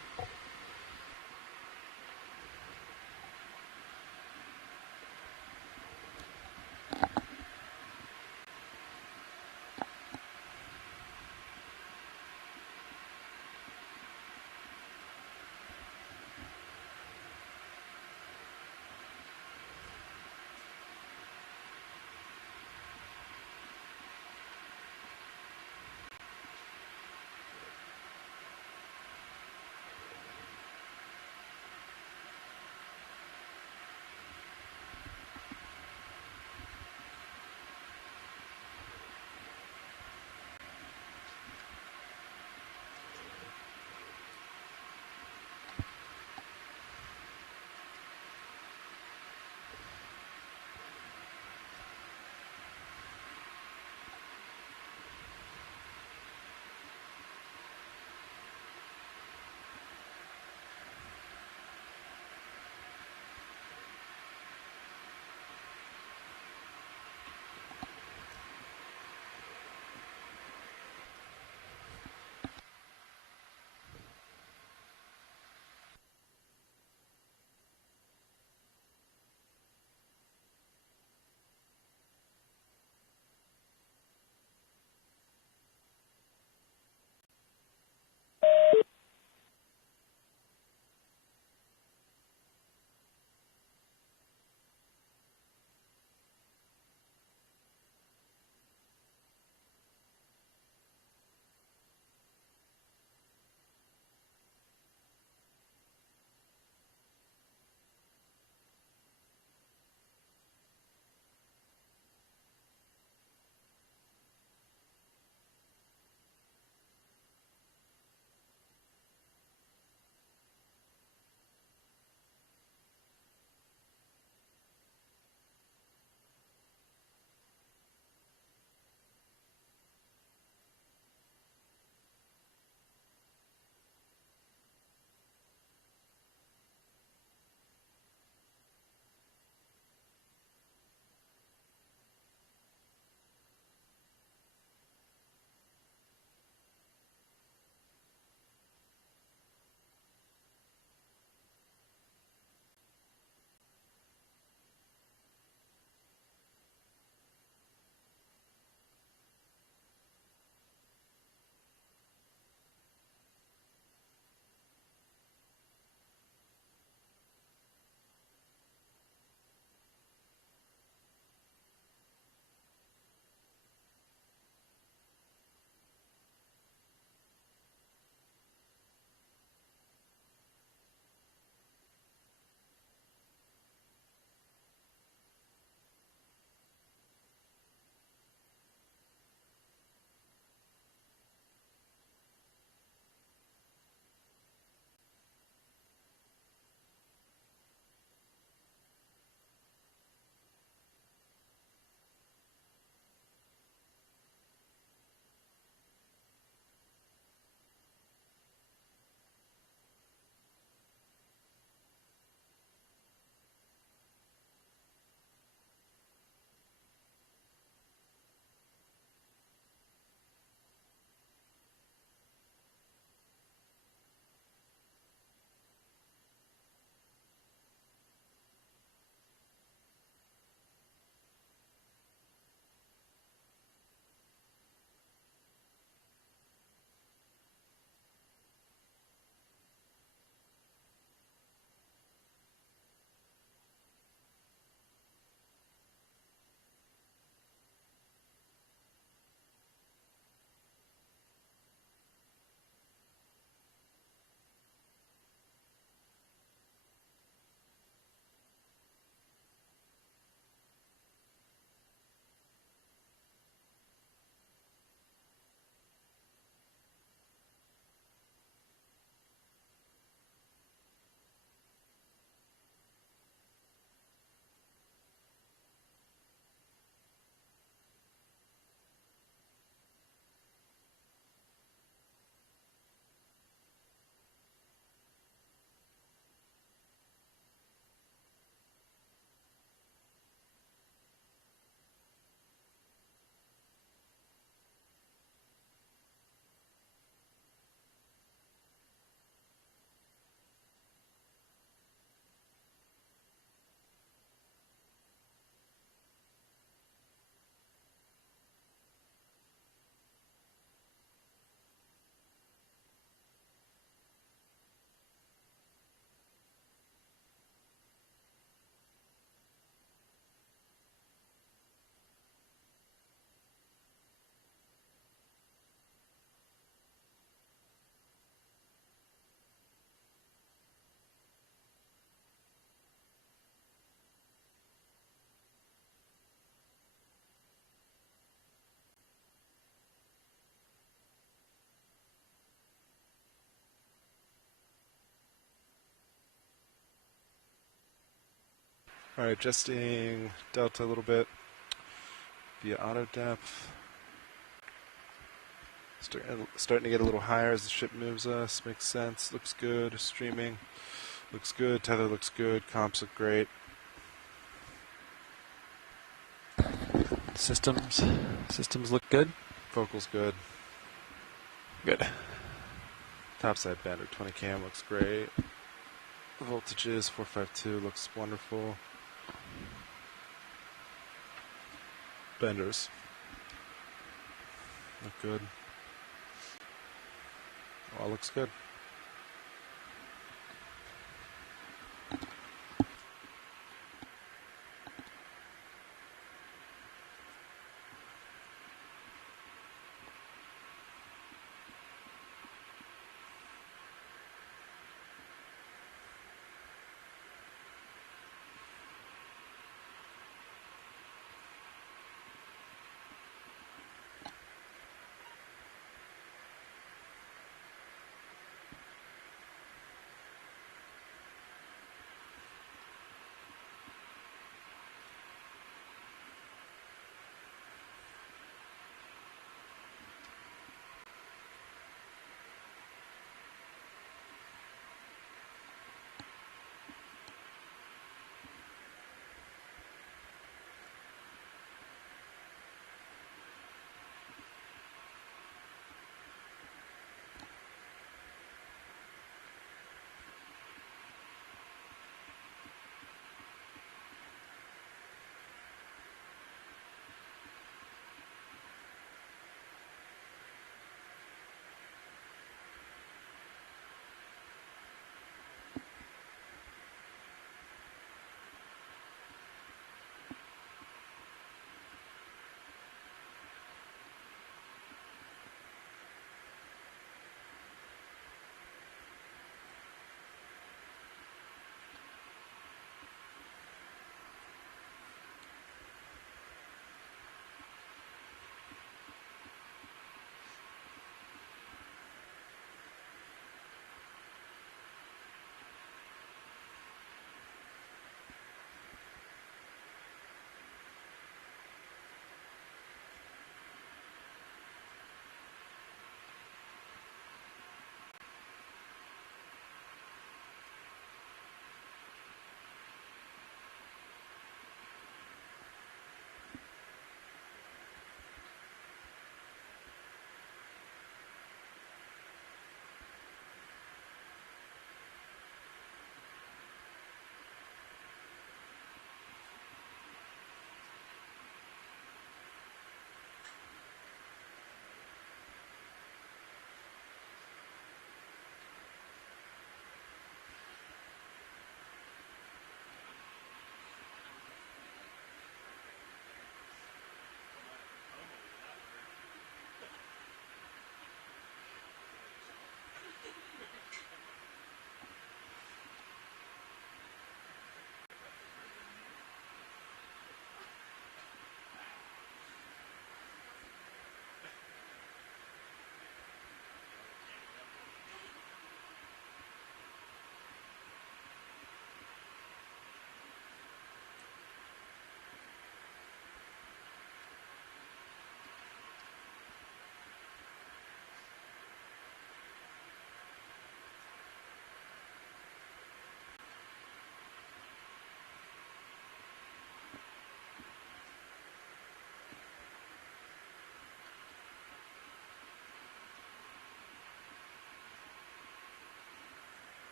All right, adjusting delta a little bit via auto depth. Starting to get a little higher as the ship moves us. Makes sense. Looks good. Streaming looks good. Tether looks good. Comps look great. Systems look good. Focal's good. Good. Topside bender 20 cam looks great. Voltages 452 looks wonderful. Benders look good. All looks good.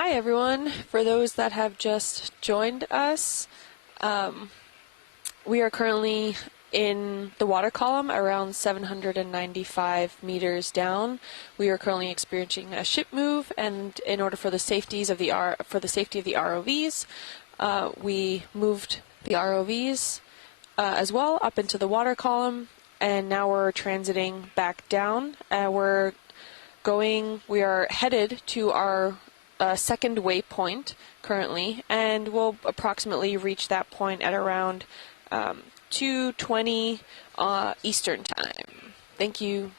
Hi everyone. For those that have just joined us, we are currently in the water column around 795 meters down. We are currently experiencing a ship move, and in order for the safety of the ROVs, we moved the ROVs as well up into the water column, and now we're transiting back down. We are headed to our second waypoint currently, and we'll approximately reach that point at around 2:20 Eastern Time. Thank you.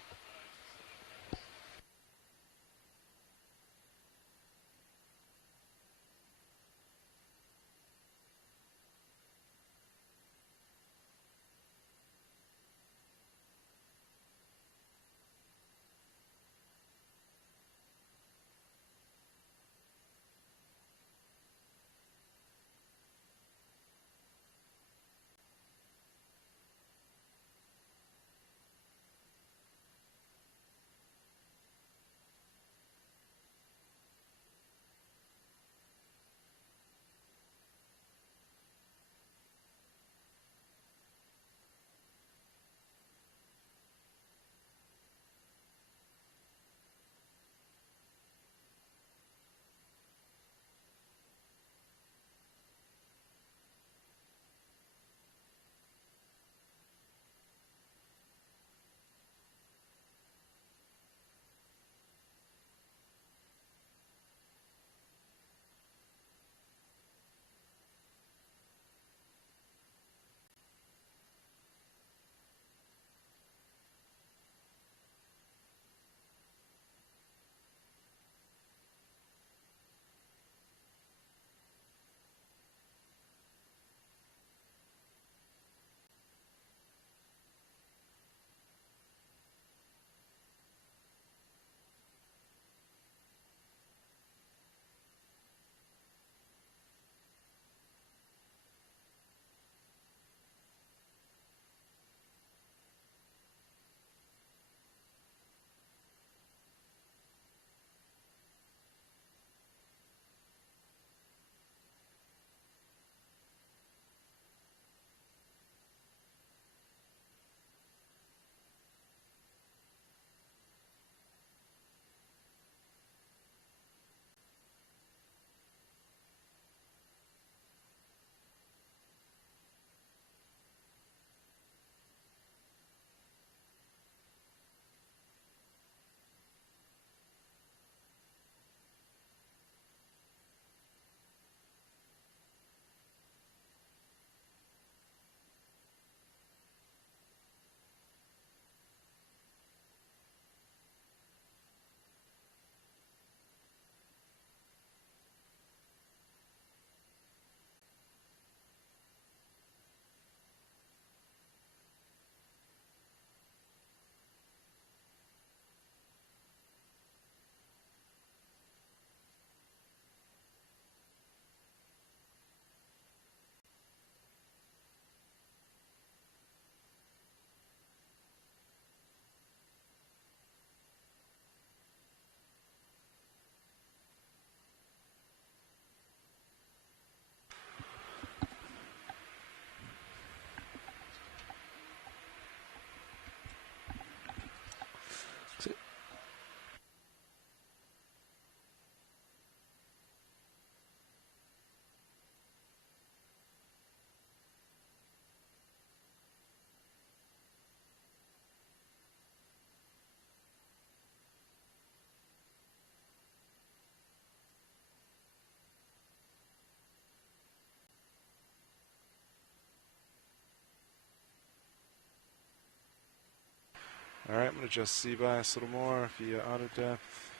Alright, I'm going to adjust C-bias a little more via auto depth.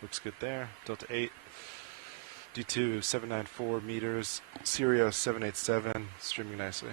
Looks good there. Delta 8. D2 794 meters. Sirio 787. Streaming nicely.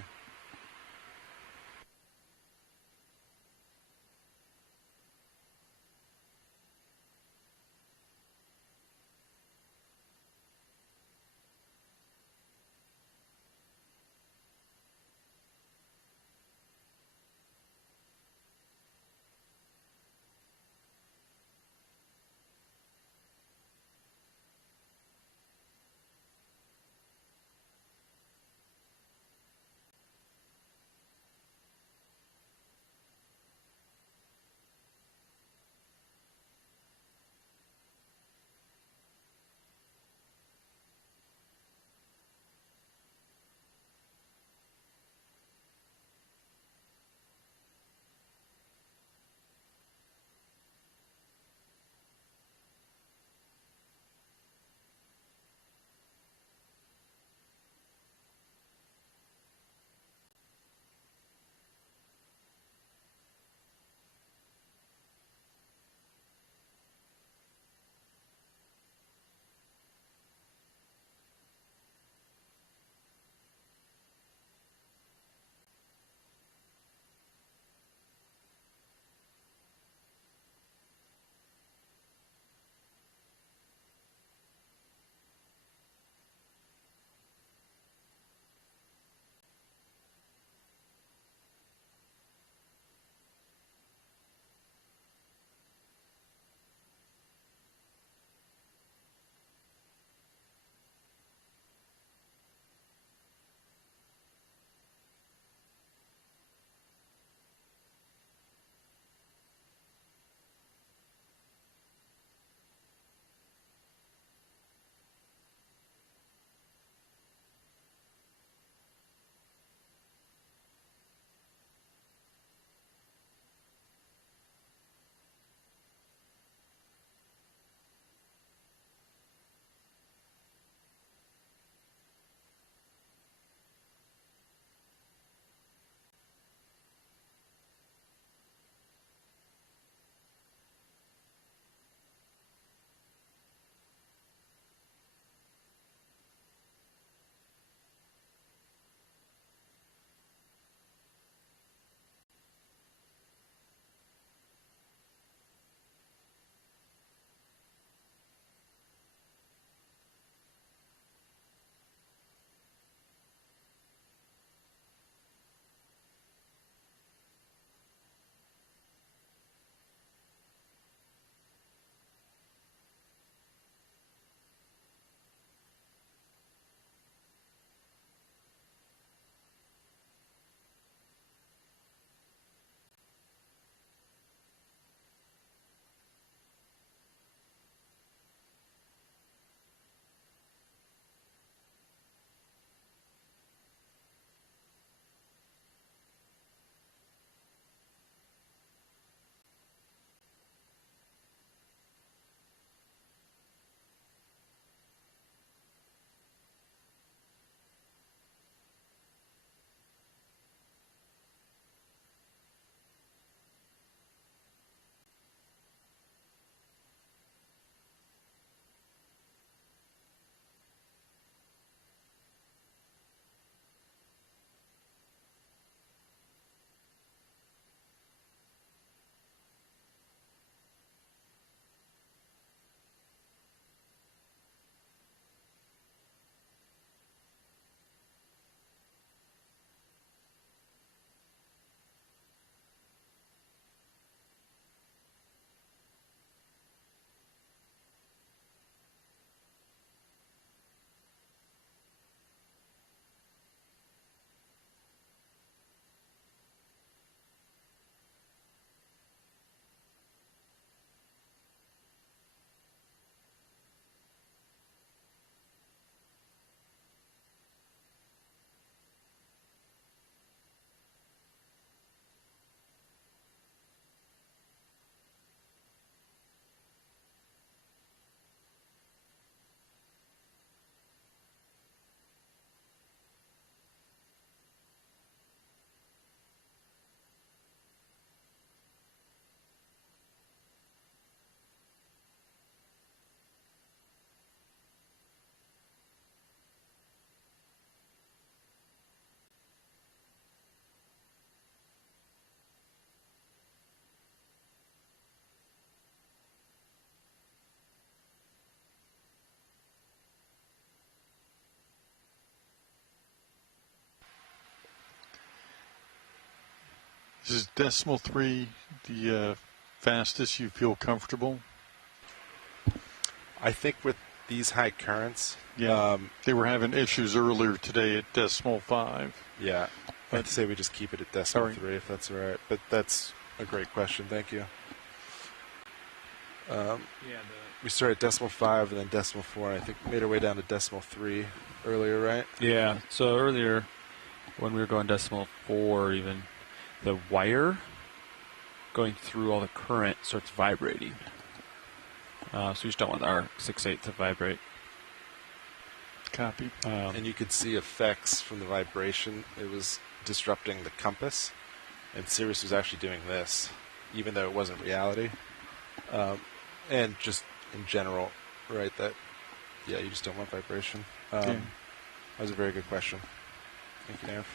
Is decimal 3 the fastest you feel comfortable? I think with these high currents, yeah, they were having issues earlier today at decimal 5. Yeah, I'd say we just keep it at decimal 3 if that's all right. But that's a great question. Thank you. We started at decimal 5 and then decimal 4. And I think we made our way down to decimal 3 earlier, right? Yeah. So earlier, when we were going decimal 4, even the wire going through all the current starts vibrating. So we just don't want our 6/8 to vibrate. Copy. And you could see effects from the vibration. It was disrupting the compass, and Sirius was actually doing this, even though it wasn't reality. And just in general, right? That you just don't want vibration. That was a very good question. Thank you, Nav.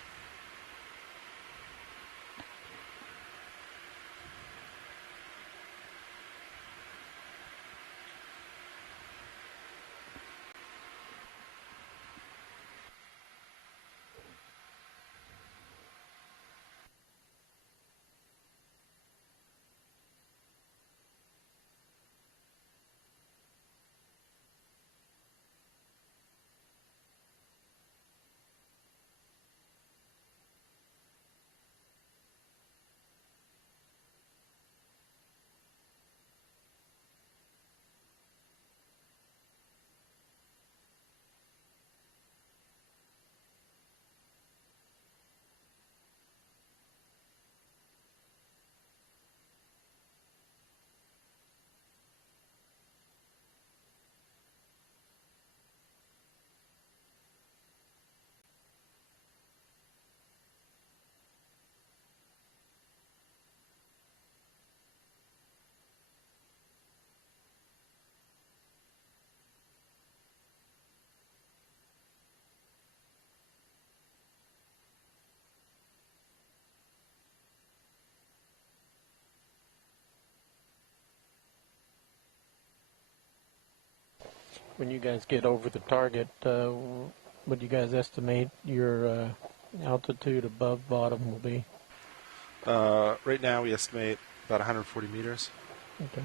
When you guys get over the target, what do you guys estimate your altitude above bottom will be? Right now we estimate about 140 meters. Okay.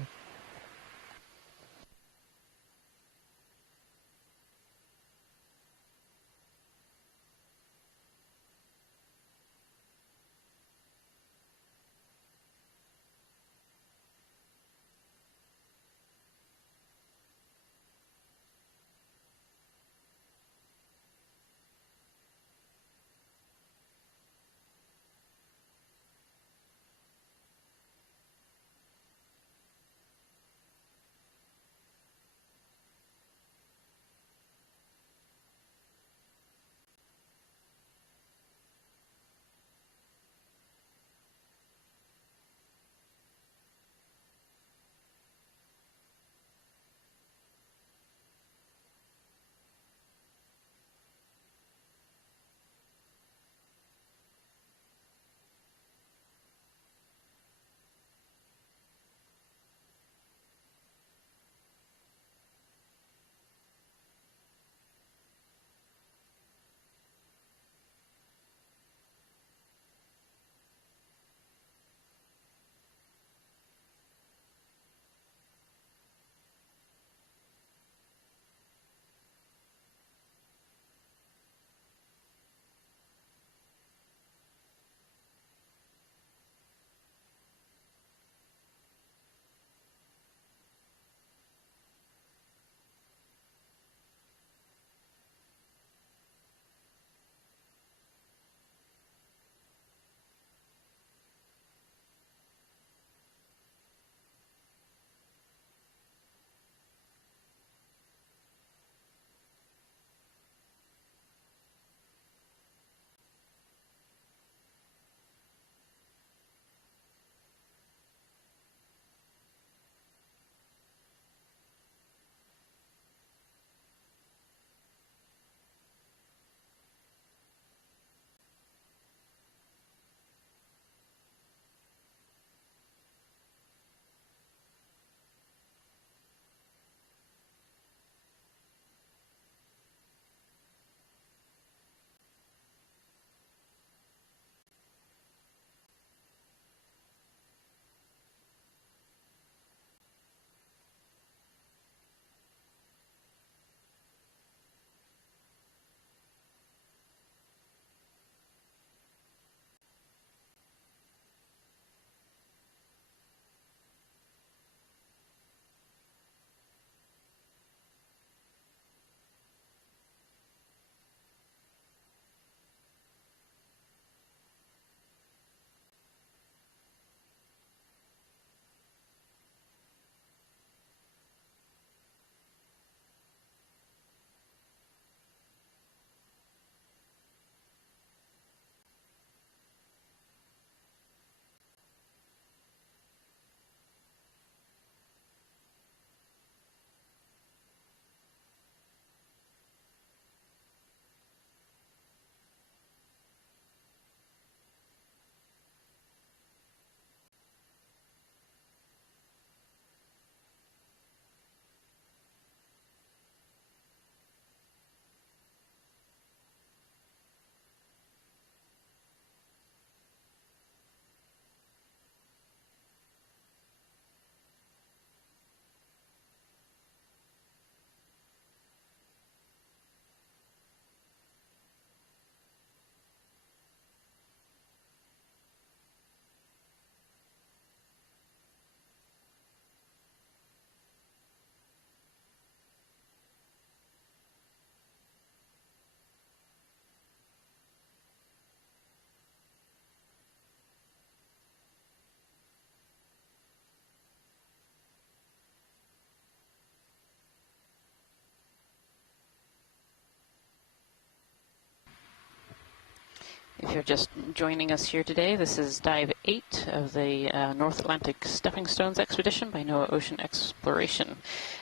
If you're just joining us here today, this is Dive 8 of the North Atlantic Stepping Stones expedition by NOAA Ocean Exploration.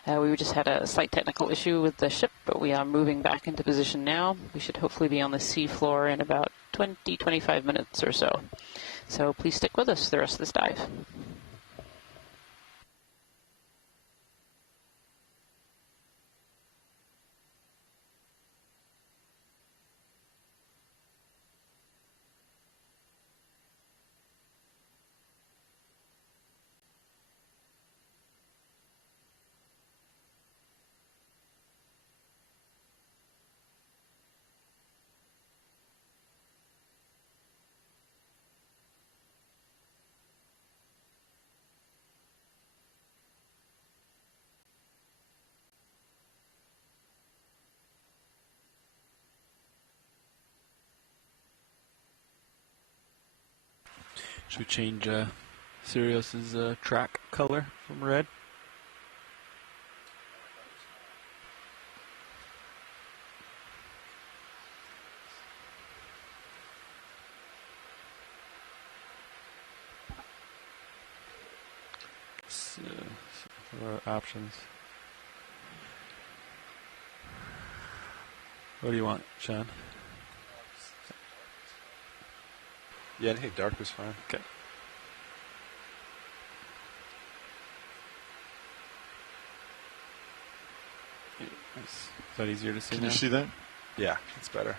We just had a slight technical issue with the ship, but we are moving back into position now. We should hopefully be on the seafloor in about 20-25 minutes or so. So please stick with us for the rest of this dive. Should we change Sirius's track color from red? So, options. What do you want, Sean? Yeah, I think dark was fine. Okay. Is that easier to see Can now? you see that? Yeah, it's better.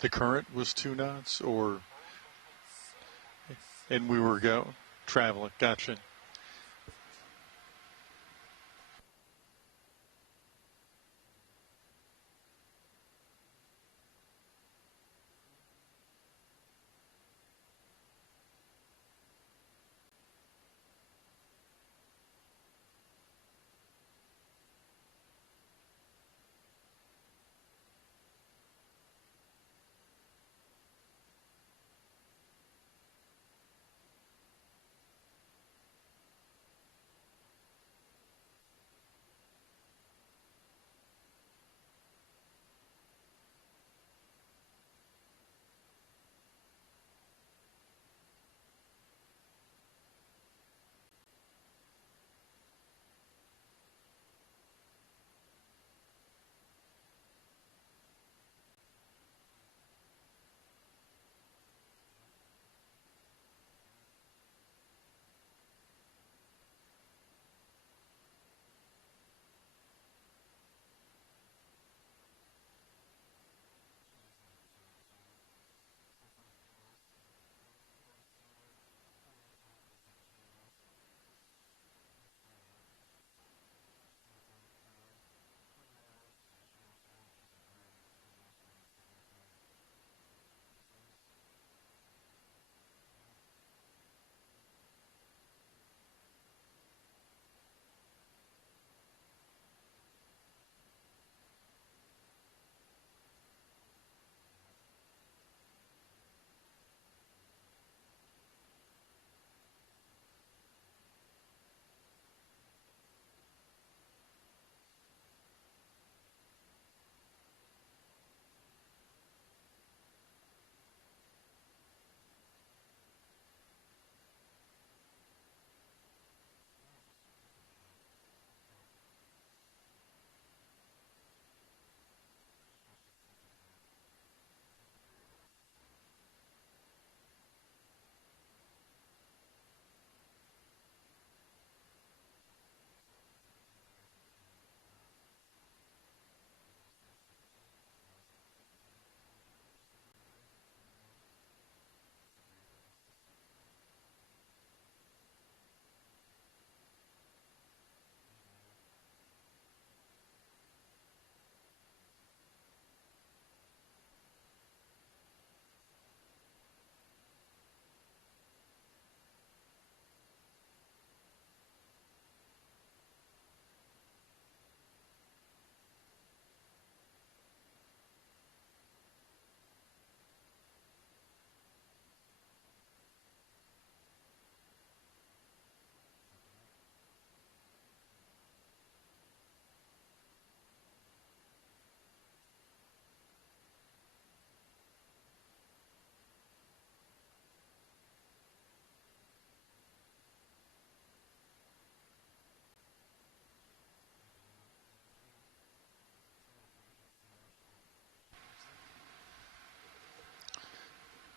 The current was 2 knots, or and we were traveling. Gotcha.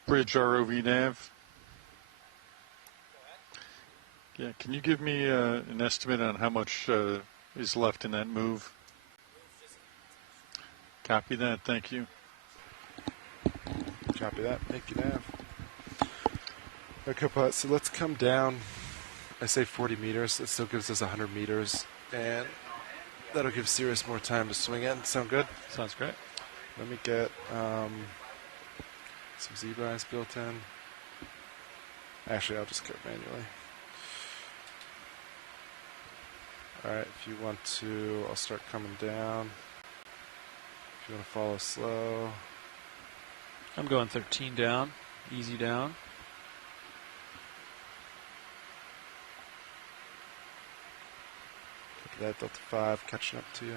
Bridge ROV nav. Yeah, can you give me an estimate on how much is left in that move? Copy that, thank you. Copy that, thank you, Nav. Okay, so let's come down. I say 40 meters. It still gives us 100 meters, and that'll give Sirius more time to swing in. Sound good? Sounds great. Let me get some Z-Brise built in. Actually, I'll just go manually. Alright, if you want to, I'll start coming down. If you want to follow slow. I'm going 13 down, easy down. Look at that, Delta 5 catching up to you.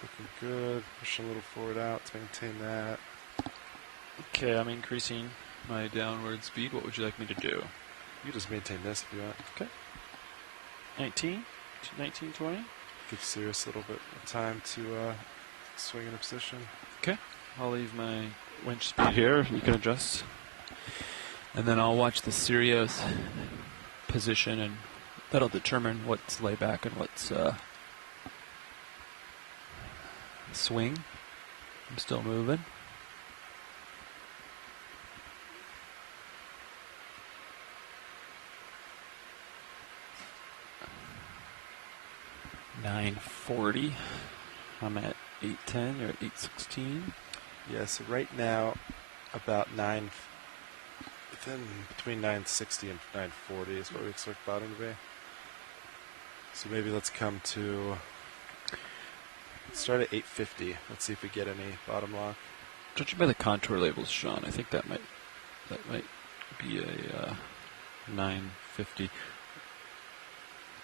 Looking good. Push a little forward out to maintain that. Okay, I'm increasing my downward speed. What would you like me to do? You just maintain this if you want. Okay. 19, 20. Give Sirius a little bit of time to swing into position. Okay. I'll leave my winch speed here. You can adjust. And then I'll watch the Sirius position, and that'll determine what's layback and what's swing. I'm still moving. 940. I'm at 810. You're at 816. Yeah, so right now, about between 960 and 940 is what we expect bottom to be. So maybe let's start at 850. Let's see if we get any bottom lock. Judging by the contour labels, Sean, I think that might be a 950.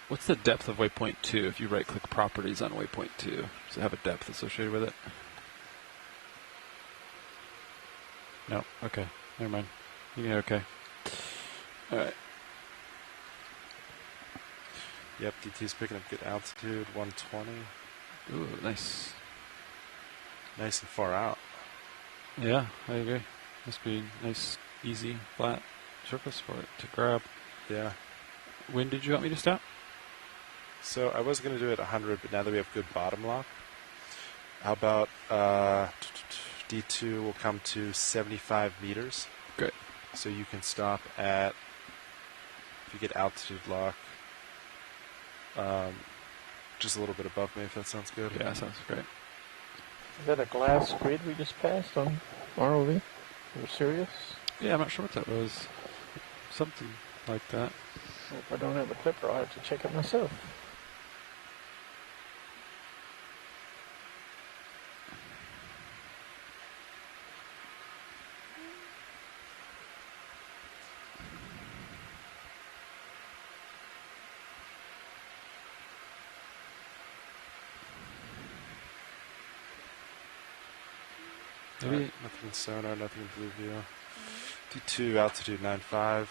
What's the depth of waypoint 2 if you right-click properties on waypoint 2? Does it have a depth associated with it? No. Okay. Never mind. Yeah, okay. All right. Yep, DT's picking up good altitude, 120. Ooh, nice. Nice and far out. Yeah, I agree. Must be nice, easy, flat surface for it to grab. Yeah. When did you want me to stop? So I was going to do it 100, but now that we have good bottom lock, how about D2 will come to 75 meters. Great. So you can stop at, if you get altitude lock, just a little bit above me, if that sounds good. Yeah, sounds great. Is that a glass grid we just passed on ROV? Are you serious? Yeah, I'm not sure what that was. Something like that. Well, if I don't have the clipper, I'll have to check it myself. Nothing in sonar, nothing in blue view. D2 altitude 95.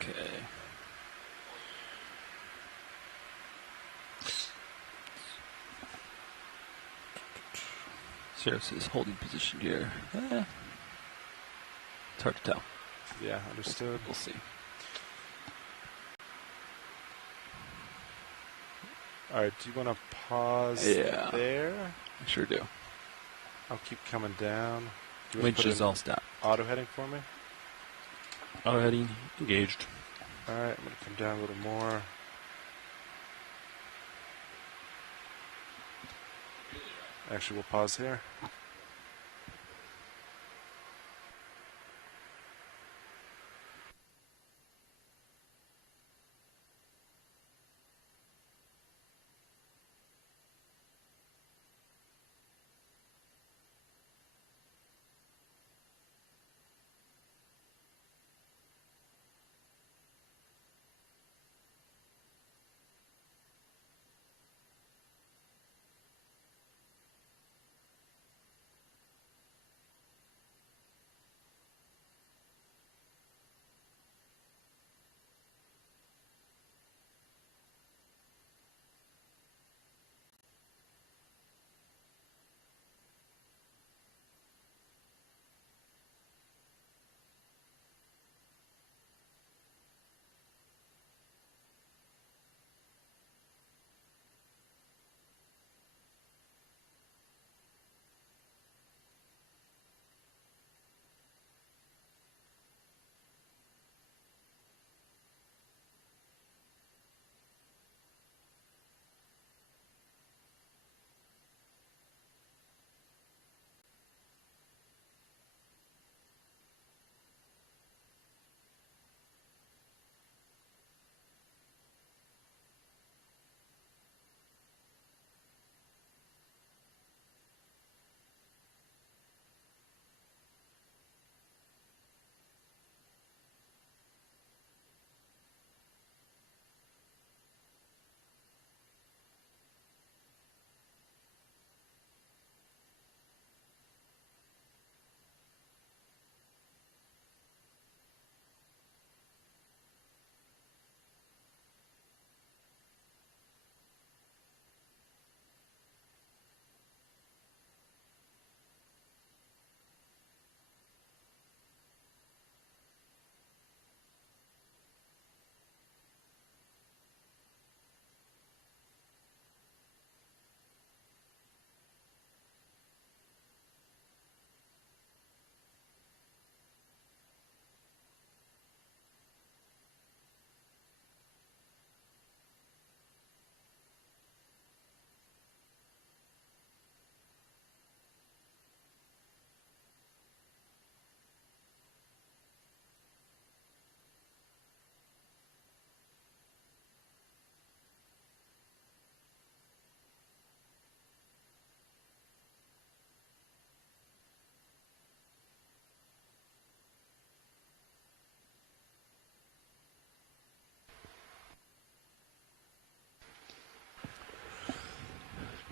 Okay. Cirrus is holding position here. It's hard to tell. Yeah, understood. We'll see. Alright, do you want to pause Yeah. there? I sure do. I'll keep coming down. Do you want to Winch put is in all stop. auto heading for me? Auto heading engaged. Alright, I'm going to come down a little more. Actually, we'll pause here.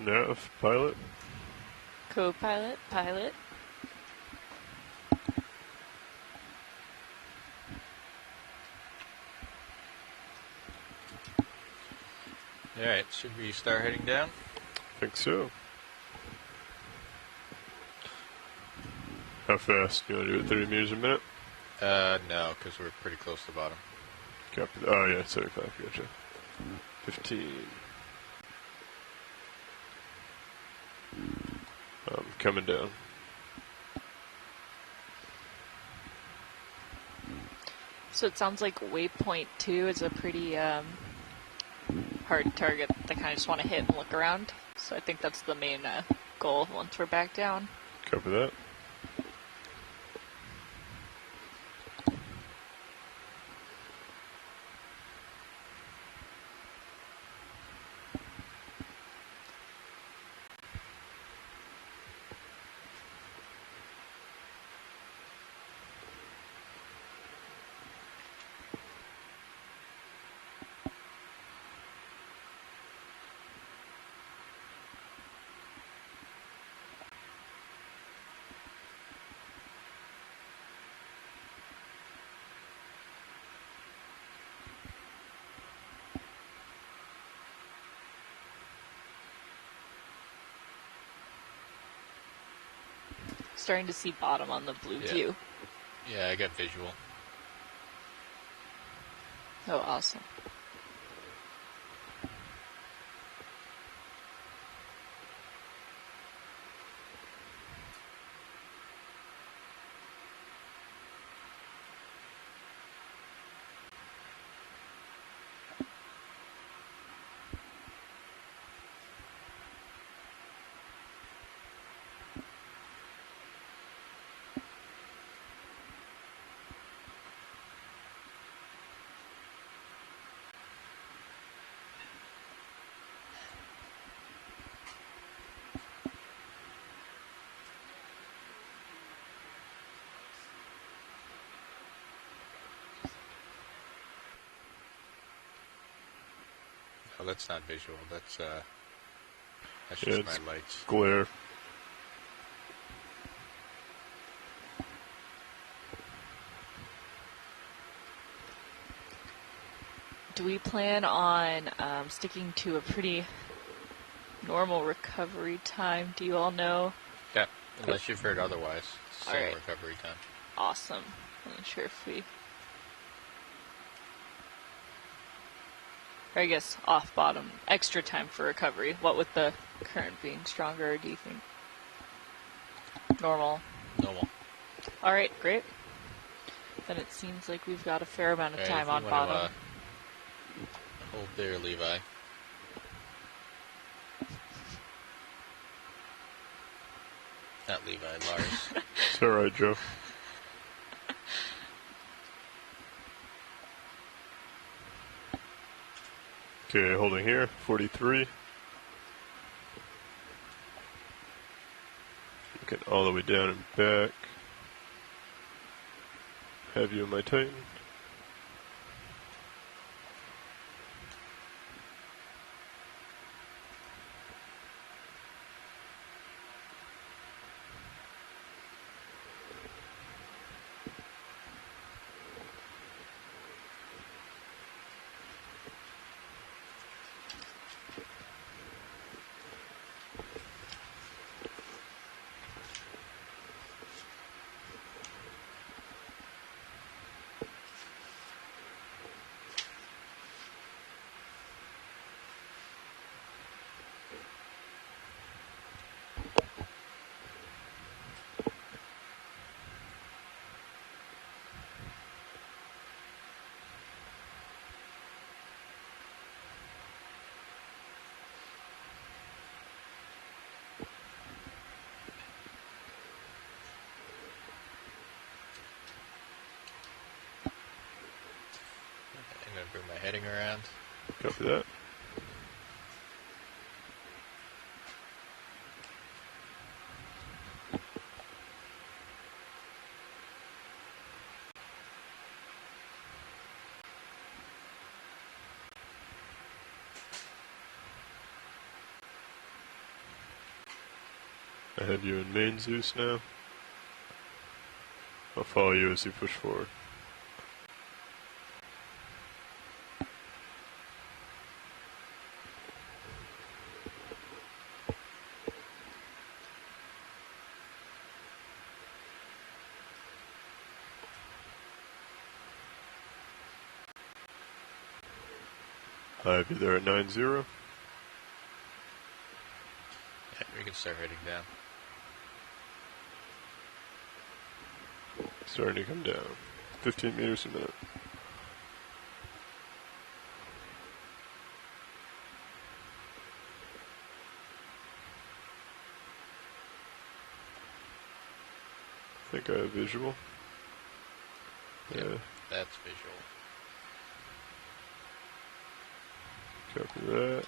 Nav, pilot. Co-pilot, pilot. Alright, should we start heading down? I think so. How fast? You want to do it 30 meters a minute? No, because we're pretty close to the bottom. Copy. Oh, yeah, 75. Gotcha. 15. Coming down. So it sounds like waypoint 2 is a pretty hard target that I kind of just want to hit and look around. So I think that's the main goal once we're back down. Copy that. Starting to see bottom on the blue view. Yeah, I got visual. Oh, awesome. Oh, that's not visual. That's Yeah, just it's my lights. glare. Do we plan on sticking to a pretty normal recovery time? Do you all know? Yeah, unless you've heard otherwise. Same Alright. recovery time. Awesome. I'm not sure if we... Or I guess off bottom. Extra time for recovery. What with the current being stronger, do you think? Normal. Normal. Alright, great. Then it seems like we've got a fair amount of time on bottom. Hold there, Levi. Not Levi, Lars. It's alright, Joe. Okay, holding here, 43. Looking all the way down and back. Have you in my Titan. I'm going to bring my heading around. Copy that. I have you in main Zeus now. I'll follow you as you push forward. I have you there at 9-0. Yeah, we can start heading down. Starting to come down. 15 meters a minute. I think I have visual. Yep, Yeah. that's visual. Copy that.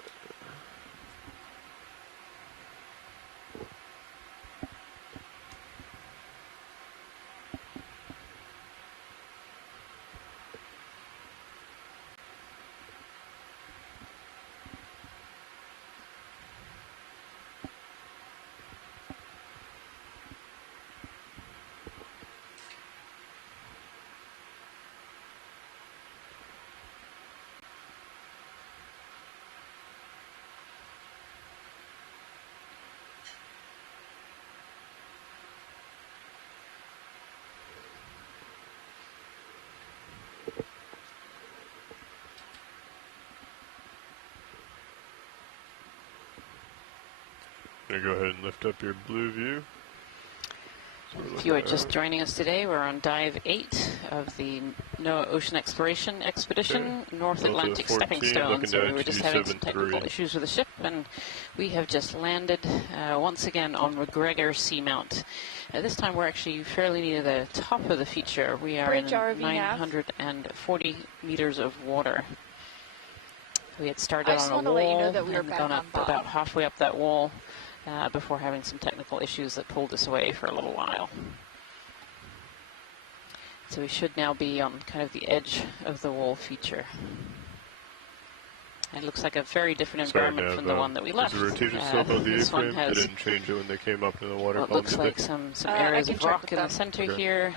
Gonna go ahead and lift up your blue view. If you are just joining us today, we're on dive 8 of the NOAA Ocean Exploration Expedition, North Atlantic Stepping Stone. So we were just having some technical issues with the ship, and we have just landed once again on MacGregor Seamount. This time we're actually fairly near the top of the feature. We are in 940 meters of water. We had started on a wall and gone up about halfway up that wall before having some technical issues that pulled us away for a little while. So we should now be on kind of the edge of the wall feature. It looks like a very different environment from the one that we left. Is the rotation still above the this one A-frame? has, They didn't change it when they came up in the water well, it column, looks like some areas of rock in the center here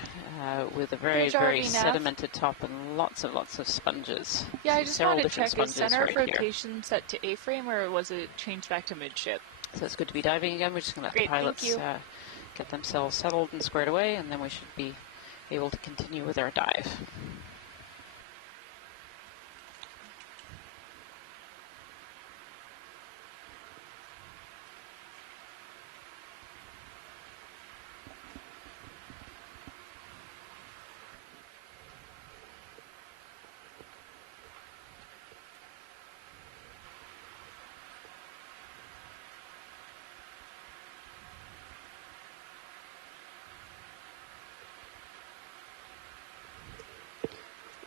with a very, very sedimented top and lots of sponges. Yeah, so I just wanted to check, is center right rotation set to A-frame, or was it changed back to midship? So it's good to be diving again. We're just going to let the pilots get themselves settled and squared away, and then we should be able to continue with our dive.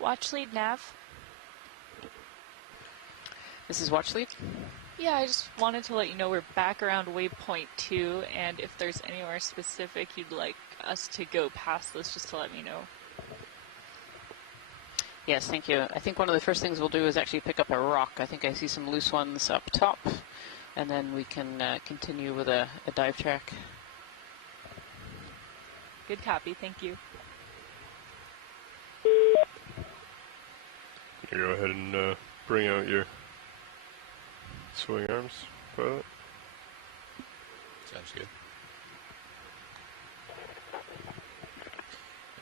Watch lead nav. This is watch lead? Yeah, I just wanted to let you know we're back around waypoint 2, and if there's anywhere specific you'd like us to go past this, just to let me know. Yes, thank you. I think one of the first things we'll do is actually pick up a rock. I think I see some loose ones up top, and then we can continue with a dive track. Good copy, thank you. You go ahead and bring out your swing arms, pilot. Sounds good.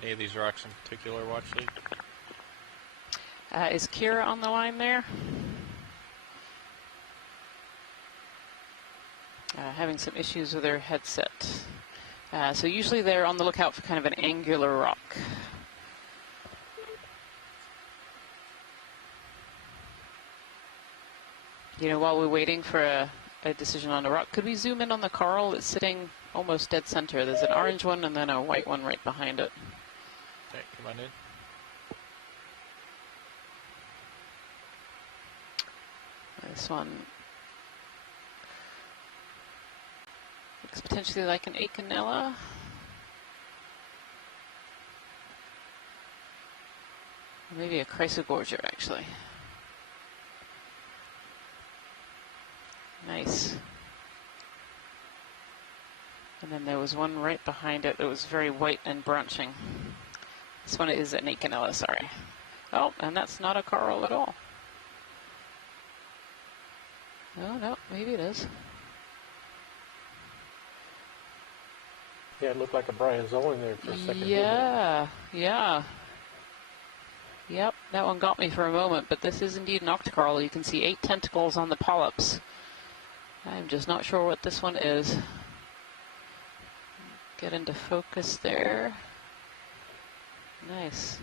Any of these rocks in particular, watch lead? Is Kira on the line there? Having some issues with her headset. So usually they're on the lookout for kind of an angular rock. You know, while we're waiting for a decision on a rock, could we zoom in on the coral? It's sitting almost dead center. There's an orange one and then a white one right behind it. Okay, come on in. This one looks potentially like an Acanella. Maybe a Chrysogorgia, actually. Nice. And then there was one right behind it that was very white and branching. This one is an Okeanos, sorry. Oh, and that's not a coral at all. Oh, no, maybe it is. Yeah, it looked like a bryozoan there for a second. Yeah, yeah. Yep, that one got me for a moment, but this is indeed an octocoral. You can see 8 tentacles on the polyps. I'm just not sure what this one is. Get into focus there. Nice.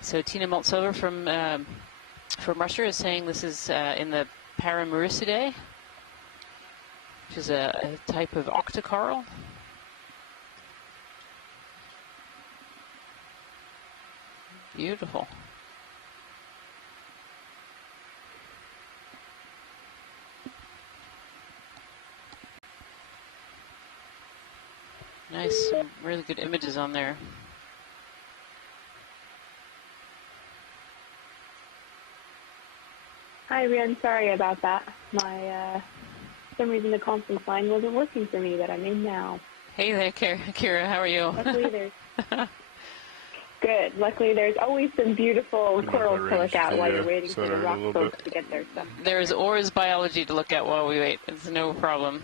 So Tina Maltsover from Russia is saying this is in the Paramuricidae, which is a type of octocoral. Beautiful. Nice, some really good images on there. Hi, Rian. Sorry about that. My, for some reason the conference line wasn't working for me, but I'm in now. Hey there, Kira. How are you? Luckily, there's good. Luckily, there's always some beautiful corals to look at while you're waiting for the rock folks to get their stuff. There's ORS biology to look at while we wait. It's no problem.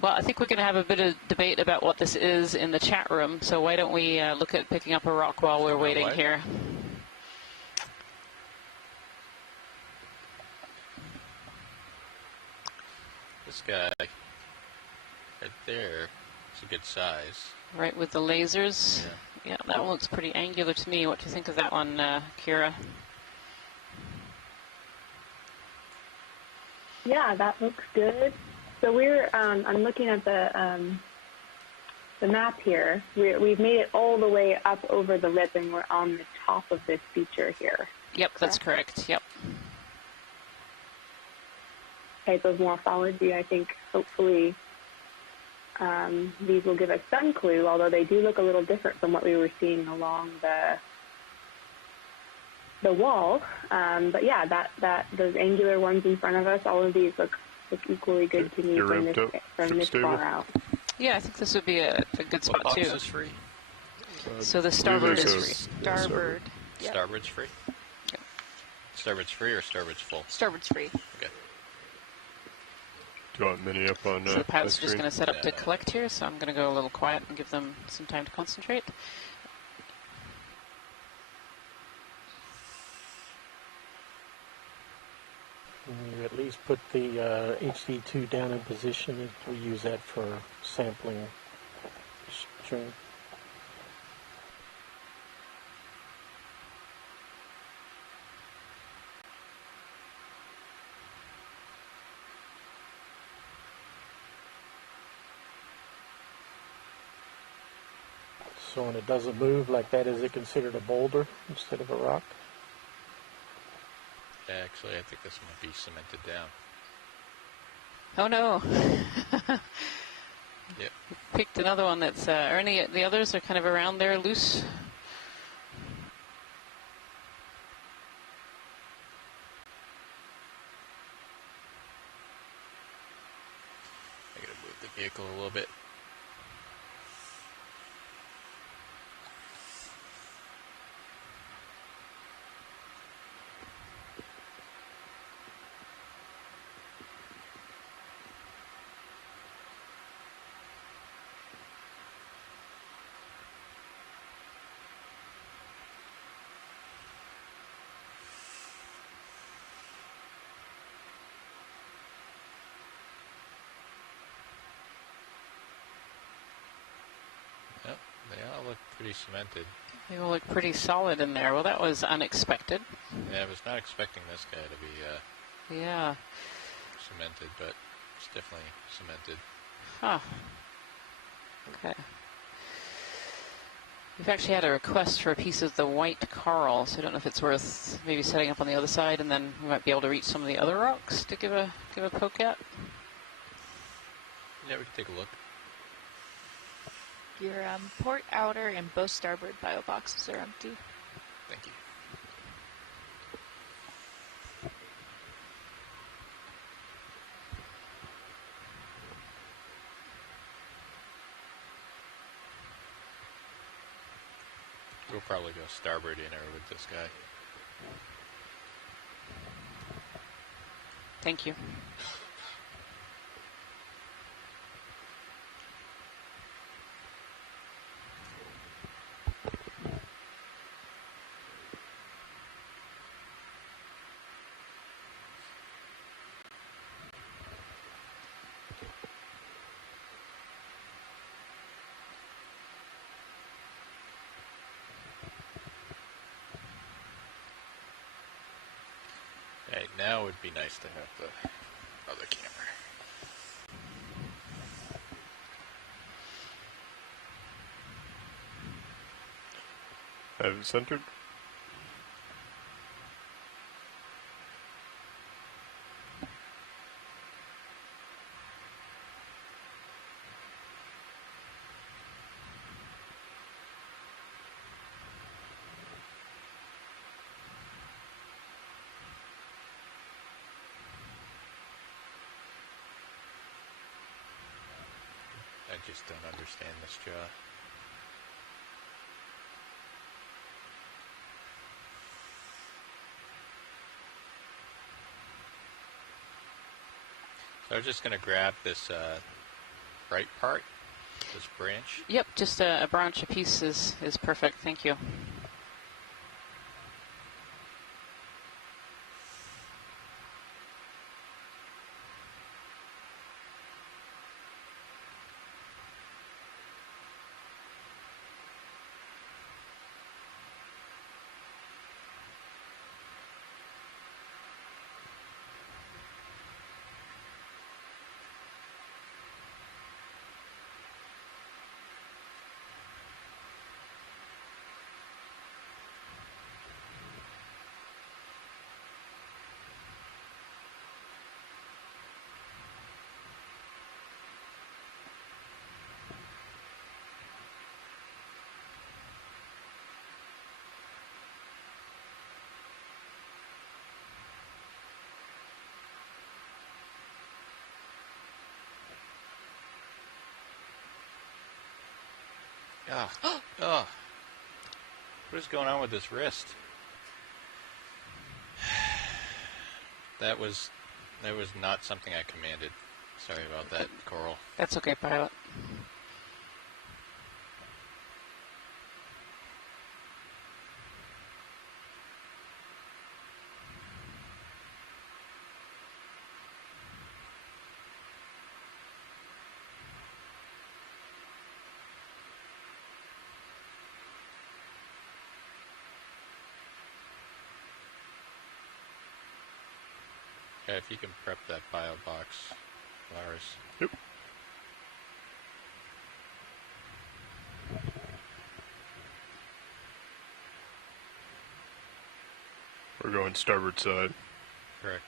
Well, I think we're going to have a bit of debate about what this is in the chat room, so why don't we look at picking up a rock while we're waiting here. This guy right there is a good size. Right, with the lasers. Yeah, that one looks pretty angular to me. What do you think of that one, Kira? Yeah, that looks good. So we're, I'm looking at the map here. We've made it all the way up over the lip, and we're on the top of this feature here. Yep, that's correct. Yep. Type of morphology, I think, hopefully, these will give us some clue, although they do look a little different from what we were seeing along the wall. But yeah, those angular ones in front of us, all of these look equally good to me from this far out. Yeah, I think this would be a good spot what too. box is free? So the starboard is free. Starboard. Yep. Starboard's free? Yep. Starboard's free or starboard's full? Starboard's free. Okay. Do you want mini up on So the pilot's my just screen? going to set up to collect here, so I'm going to go a little quiet and give them some time to concentrate. You at least put the HD2 down in position, and we use that for sampling stream. So when it doesn't move like that, is it considered a boulder instead of a rock? Actually, I think this might be cemented down. Oh no! Yep. Picked another one that's, are any the others are kind of around there loose? I gotta move the vehicle a little bit. Yep, they all look pretty cemented. They all look pretty solid in there. Well, that was unexpected. Yeah, I was not expecting this guy to be Yeah. cemented, but it's definitely cemented. Huh. Okay. We've actually had a request for a piece of the white coral, so I don't know if it's worth maybe setting up on the other side, and then we might be able to reach some of the other rocks to give a poke at. Yeah, we can take a look. Your port outer and both starboard bio boxes are empty. Thank you. We'll probably go starboard inner with this guy. Thank you. Okay, now it would be nice to have the other camera. Have it centered. I just don't understand this jaw. So I'm just going to grab this right part, this branch. Yep, just a branch apiece is perfect. Thank you. Oh, oh. What is going on with this wrist? That was not something I commanded. Sorry about that, Coral. That's okay, pilot. Yeah, if you can prep that bio box, Lars. Yep. We're going starboard side. Correct.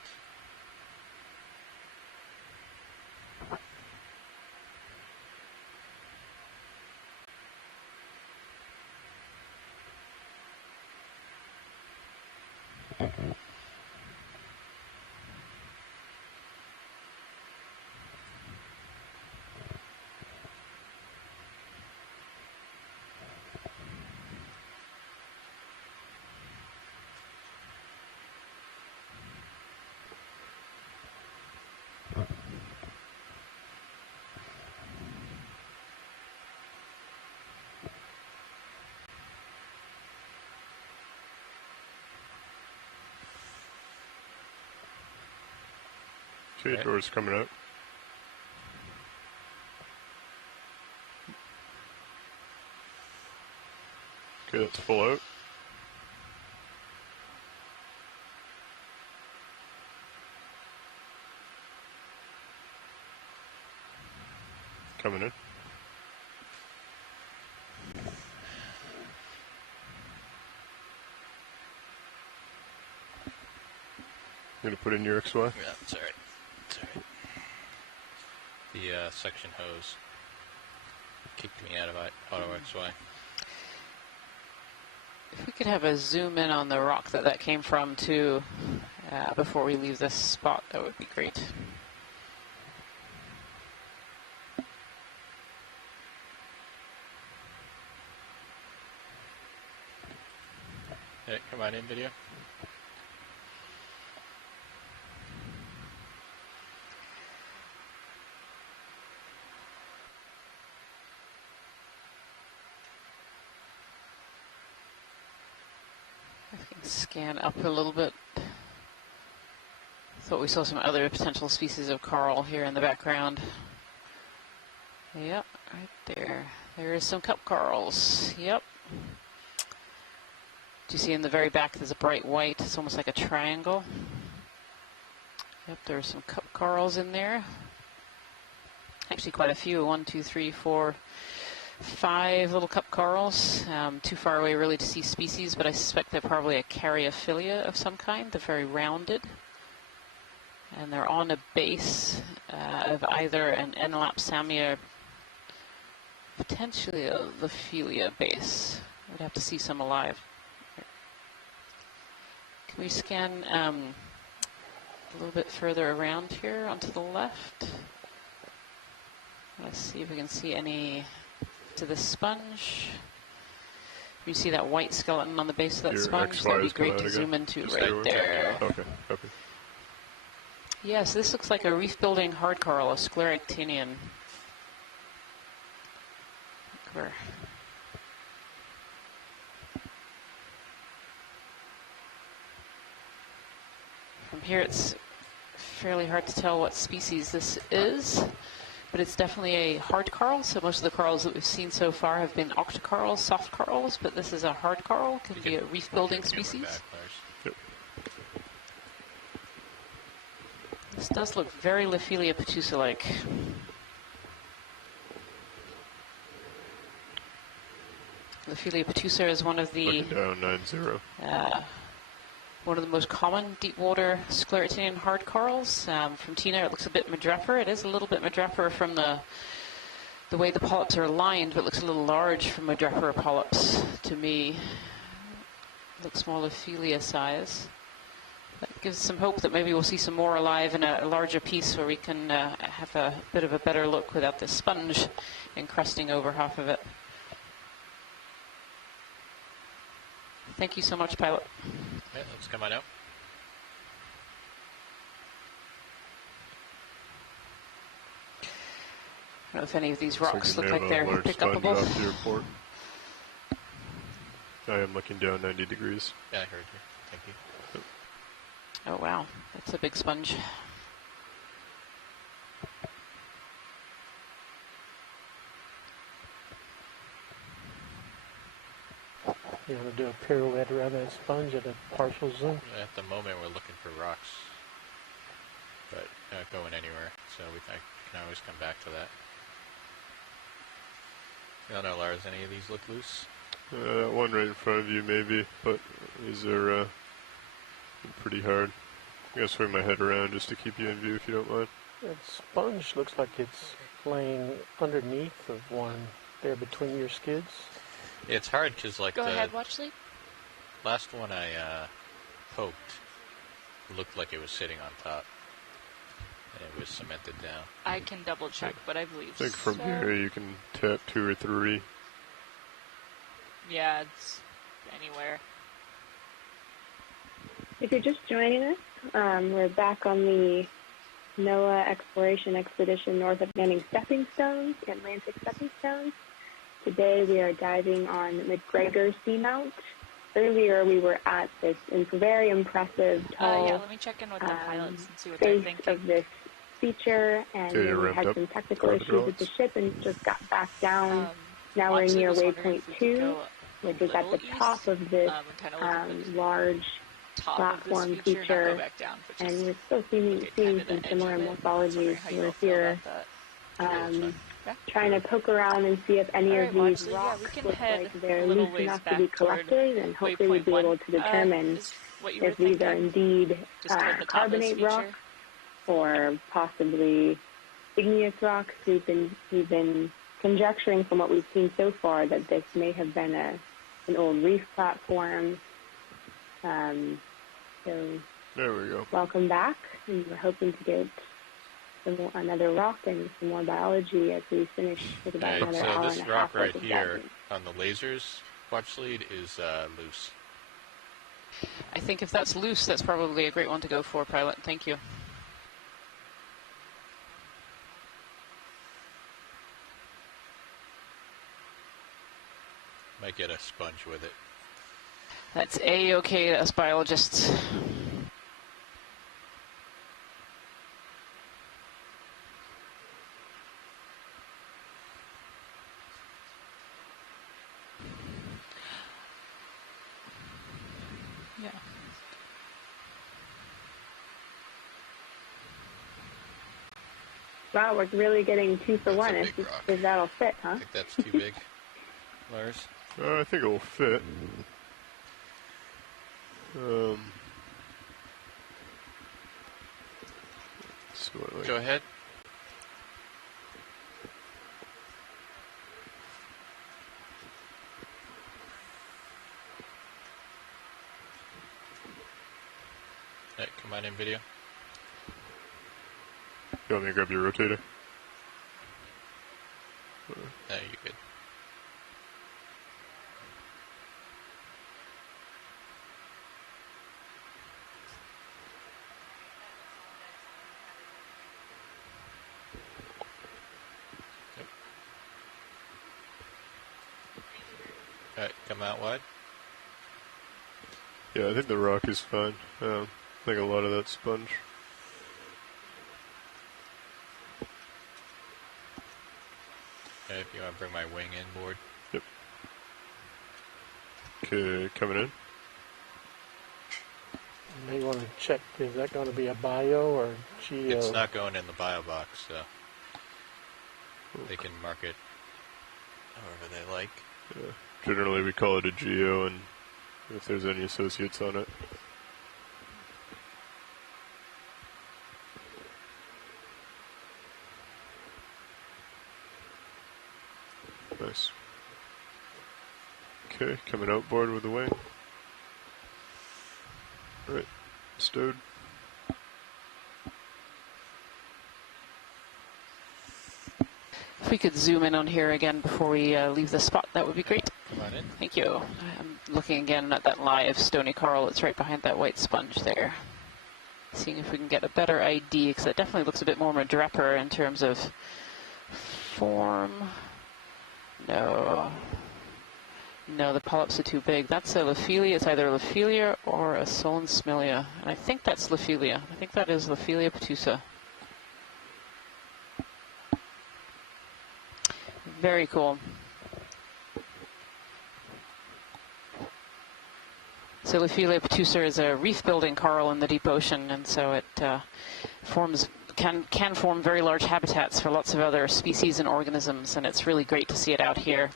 Okay, Okay. doors coming up. Okay, that's full out. Coming in. You gonna put in your XY? Yeah, it's alright. It's alright. The section hose kicked me out of auto XY. If we could have a zoom in on the rock that came from too, before we leave this spot, that would be great. Okay, come on in, video. I can scan up a little bit. Thought we saw some other potential species of coral here in the background. Yep, right there. There is some cup corals. Yep. Do you see in the very back there's a bright white? It's almost like a triangle. Yep, there are some cup corals in there. Actually quite a few. 1, 2, 3, 4, 5 little cup corals. Too far away really to see species, but I suspect they're probably a caryophylla of some kind. They're very rounded. And they're on a base of either an Enlapsamia, potentially a Lophelia base. We'd have to see some alive. Can we scan a little bit further around here onto the left? Let's see if we can see any to the sponge. You see that white skeleton on the base of that sponge? That'd be great to zoom into right there. Okay, copy. Yes, this looks like a reef-building hard coral, a scleractinian. From here it's fairly hard to tell what species this is, but it's definitely a hard coral, so most of the corals that we've seen so far have been octocorals, soft corals, but this is a hard coral, can be a reef-building species. This does look very Lophelia petusa-like. Lophelia petusa is one of the one of the most common deep water scleractinian hard corals. From Tina, it looks a bit madrepor. It is a little bit madrepor from the way the polyps are aligned, but looks a little large for madrepor polyps to me. It looks more Lophelia size. That gives some hope that maybe we'll see some more alive in a larger piece where we can have a bit of a better look without the sponge encrusting over half of it. Thank you so much, pilot. Okay, let's come on out. I don't know if any of these rocks look like they're pick-upable. I am looking down 90 degrees. Yeah, I heard you. Thank you. Oh wow, that's a big sponge. You want to do a pirouette around that sponge at a partial zoom? At the moment, we're looking for rocks, but not going anywhere, so we can always come back to that. I don't know, Lars, any of these look loose? One right in front of you, maybe, but these are pretty hard. I'm going to swing my head around just to keep you in view, if you don't mind. That sponge looks like it's laying underneath of one there between your skids. It's hard because, like, Go ahead, watch sleep. Last one I poked looked like it was sitting on top, and it was cemented down. I can double check, but I believe I think from here you can tap 2 or 3. Yeah, it's anywhere. If you're just joining us, we're back on the NOAA Exploration Expedition North Atlantic Stepping Stones. Today we are diving on MacGregor Seamount. Earlier we were at this very impressive tall yeah, let me check in with the pilots and see what they're thinking of this feature, and then we had some technical issues with the ship and just got back down. Now we're near waypoint 2, which is at the top of this large platform feature, and we're still seeing some similar morphologies. We're here trying to poke around and see if any of these rocks look like they're loose enough to be collected, and hopefully we'll be able to determine if these are indeed carbonate rocks or possibly igneous rocks. We've been conjecturing from what we've seen so far that this may have been an old reef platform. So there we go. Welcome back, and we're hoping to get another rock and some more biology as we finish with about another hour and a half. So this rock right here on the lasers watch lead is loose. I think if that's loose, that's probably a great one to go for, pilot. Thank you. Might get a sponge with it. That's A-okay to us biologists. Yeah. Wow, we're really getting 2 for That's 1 a big rock. if that'll fit, huh? I think that's too big. Lars? I think it will fit. So like Go ahead. Hey, come on in video. You want me to grab your rotator? No, you're good. Yep. Alright, come out wide. Yeah, I think the rock is fine. I think a lot of that sponge. Okay, if you want to bring my wing in board. Yep. Okay, coming in. You may want to check, is that going to be a bio or geo? It's not going in the bio box, so they can mark it however they like. Yeah. Generally we call it a geo, and if there's any associates on it. Nice. Okay, coming outboard with the wing. Right, stowed. If we could zoom in on here again before we leave the spot, that would be great. Come on in. Thank you. I'm looking again at that live stony coral that's right behind that white sponge there. Seeing if we can get a better ID, because it definitely looks a bit more madrepor in terms of form. No. No, the polyps are too big. That's a Lophelia. It's either a Lophelia or a Solensmilia. And I think that's Lophelia. I think that is Lophelia petusa. Very cool. So Lophelia petusa is a reef-building coral in the deep ocean, and so it can form very large habitats for lots of other species and organisms, and it's really great to see it out here.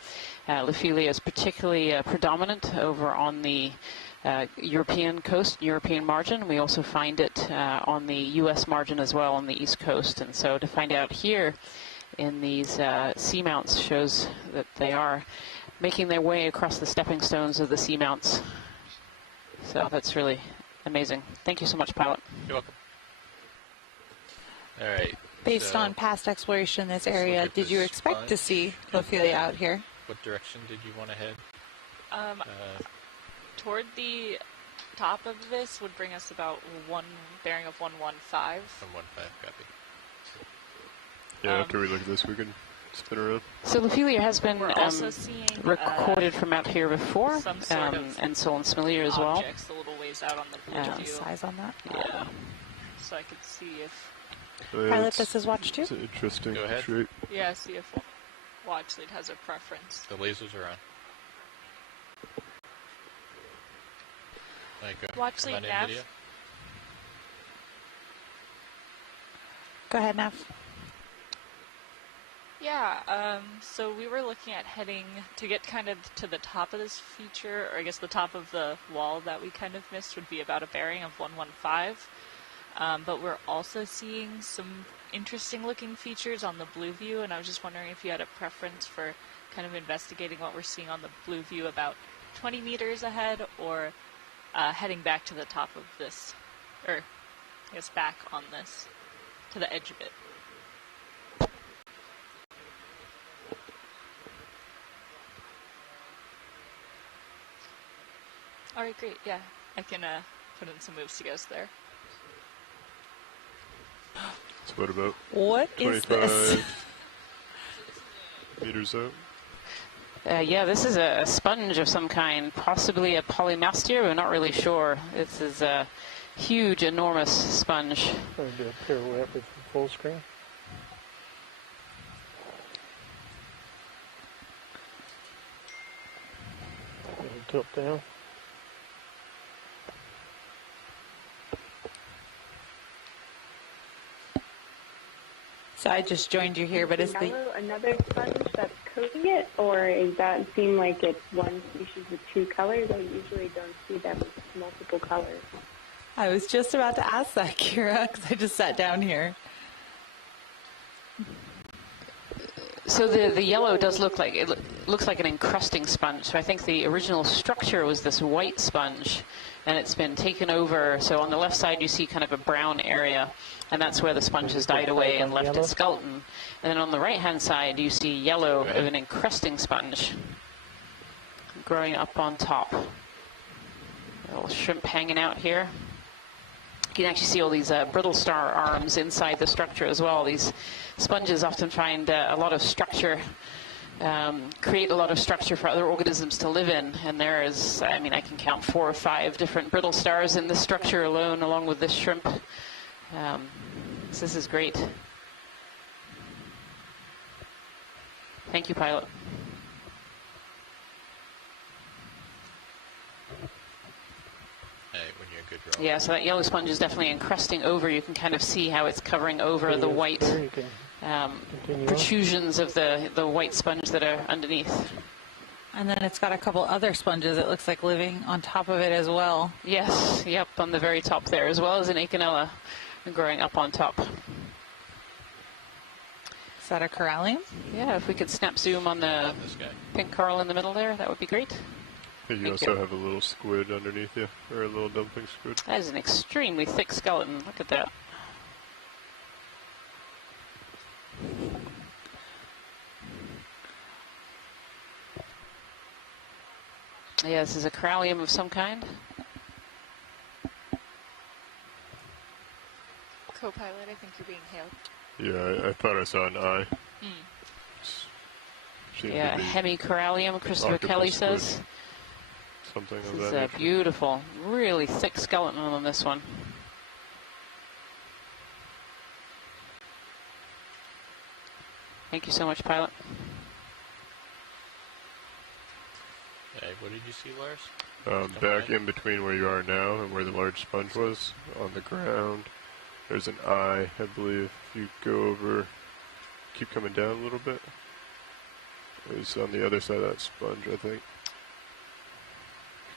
Lophelia is particularly predominant over on the European coast, European margin. We also find it on the U.S. margin as well on the east coast, and so to find out here in these seamounts shows that they are making their way across the stepping stones of the seamounts. So that's really amazing. Thank you so much, pilot. You're welcome. All right. Based so on past exploration in this area, look at did you this expect to sponge. see Lophelia out here? What direction did you want to head? Toward the top of this would bring us about one bearing of 115. 115, copy. Yeah, after we look at this, we can spin around. So Lophelia has been We're also seeing recorded from out here before, some sort of and Solensmilia as well. objects a little ways out on the blue view. Size on that? Yeah. So I could see if Pilot, this is watch 2. It's an interesting Go ahead. shape. see if Watch Lead has a preference. The lasers are on. There you go. Watch Come lead on in, nav. video. Go ahead, Nav. Yeah, so we were looking at heading to get kind of to the top of this feature, or I guess the top of the wall that we kind of missed would be about a bearing of 115. But we're also seeing some interesting looking features on the blue view, and I was just wondering if you had a preference for kind of investigating what we're seeing on the blue view about 20 meters ahead, or heading back to the top of this, or I guess back on this, to the edge of it. Alright, great, yeah. I can put in some moves to get us there. So what about What is 25 this? meters out? Yeah, this is a sponge of some kind, possibly a polymastia. We're not really sure. This is a huge, enormous sponge. Trying to do a pirouette with full screen. Tilt down. So I just joined you here, but is the yellow another sponge that's coating it, or does that seem like it's one species with two colors? I usually don't see them with multiple colors. I was just about to ask that, Kira, because I just sat down here. So the yellow does look like, looks like an encrusting sponge. So I think the original structure was this white sponge, and it's been taken over. So on the left side you see kind of a brown area, and that's where the sponge has died away and left its skeleton. And then on the right hand side you see yellow of an encrusting sponge growing up on top. A little shrimp hanging out here. You can actually see all these brittle star arms inside the structure as well. These sponges often find a lot of structure, create a lot of structure for other organisms to live in. And there is, I mean, I can count 4 or 5 different brittle stars in this structure alone, along with this shrimp. So this is great. Thank you, pilot. When you're a good rower. Yeah, so that yellow sponge is definitely encrusting over. You can kind of see how it's covering over the white protrusions of the white sponge that are underneath. And then it's got a couple other sponges, it looks like, living on top of it as well. Yes, yep, on the very top there, as well as an Echinella growing up on top. Is that a corallium? Yeah, if we could snap zoom on the pink coral in the middle there, that would be great. Hey, you also have a little squid underneath you, or a little dumpling squid. That is an extremely thick skeleton. Look at that. Yeah, this is a corallium of some kind. Co-pilot, I think you're being hailed. Yeah, I thought I saw an eye. Yeah, hemicorallium, Christopher Kelly says. Something of This that is a beautiful, really thick skeleton on this one. Thank you so much, pilot. What did you see, Lars? Back in between where you are now and where the large sponge was, on the ground, there's an eye, I believe. If you go over, keep coming down a little bit. It's on the other side of that sponge, I think.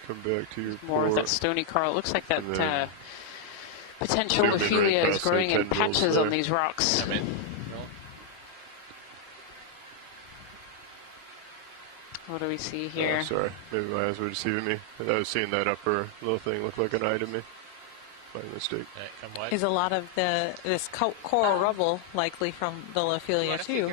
Come back to your More of that stony coral. It looks like that potential Ophelia is growing in patches on these rocks. What do we see here? Oh, sorry, maybe my eyes were deceiving me. I was seeing that upper little thing look like an eye to me. My mistake. Is a lot of this coral rubble likely from the Ophelia too?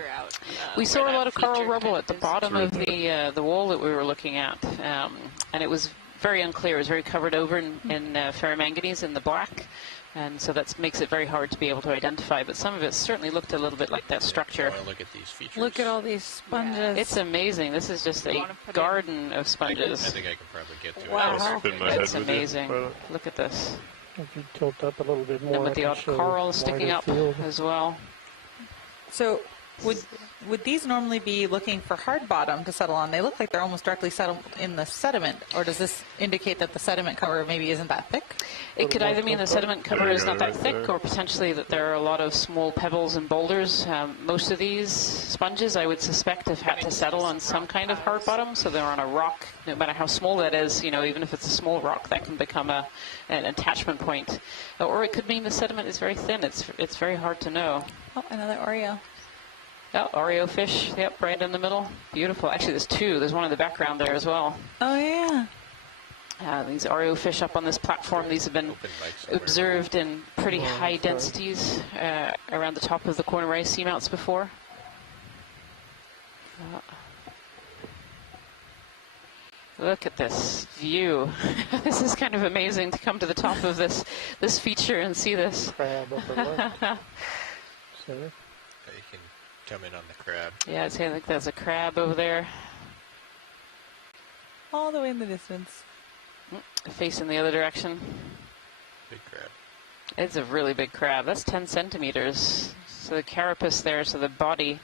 We saw a lot of coral rubble at the bottom of the wall that we were looking at, and it was very unclear. It was very covered over in ferromanganese in the black, and so that makes it very hard to be able to identify. But some of it certainly looked a little bit like that structure. Look at these features. Look at all these sponges. Yeah. It's amazing. This is just a garden of sponges. I think I can probably get to it. Wow, that's amazing. Look at this. If you tilt up a little bit more, and with the odd coral sticking up as well. So would these normally be looking for hard bottom to settle on? They look like they're almost directly settled in the sediment, or does this indicate that the sediment cover maybe isn't that thick? It could either mean the sediment cover is not that thick, or potentially that there are a lot of small pebbles and boulders. Most of these sponges, I would suspect, have had to settle on some kind of hard bottom, so they're on a rock. No matter how small that is, you know, even if it's a small rock, that can become an attachment point. Or it could mean the sediment is very thin. It's very hard to know. Oh, another Oreo. Oh, Oreo fish, yep, right in the middle. Beautiful. Actually, there's 2. There's one in the background there as well. Oh, yeah. These Oreo fish up on this platform, these have been observed in pretty high densities around the top of the Corner Rise Seamounts before. Look at this view. This is kind of amazing to come to the top of this feature and see this. Crab upper left. Center. You can come in on the crab. Yeah, I'd say I think there's a crab over there. All the way in the distance. Facing the other direction. Big crab. It's a really big crab. That's 10 centimeters. So the carapace there, so the body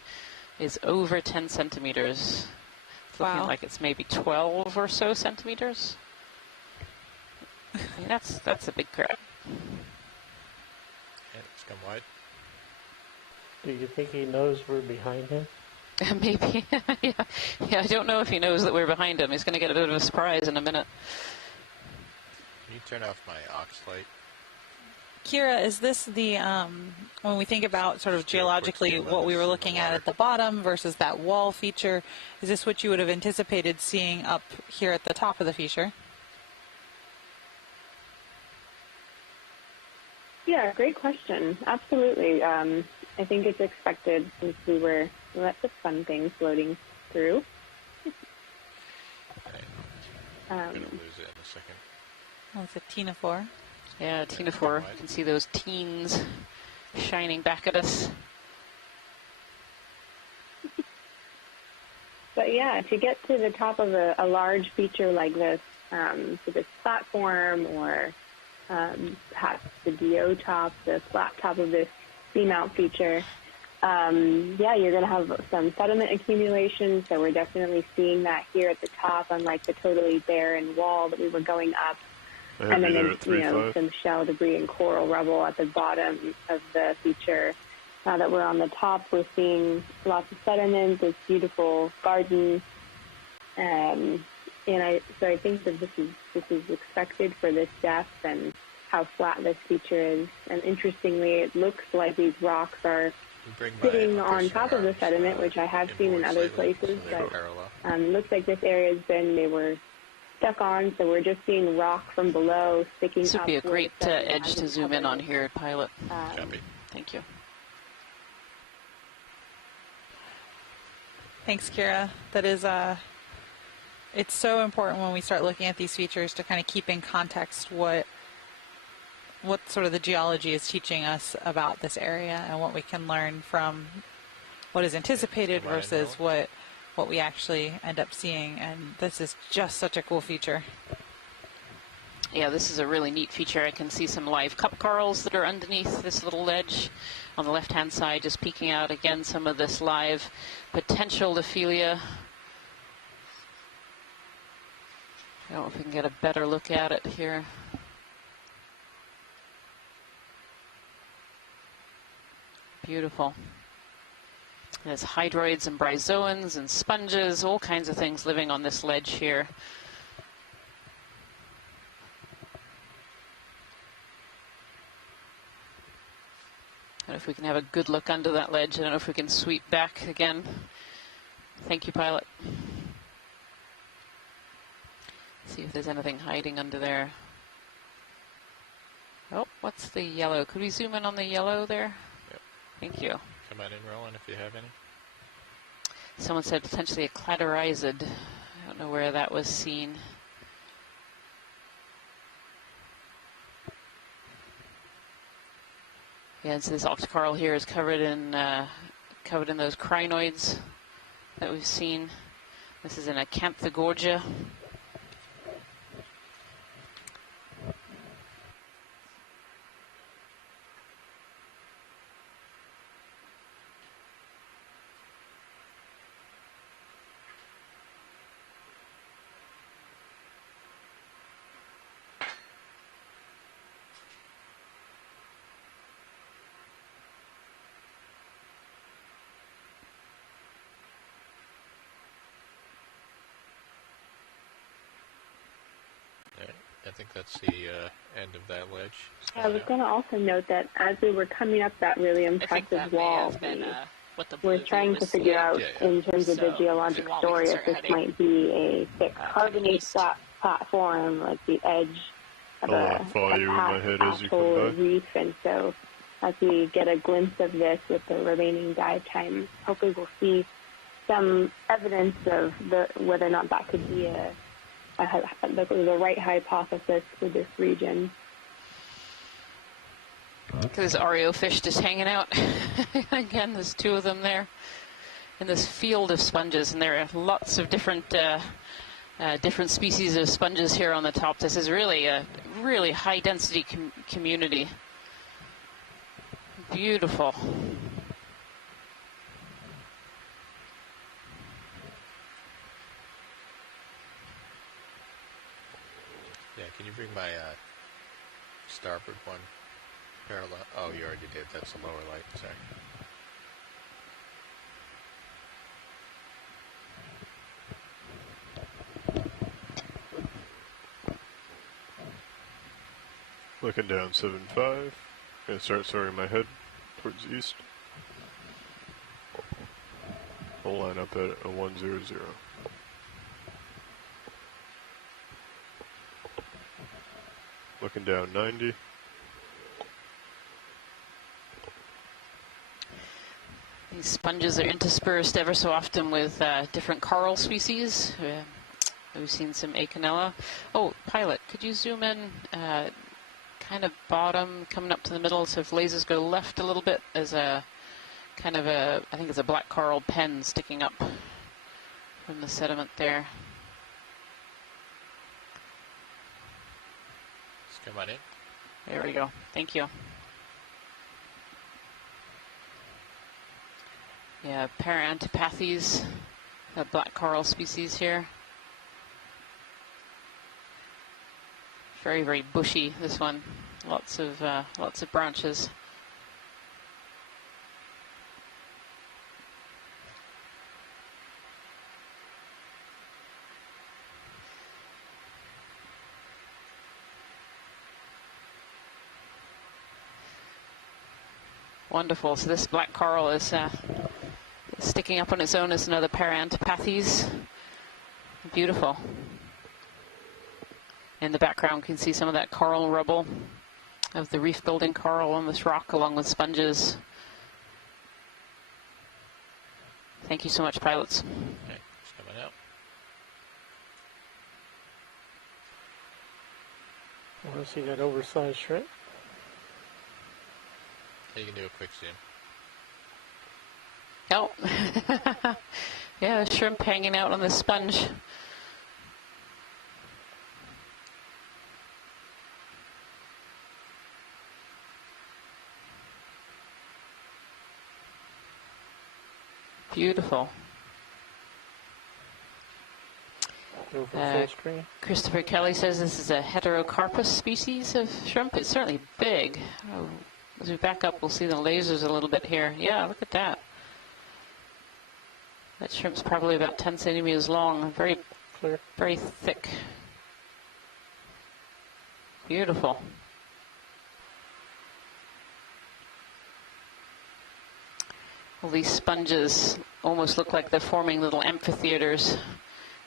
is over 10 centimeters. It's looking like it's maybe 12 or so centimeters. I mean, that's a big crab. Yeah, it's come wide. Do you think he knows we're behind him? Maybe. Yeah, I don't know if he knows that we're behind him. He's going to get a bit of a surprise in a minute. Can you turn off my ox light? Kira, is this the, when we think about sort of geologically what we were looking at the bottom versus that wall feature, is this what you would have anticipated seeing up here at the top of the feature? Yeah, great question. Absolutely. I think it's expected since we were lots of fun things floating through. I'm going to lose it in a second. Oh, it's a ctenophore. Yeah, ctenophore. You can see those teens shining back at us. But yeah, to get to the top of a large feature like this, to this platform or perhaps the DO top, the flat top of this seamount feature, yeah, you're going to have some sediment accumulation, so we're definitely seeing that here at the top, unlike the totally barren wall that we were going up. And then some shell debris and coral rubble at the bottom of the feature. Now that we're on the top, we're seeing lots of sediment, this beautiful garden, so I think that this is expected for this depth and how flat this feature is. And interestingly, it looks like these rocks are sitting on top of the sediment, which I have seen in other places. But it looks like this area has been, they were stuck on, so we're just seeing rock from below sticking up. This would be a great edge to zoom in on here, pilot. Thank you. Thanks, Kira. That is, it's so important when we start looking at these features to kind of keep in context what sort of the geology is teaching us about this area and what we can learn from what is anticipated versus what we actually end up seeing. And this is just such a cool feature. Yeah, this is a really neat feature. I can see some live cup corals that are underneath this little ledge on the left-hand side, just peeking out again some of this live potential Ophelia. I don't know if we can get a better look at it here. Beautiful. There's hydroids and bryozoans and sponges, all kinds of things living on this ledge here. I don't know if we can have a good look under that ledge. I don't know if we can sweep back again. Thank you, pilot. See if there's anything hiding under there. Oh, what's the yellow? Could we zoom in on the yellow there? Yep. Thank you. Come on in, Roland, if you have any. Someone said potentially a cladorizid. I don't know where that was seen. Yeah, and so this octocoral here is covered in those crinoids that we've seen. This is an Acanthogorgia. I think that's the end of that ledge. I was going to also note that as we were coming up that really impressive wall, we're trying to figure out in terms of the geologic story if this might be a thick carbonate platform, like the edge of a atoll reef. And so as we get a glimpse of this with the remaining dive time, hopefully we'll see some evidence of whether or not that could be the right hypothesis for this region. There's REO fish just hanging out. Again, there's two of them there in this field of sponges, and there are lots of different species of sponges here on the top. This is really a really high density community. Beautiful. Yeah, can you bring my starboard one parallel? Oh, you already did. That's a lower light. Sorry. Looking down 7.5. Gonna start sorting my head towards the east. We'll line up at a 100. Looking down 90. These sponges are interspersed ever so often with different coral species. We've seen some Acanella. Oh, Pilot, could you zoom in kind of bottom, coming up to the middle, so if lasers go left a little bit, there's a kind of a, I think it's a black coral pen sticking up from the sediment there. Just come on in. There we go. Thank you. Yeah, Parantipathes, a black coral species here. Very, very bushy, this one. Lots of branches. Wonderful. So this black coral is sticking up on its own as another Parantipathes. Beautiful. In the background, you can see some of that coral rubble of the reef-building coral on this rock, along with sponges. Thank you so much, pilots. Okay, it's coming out. Want to see that oversized shrimp? You can do a quick zoom. Oh, yeah, shrimp hanging out on the sponge. Beautiful. Full screen. Christopher Kelly says this is a heterocarpus species of shrimp. It's certainly big. Oh, as we back up, we'll see the lasers a little bit here. Yeah, look at that. That shrimp's probably about 10 centimeters long. Very clear. Very thick. Beautiful. All these sponges almost look like they're forming little amphitheaters.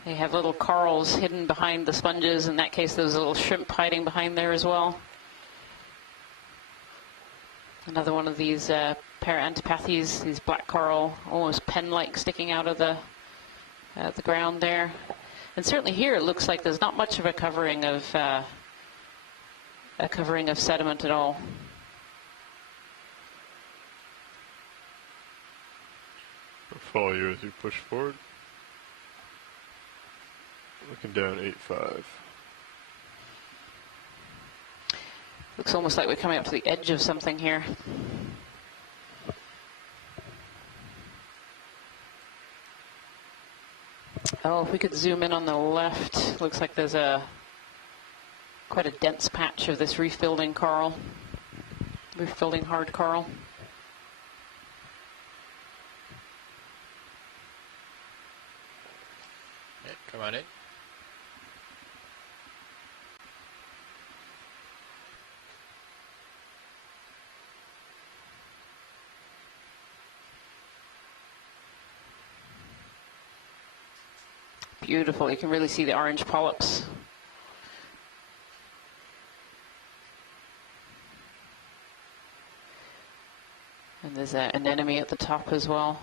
They have little corals hidden behind the sponges. In that case, there's a little shrimp hiding behind there as well. Another one of these Parantipathes, these black coral, almost pen-like, sticking out of the ground there. And certainly here, it looks like there's not much of a covering of sediment at all. I'll follow you as you push forward. Looking down 8.5. Looks almost like we're coming up to the edge of something here. Oh, if we could zoom in on the left, looks like there's quite a dense patch of this reef-building coral, reef-building hard coral. Yeah, come on in. Beautiful. You can really see the orange polyps. And there's an anemone at the top as well,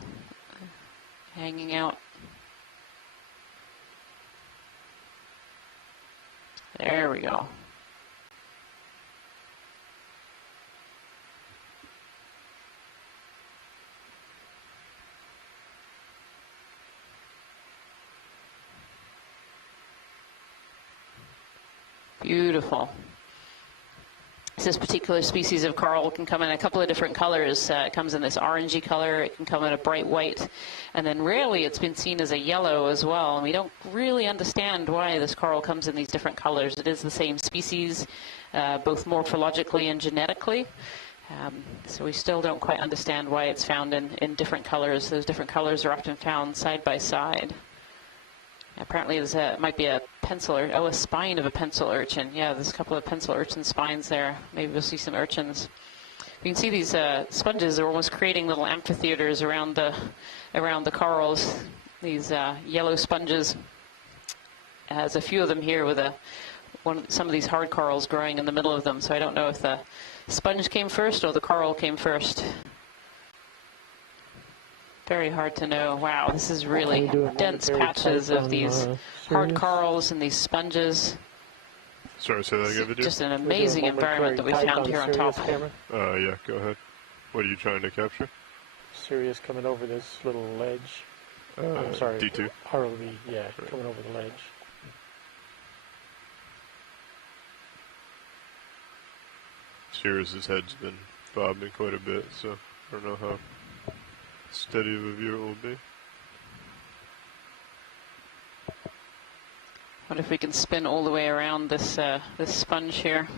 hanging out. There we go. Beautiful. This particular species of coral can come in a couple of different colors. It comes in this orangey color, it can come in a bright white, and then rarely it's been seen as a yellow as well. And we don't really understand why this coral comes in these different colors. It is the same species, both morphologically and genetically. So we still don't quite understand why it's found in different colors. Those different colors are often found side by side. Apparently there's might be a pencil, a spine of a pencil urchin. Yeah, there's a couple of pencil urchin spines there. Maybe we'll see some urchins. You can see these sponges are almost creating little amphitheaters around the corals. These yellow sponges. There's a few of them here with some of these hard corals growing in the middle of them. So I don't know if the sponge came first or the coral came first. Very hard to know. Wow, this is really dense patches of these hard corals and these sponges. Sorry, say that again, video? Just an amazing environment that we found here on top. Yeah, go ahead. What are you trying to capture? Sirius coming over this little ledge. I'm sorry. D2? ROV, yeah, right. Coming over the ledge. Sirius's head's been bobbing quite a bit, so I don't know how steady of a view it will be. Wonder if we can spin all the way around this this sponge here.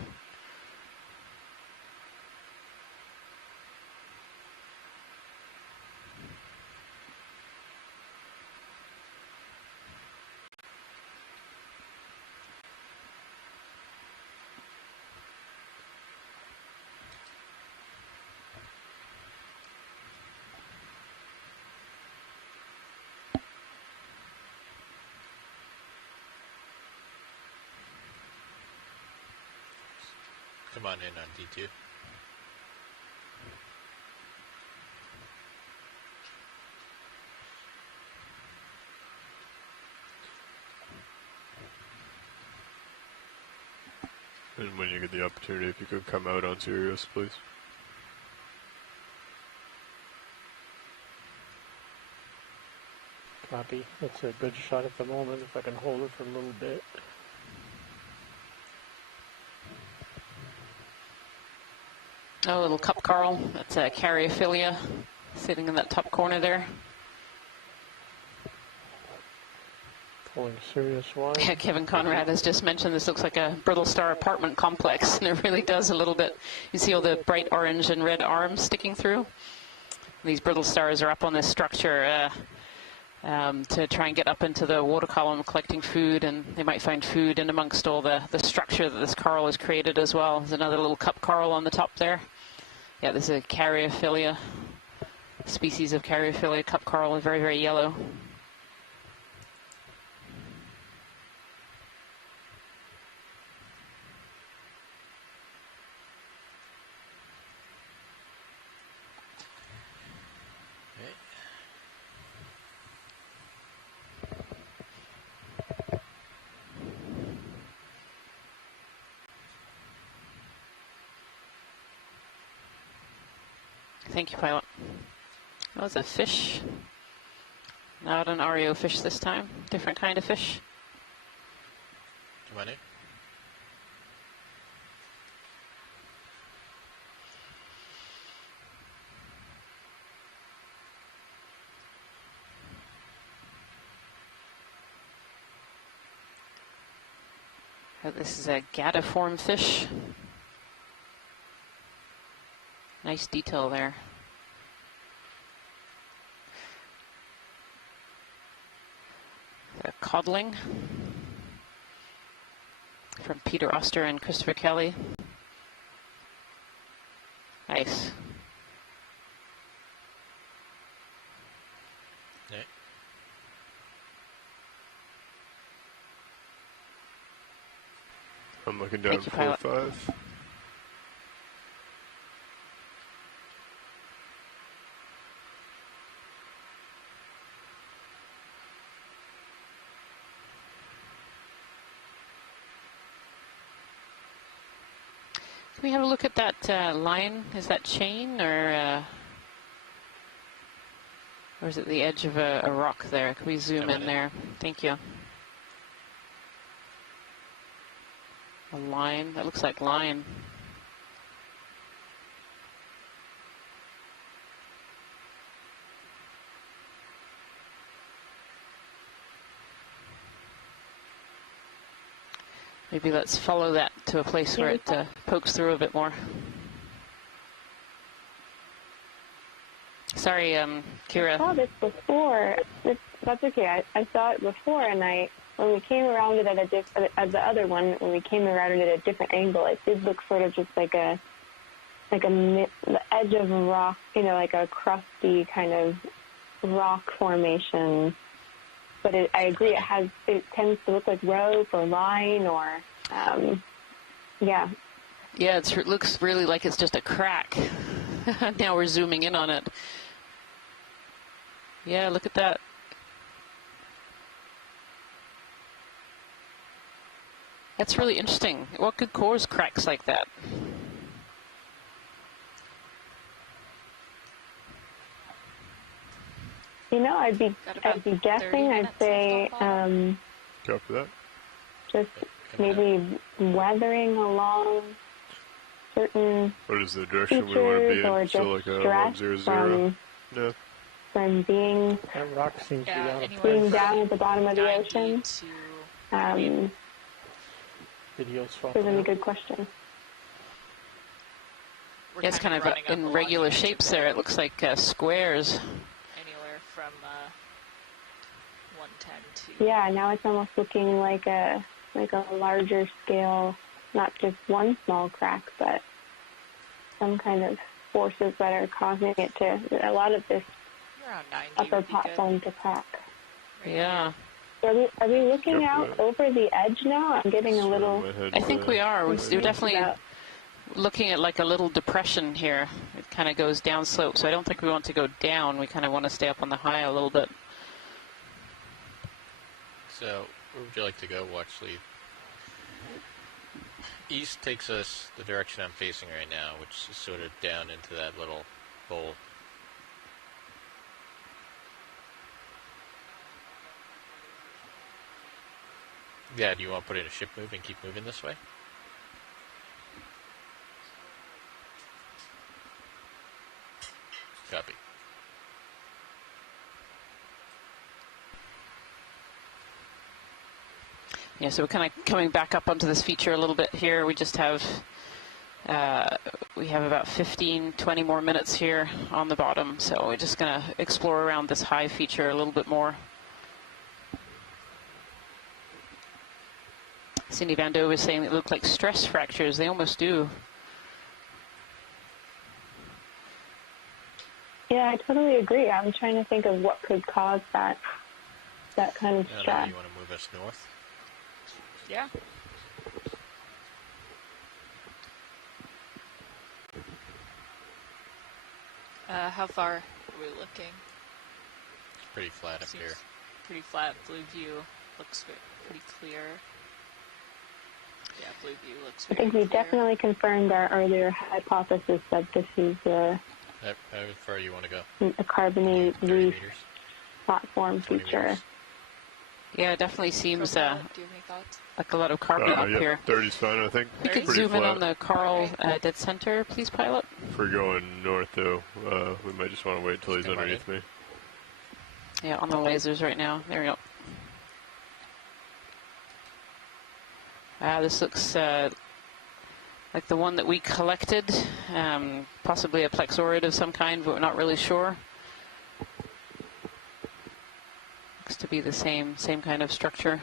Come on in on D2. And when you get the opportunity, if you could come out on Sirius, please. Copy. That's a good shot at the moment, if I can hold it for a little bit. Oh, a little cup coral. That's a Caryophilia sitting in that top corner there. Pulling Sirius wide. Yeah, Kevin Conrad has just mentioned this looks like a brittle star apartment complex, and it really does a little bit. You see all the bright orange and red arms sticking through? And these brittle stars are up on this structure to try and get up into the water column collecting food, and they might find food in amongst all the structure that this coral has created as well. There's another little cup coral on the top there. Yeah, this is a Caryophilia, species of Caryophilia cup coral, very, very yellow. Thank you, pilot. That was a fish. Not an REO fish this time. Different kind of fish. Come on in. This is a gadiform fish. Nice detail there. A codling from Peter Oster and Christopher Kelly. Nice. Yeah. I'm looking down 4-5. Can we have a look at that line? Is that chain or is it the edge of a rock there? Can we zoom in there? Thank you. A line. That looks like line. Maybe let's follow that to a place where it pokes through a bit more. Sorry, Kira. I saw this before. That's okay. I saw it before, and when we came around it at the other one, when we came around it at a different angle, it did look sort of just like the edge of a rock, like a crusty kind of rock formation. But I agree, it tends to look like rope or line or, yeah. Yeah, it looks really like it's just a crack. Now we're zooming in on it. Yeah, look at that. That's really interesting. What could cause cracks like that? I'd be guessing. I'd say Copy that. just maybe weathering along certain What is the direction we want to be in? or So just like a stress 100? Yeah. from being That rock seems to be out of anywhere being place. down at the bottom of the 90 ocean. to Videos It's a swapping really out. good question. we're Yeah, it's kind of running up in along regular the edge of shapes there. It looks like squares. Anywhere from 110 to Yeah, now it's almost looking like a larger scale, not just one small crack, but some kind of forces that are causing it to, a lot of this around 90 upper would be good. platform to crack. Yeah. Are we looking Go for out it. over the edge now? I'm getting a Sort of little... my head I think we are. We're definitely about- looking at like a little depression here. It kind of goes down slope, so I don't think we want to go down. We kind of want to stay up on the high a little bit. So, where would you like to go, watch lead? East takes us the direction I'm facing right now, which is sort of down into that little bowl. Yeah, do you want to put in a ship move and keep moving this way? Copy. Yeah, so we're kind of coming back up onto this feature a little bit here. We just have about 15-20 more minutes here on the bottom, so we're just going to explore around this high feature a little bit more. Cindy Van Doe was saying they look like stress fractures. They almost do. Yeah, I totally agree. I'm trying to think of what could cause that kind of I don't know, stress. you want to move us north? Yeah. How far are we looking? It's pretty flat up Seems here. pretty flat. Blue view looks pretty clear. Yeah, blue view looks I very think we clear. definitely confirmed our earlier hypothesis that this is How far do you want to go? a carbonate 30 reef meters? platform 20 feature. meters? Yeah, it definitely seems Copilot, do you have any thoughts? like a lot of carbon up Yeah, here. 30's fine, I think. You could Pretty zoom in flat. on the coral dead center, please, pilot. If we're going north, though, we might just want to wait till he's Come on underneath me. Yeah, on the lasers right now. There we go. This looks like the one that we collected, possibly a plexaurid of some kind, but we're not really sure. Looks to be the same kind of structure.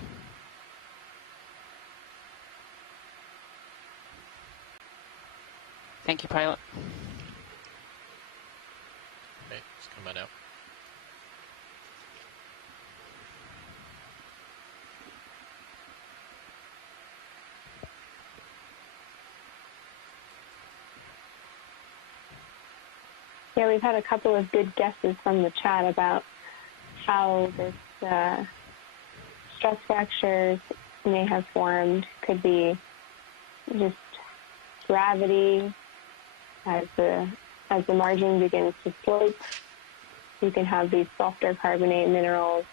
Thank you, pilot. Okay, it's coming out. Yeah, we've had a couple of good guesses from the chat about how this stress fractures may have formed. Could be just gravity, as the margin begins to slope, you can have these softer carbonate minerals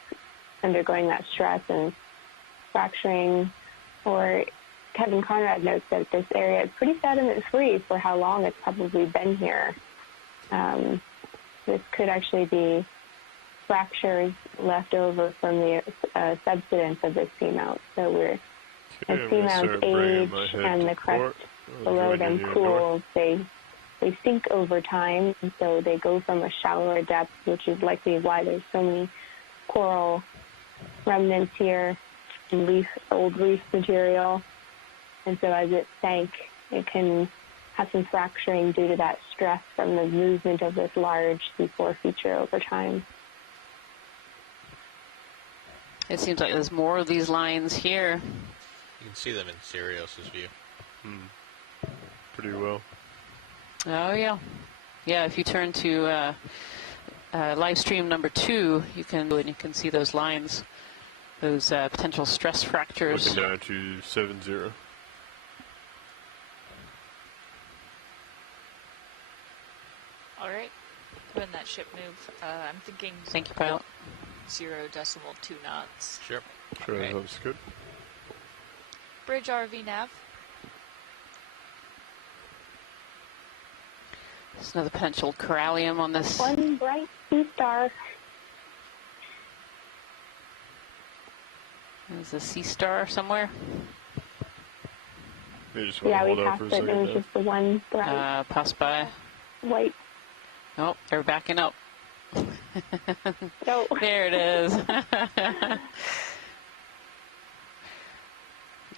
undergoing that stress and fracturing. Or Kevin Conrad notes that this area is pretty sediment-free for how long it's probably been here. This could actually be fractures left over from the subsidence of this seamount. So we're as seamounts age and the crust below them cools, they sink over time, and so they go from a shallower depth, which is likely why there's so many coral remnants here and old reef material. And so as it sank, it can have some fracturing due to that stress from the movement of this large C4 feature over time. It seems like there's more of these lines here. You can see them in Sirius's view. Pretty well. Oh, yeah. Yeah, if you turn to live stream number 2, you can see those lines, those potential stress fractures. Looking down to 7-0. All right. When that ship move, I'm thinking. Thank you, pilot. 0.2 knots. Sure. Sure, Right. that looks good. Bridge RV nav. There's another potential corallium on this. One bright sea star. There's a sea star somewhere. You just want to We hold out passed for a it, second. and it's just the one bright Pass by. white. Oh, they're backing up. No. There it is.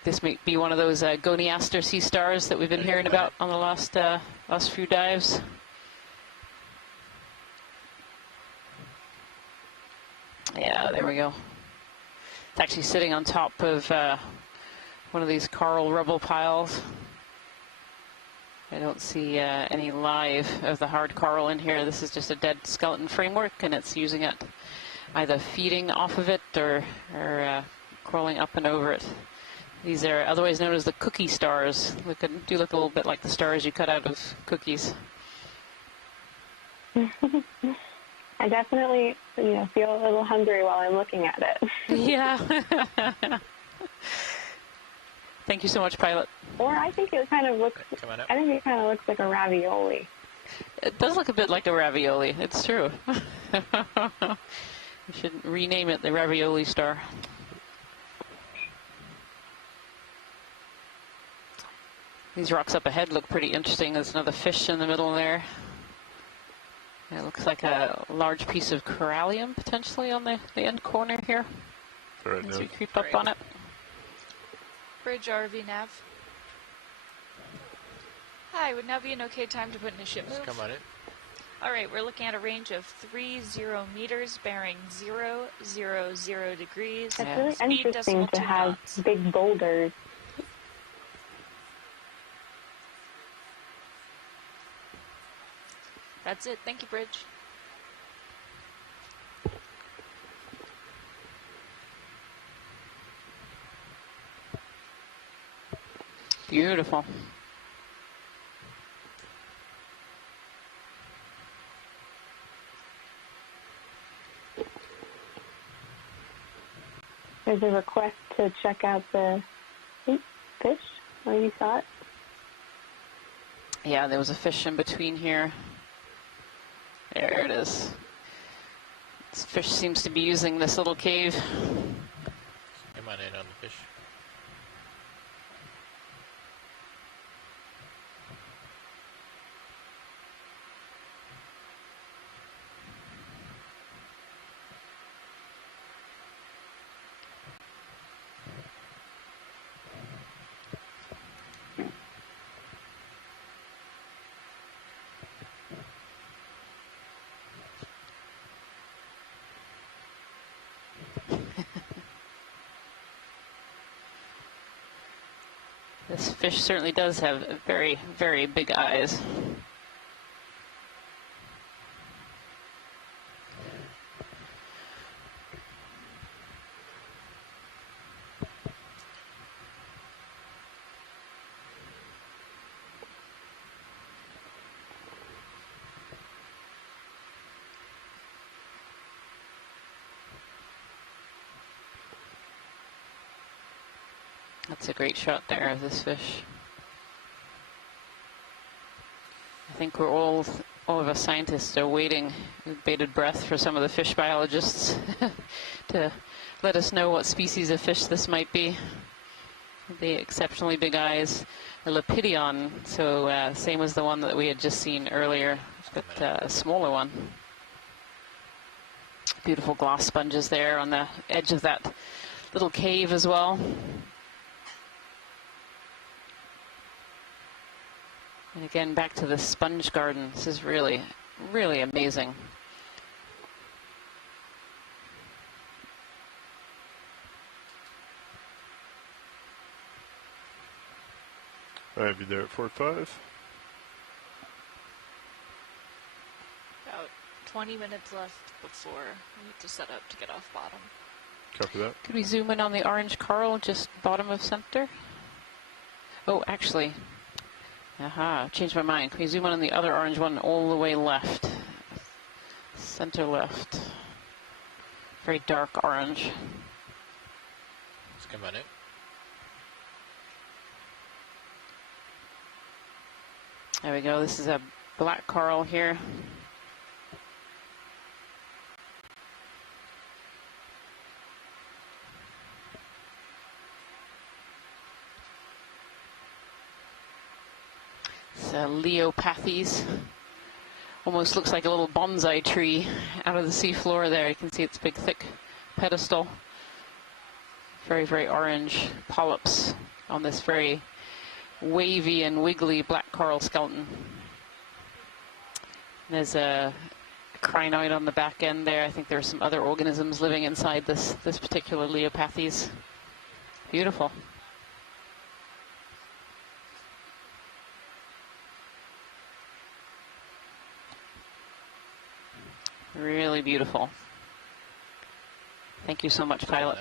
This might be one of those Goniaster sea stars that we've been hearing about on the last few dives. Yeah, there we go. It's actually sitting on top of one of these coral rubble piles. I don't see any live of the hard coral in here. This is just a dead skeleton framework, and it's using it either feeding off of it or crawling up and over it. These are otherwise known as the cookie stars. Do look a little bit like the stars you cut out of cookies. I definitely, feel a little hungry while I'm looking at it. Yeah. Thank you so much, pilot. Or I think it kind of looks. I think it kind of looks like a ravioli. It does look a bit like a ravioli. It's true. We should rename it the ravioli star. These rocks up ahead look pretty interesting. There's another fish in the middle there. It looks like a large piece of corallium potentially on the end corner here. Right as now. we creep up on it. Bridge RV nav. Hi, would now be an okay time to put in a ship move? Just come on in. All right, we're looking at a range of 30 meters, bearing 000 degrees. It's really Speed interesting to 2 have knots. big boulders. That's it. Thank you, Bridge. Beautiful. There's a request to check out the fish. Oh, you saw it? Yeah, there was a fish in between here. There it is. This fish seems to be using this little cave. Come on in on the fish. This fish certainly does have very, very big eyes. That's a great shot there of this fish. I think we're all of us scientists are waiting with bated breath for some of the fish biologists to let us know what species of fish this might be. The exceptionally big eyes, a Lepidion, so same as the one that we had just seen earlier, but a smaller one. Beautiful gloss sponges there on the edge of that little cave as well. And again, back to the sponge garden. This is really, really amazing. I have you there at 4-5. About 20 minutes left before we need to set up to get off bottom. Copy that. Could we zoom in on the orange coral just bottom of center? Oh, actually, changed my mind. Can we zoom in on the other orange one all the way left? Center left. Very dark orange. Let's come on it. There we go. This is a black coral here. It's Leopathes. Almost looks like a little bonsai tree out of the seafloor there. You can see its big, thick pedestal. Very, very orange polyps on this very wavy and wiggly black coral skeleton. There's a crinoid on the back end there. I think there are some other organisms living inside this particular Leopathes. Beautiful. Really beautiful. Thank you so much, pilot.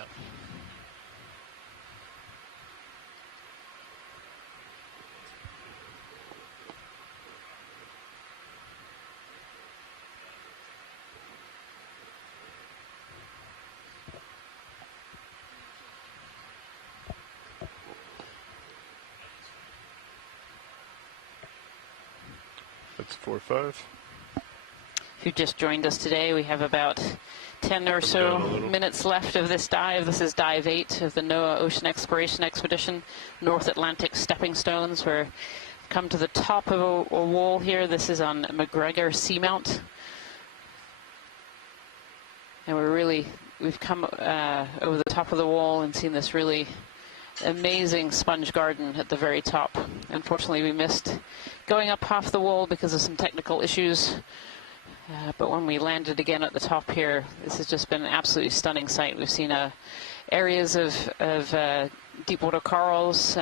That's 4-5. If you just joined us today, we have about 10 or so minutes left of this dive. This is dive 8 of the NOAA Ocean Exploration Expedition, North Atlantic Stepping Stones. We're come to the top of a wall here. This is on MacGregor Seamount. And we've come over the top of the wall and seen this really amazing sponge garden at the very top. Unfortunately, we missed going up half the wall because of some technical issues. But when we landed again at the top here, this has just been an absolutely stunning sight. We've seen areas of deep water corals,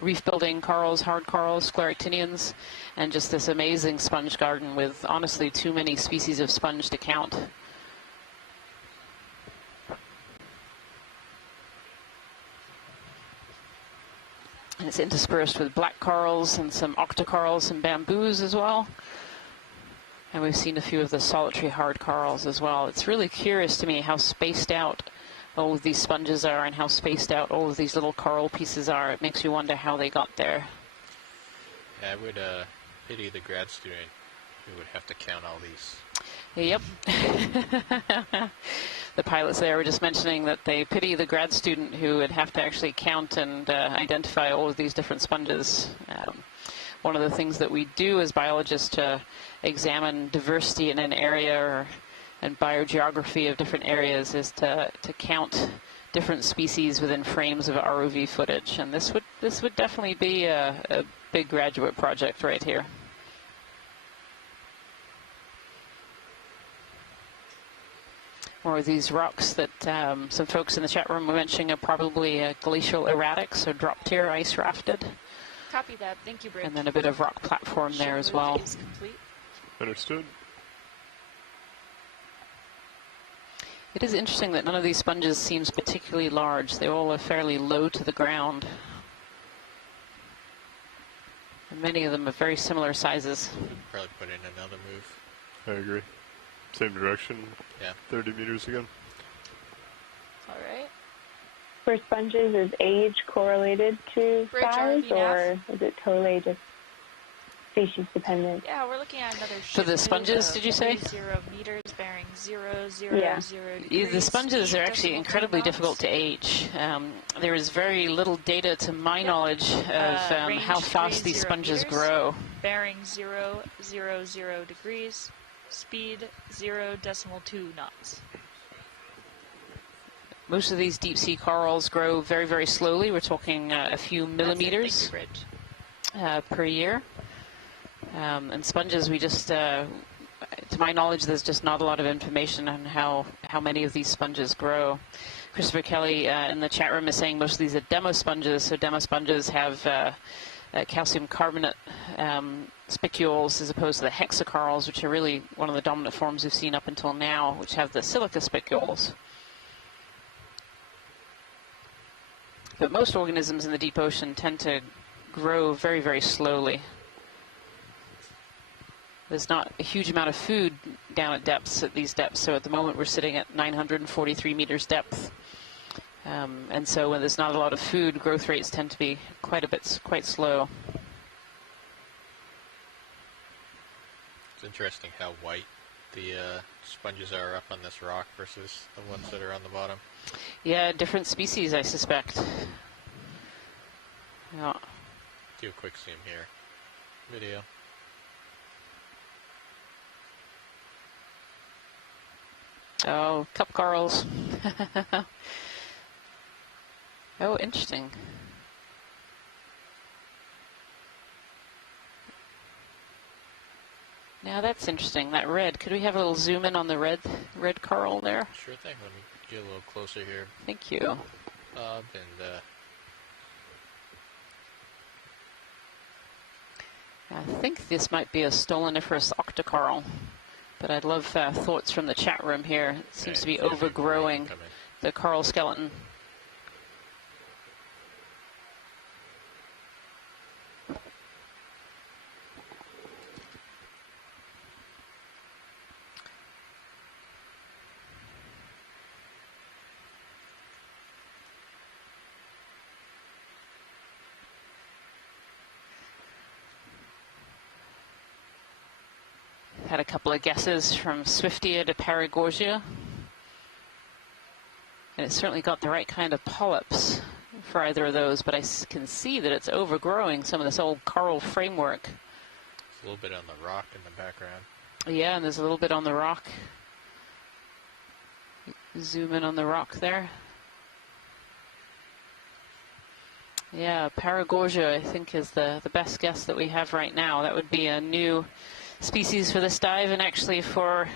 reef building corals, hard corals, scleractinians, and just this amazing sponge garden with honestly too many species of sponge to count. And it's interspersed with black corals and some octocorals and bamboos as well. And we've seen a few of the solitary hard corals as well. It's really curious to me how spaced out all of these sponges are and how spaced out all of these little coral pieces are. It makes you wonder how they got there. Yeah, I would pity the grad student who would have to count all these. Yep. The pilots there were just mentioning that they pity the grad student who would have to actually count and identify all of these different sponges. One of the things that we do as biologists to examine diversity in an area and biogeography of different areas is to count different species within frames of ROV footage. And this would definitely be a big graduate project right here. Or these rocks that some folks in the chat room were mentioning are probably glacial erratics, or drop tier ice rafted. Copy that. Thank you, Bridge. And then a bit of rock platform there as well. Is complete. Understood. It is interesting that none of these sponges seems particularly large. They all are fairly low to the ground. And many of them are very similar sizes. Probably put in another move. I agree. Same direction. Yeah. 30 meters again. All right. For sponges, is age correlated to Bridge size, ROV or is it totally just species dependent? Yeah, we're looking at another For the sponges, did you say? 0 meters, bearing 0, 0, Yeah. 0 degrees. The sponges speed, are actually decimal incredibly knots. difficult to age. There is very little data, to my knowledge, of Range how fast 30 these sponges meters, grow. Bearing 0, 0, 0 degrees. Speed 0.2 knots. Most of these deep sea corals grow very, very slowly. We're talking a few millimeters per year. And sponges, we just, to my knowledge, there's just not a lot of information on how many of these sponges grow. Christopher Kelly in the chat room is saying most of these are demo sponges. So demo sponges have calcium carbonate spicules as opposed to the hexacorals, which are really one of the dominant forms we've seen up until now, which have the silica spicules. But most organisms in the deep ocean tend to grow very, very slowly. There's not a huge amount of food down at these depths, so at the moment we're sitting at 943 meters depth. And so when there's not a lot of food, growth rates tend to be quite slow. It's interesting how white the sponges are up on this rock versus the ones that are on the bottom. Yeah, different species, I suspect. Yeah. Do a quick zoom here. Video. Oh, cup corals. Oh, interesting. Now that's interesting. That red. Could we have a little zoom in on the red coral there? Sure thing. Let me get a little closer here. Thank you. And I think this might be a stoloniferous octocoral, but I'd love thoughts from the chat room here. It seems to be overgrowing the coral skeleton. Had a couple of guesses from Swiftia to Paragorgia. And it's certainly got the right kind of polyps for either of those, but I can see that it's overgrowing some of this old coral framework. there's a little bit on the rock in the background. Yeah, and there's a little bit on the rock. Zoom in on the rock there. Yeah, Paragorgia, I think, is the best guess that we have right now. That would be a new species for this dive, and actually for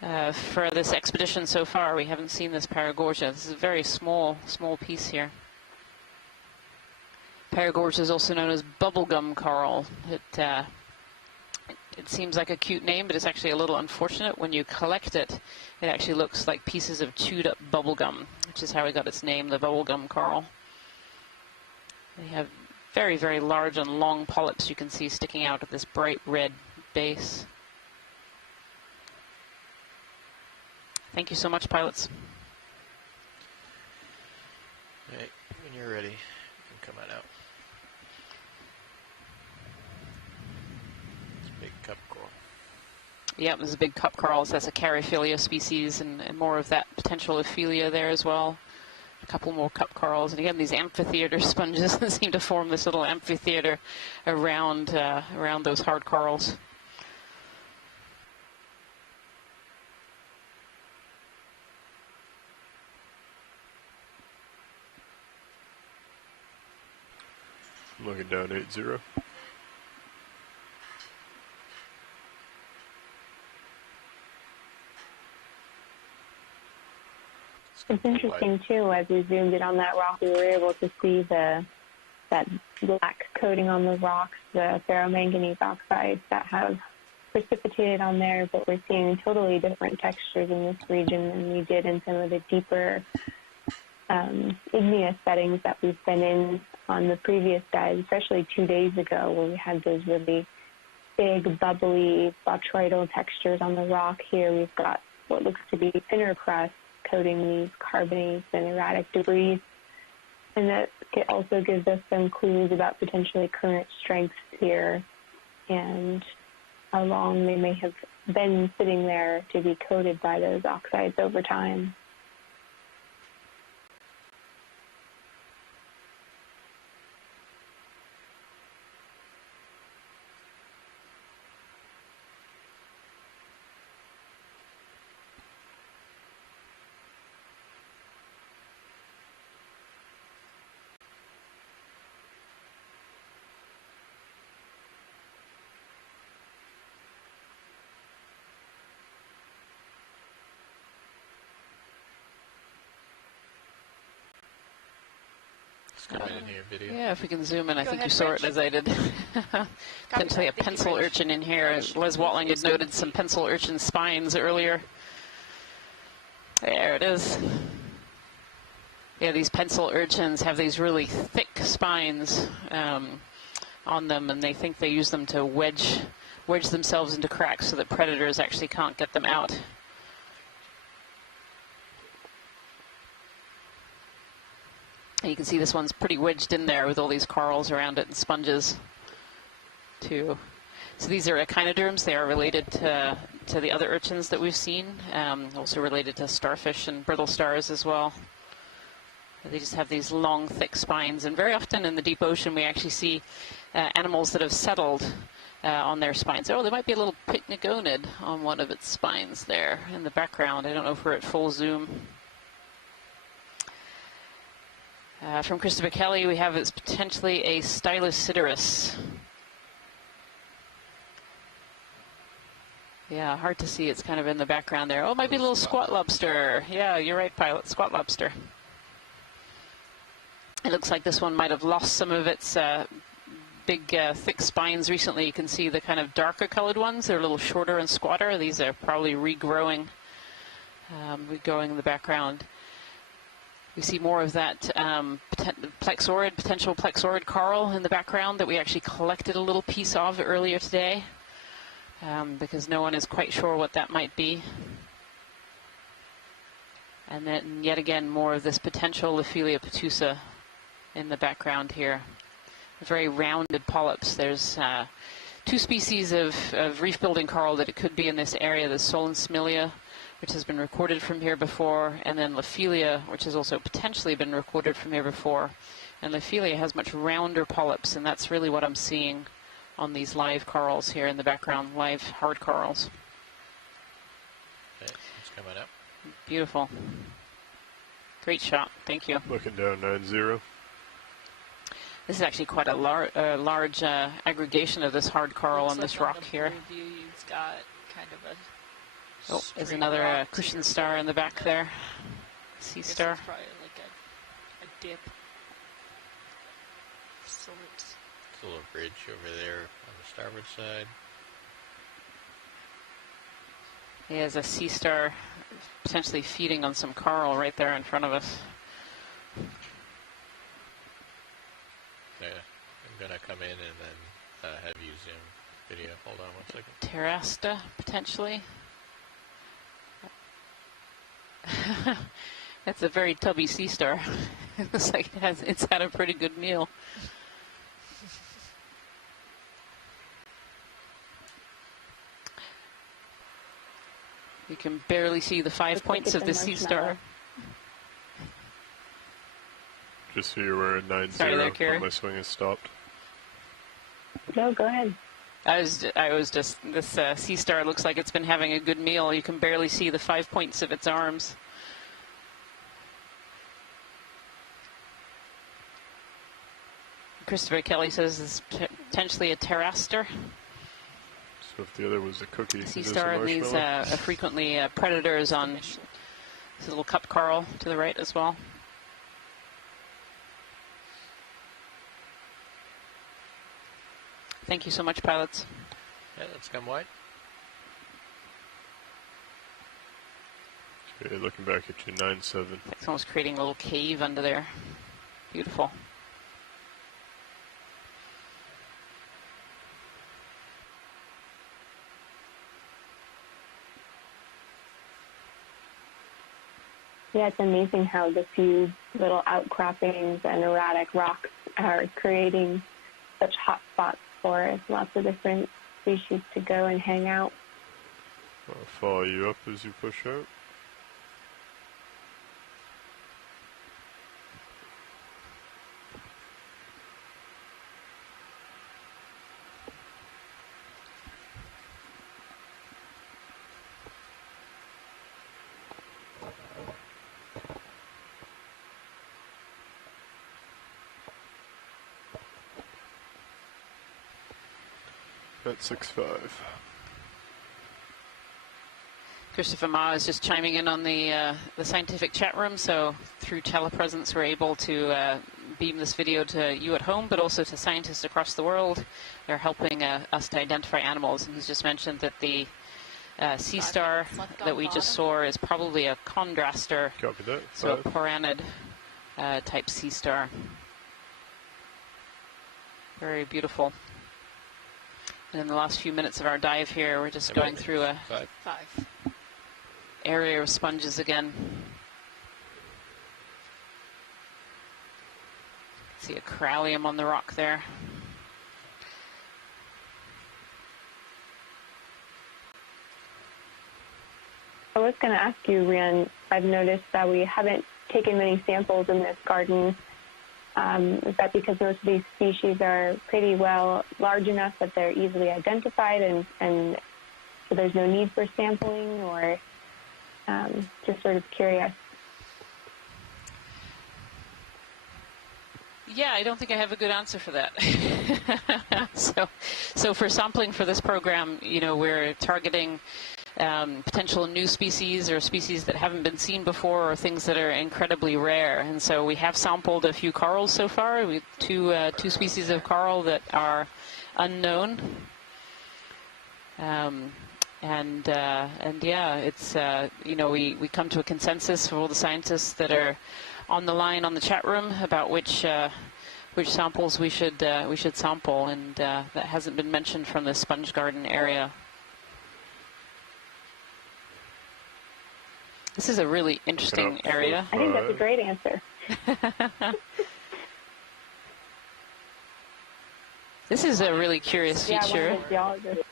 this expedition so far, we haven't seen this Paragorgia. This is a very small piece here. Paragorgia is also known as bubblegum coral. It seems like a cute name, but it's actually a little unfortunate. When you collect it, it actually looks like pieces of chewed up bubblegum, which is how it got its name, the bubblegum coral. They have very, very large and long polyps you can see sticking out of this bright red base. Thank you so much, pilots. Right, when you're ready, you can come on out. It's a big cup coral. Yep, there's a big cup coral. So that's a Caryophilia species, and more of that potential Ophelia there as well. A couple more cup corals, and again, these amphitheater sponges seem to form this little amphitheater around those hard corals. I'm looking down 8-0. It's interesting too, as we zoomed in on that rock, we were able to see that black coating on the rocks, the ferromanganese oxides that have precipitated on there, but we're seeing totally different textures in this region than we did in some of the deeper igneous settings that we've been in on the previous dives, especially 2 days ago, where we had those really big, bubbly, botryoidal textures on the rock. Here we've got what looks to be thinner crust coating these carbonates and erratic debris. And that also gives us some clues about potentially current strengths here and how long they may have been sitting there to be coated by those oxides over time. In here, video. Yeah, if we can zoom in, I Go think ahead, you saw Rich. it as I did. Potentially a Thank you, pencil Rich. urchin in here. Les Watling had noted some pencil urchin spines earlier. There it is. Yeah, these pencil urchins have these really thick spines on them, and they think they use them to wedge themselves into cracks so that predators actually can't get them out. And you can see this one's pretty wedged in there with all these corals around it and sponges too. So these are echinoderms. They are related to the other urchins that we've seen, also related to starfish and brittle stars as well. They just have these long, thick spines, and very often in the deep ocean we actually see animals that have settled on their spines. Oh, there might be a little pycnogonid on one of its spines there in the background. I don't know if we're at full zoom. From Christopher Kelly, we have it's potentially a Stylosidorus. Yeah, hard to see. It's kind of in the background there. Oh, it might be a little squat lobster. Yeah, you're right, pilot. Squat lobster. It looks like this one might have lost some of its big, thick spines recently. You can see the kind of darker colored ones. They're a little shorter and squatter. These are probably regrowing in the background. We see more of that potential plexaurid coral in the background that we actually collected a little piece of earlier today because no one is quite sure what that might be. And then yet again, more of this potential Lophelia petusa in the background here. Very rounded polyps. There's two species of reef-building coral that it could be in this area. The Solensmilia, which has been recorded from here before, and then Lophelia, which has also potentially been recorded from here before. And Lophelia has much rounder polyps, and that's really what I'm seeing on these live corals here in the background, live hard corals. Okay, it's coming up. Beautiful. Great shot. Thank you. Looking down 9-0. This is actually quite a large aggregation of this hard coral Looks on this like rock on the here. blue view, you've got kind of a Oh, there's straight another rock to cushion your star in the back right. there. Sea I guess star. it's probably like a dip of sorts. There's a little bridge over there on the starboard side. He has a sea star potentially feeding on some coral right there in front of us. Yeah, I'm gonna come in and then have you zoom video. Hold on 1 second. Terrasta, potentially. That's a very tubby sea star. It looks like it's had a pretty good meal. You can barely see the 5 points of the sea star. Just so you're aware, at 9-0, Carrie. my swing has stopped. No, go ahead. I was just, this sea star looks like it's been having a good meal. You can barely see the 5 points of its arms. Christopher Kelly says it's potentially a pteraster. So if the other was a cookie, Sea is this a star, and these marshmallow? are frequently predators on this little cup coral to the right as well. Thank you so much, pilots. Yeah, that's come wide. Okay, looking back at you, 9-7. It's almost creating a little cave under there. Beautiful. Yeah, it's amazing how the few little outcroppings and erratic rocks are creating such hot spots for us. Lots of different species to go and hang out. I'll follow you up as you push out. At 6'5". Christopher Ma is just chiming in on the scientific chat room, so through telepresence we're able to beam this video to you at home, but also to scientists across the world. They're helping us to identify animals, and he's just mentioned that the sea star that we just saw is probably a chondraster, Copy that. so a poranid type sea star. Very beautiful. And in the last few minutes of our dive here, we're just going through a Five. area of sponges again. See a corallium on the rock there. I was going to ask you, Rian, I've noticed that we haven't taken many samples in this garden. Is that because most of these species are pretty well large enough that they're easily identified and so there's no need for sampling, or just sort of curious? Yeah, I don't think I have a good answer for that. So for sampling for this program, you know, we're targeting potential new species or species that haven't been seen before, or things that are incredibly rare. And so we have sampled a few corals so far. We have two species of coral that are unknown. And yeah, it's you know, we come to a consensus for all the scientists that are on the line on the chat room about which samples we should sample, and that hasn't been mentioned from the sponge garden area. This is a really interesting area. I think that's a great answer. This is a really curious feature. One of the geologists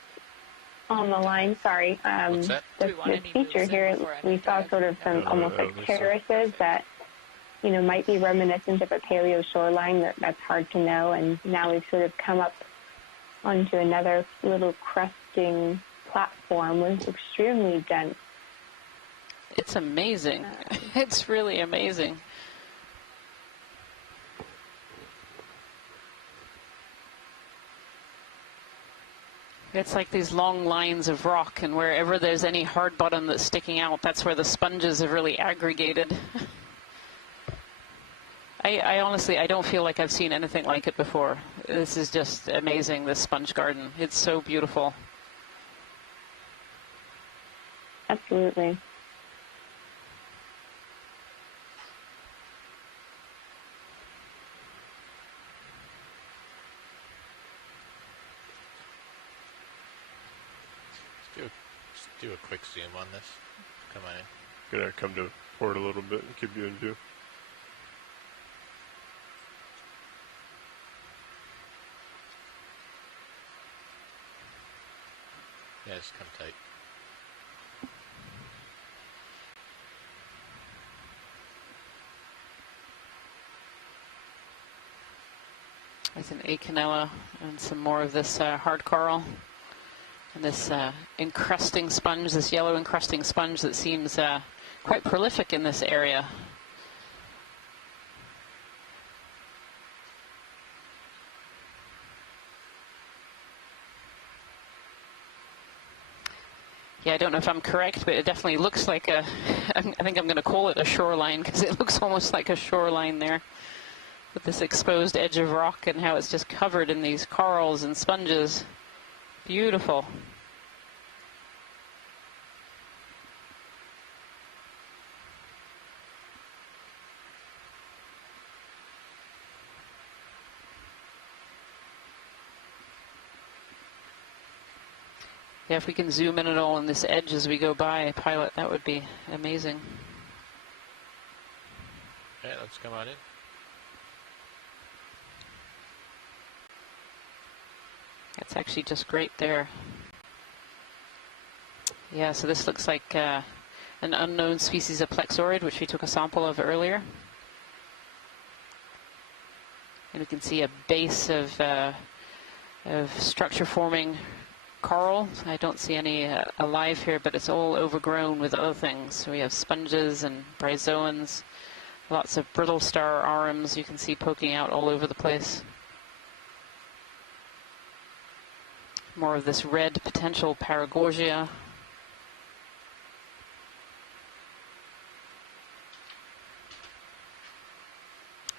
on the line, sorry. What's that? This feature here, we saw sort of some almost like terraces that, you know, might be reminiscent of a paleo shoreline. That's hard to know. And now we've sort of come up onto another little crusting platform with extremely dense. It's amazing. It's really amazing. It's like these long lines of rock, and wherever there's any hard bottom that's sticking out, that's where the sponges have really aggregated. I honestly, I don't feel like I've seen anything like it before. This is just amazing, this sponge garden. It's so beautiful. Absolutely. Do a quick zoom on this. Come on in. Gonna come to port a little bit and keep you in view. Yeah, just come tight. There's an Okeanos and some more of this hard coral. And this encrusting sponge, this yellow encrusting sponge that seems quite prolific in this area. Yeah, I don't know if I'm correct, but it definitely looks like a, I think I'm going to call it a shoreline, because it looks almost like a shoreline there, with this exposed edge of rock and how it's just covered in these corals and sponges. Beautiful. Yeah, if we can zoom in at all on this edge as we go by, pilot, that would be amazing. let's come on in. It's actually just great there. Yeah, so this looks like an unknown species of plexaurid, which we took a sample of earlier. And we can see a base of structure-forming coral. I don't see any alive here, but it's all overgrown with other things. So we have sponges and bryozoans, lots of brittle star arms you can see poking out all over the place. More of this red potential paragorgia.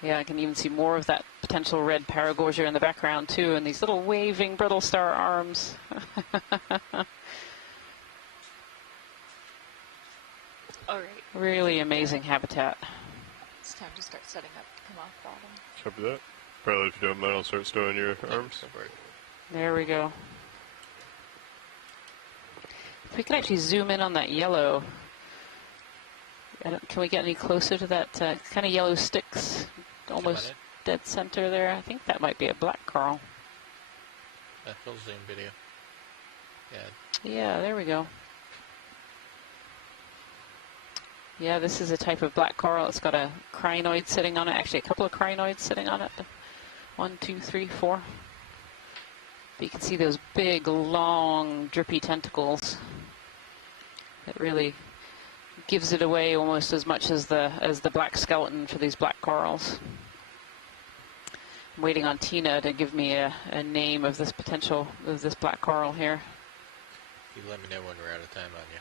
Yeah, I can even see more of that potential red paragorgia in the background too, and these little waving brittle star arms. All right. Really amazing habitat. It's time to start setting up to come off bottom. Copy that. Probably if you don't mind, I'll start stowing your arms. There we go. If we could actually zoom in on that yellow. Can we get any closer to that kind of yellow sticks? Almost dead center there. I think that might be a black coral. Full zoom video. Yeah. Yeah, there we go. Yeah, this is a type of black coral. It's got a crinoid sitting on it. Actually, a couple of crinoids sitting on it. 1, 2, 3, 4. But you can see those big, long, drippy tentacles. It really gives it away almost as much as the black skeleton for these black corals. I'm waiting on Tina to give me a name of this black coral here. You let me know when we're out of time on you.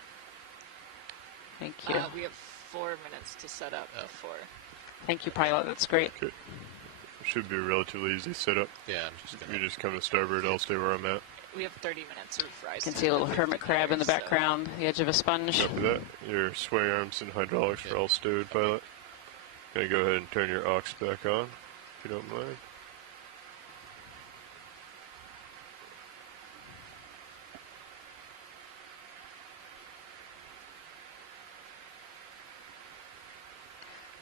Thank you. We have 4 minutes to set up before. Thank you, pilot. That's great. Okay. Should be a relatively easy setup. Yeah, I'm just gonna. You just come to starboard. I'll stay where I'm at. We have 30 minutes of rise. You can see a little hermit crab in the background, the edge of a sponge. Copy that. Your swing arms and hydraulics are all stowed, pilot. Gonna go ahead and turn your aux back on, if you don't mind.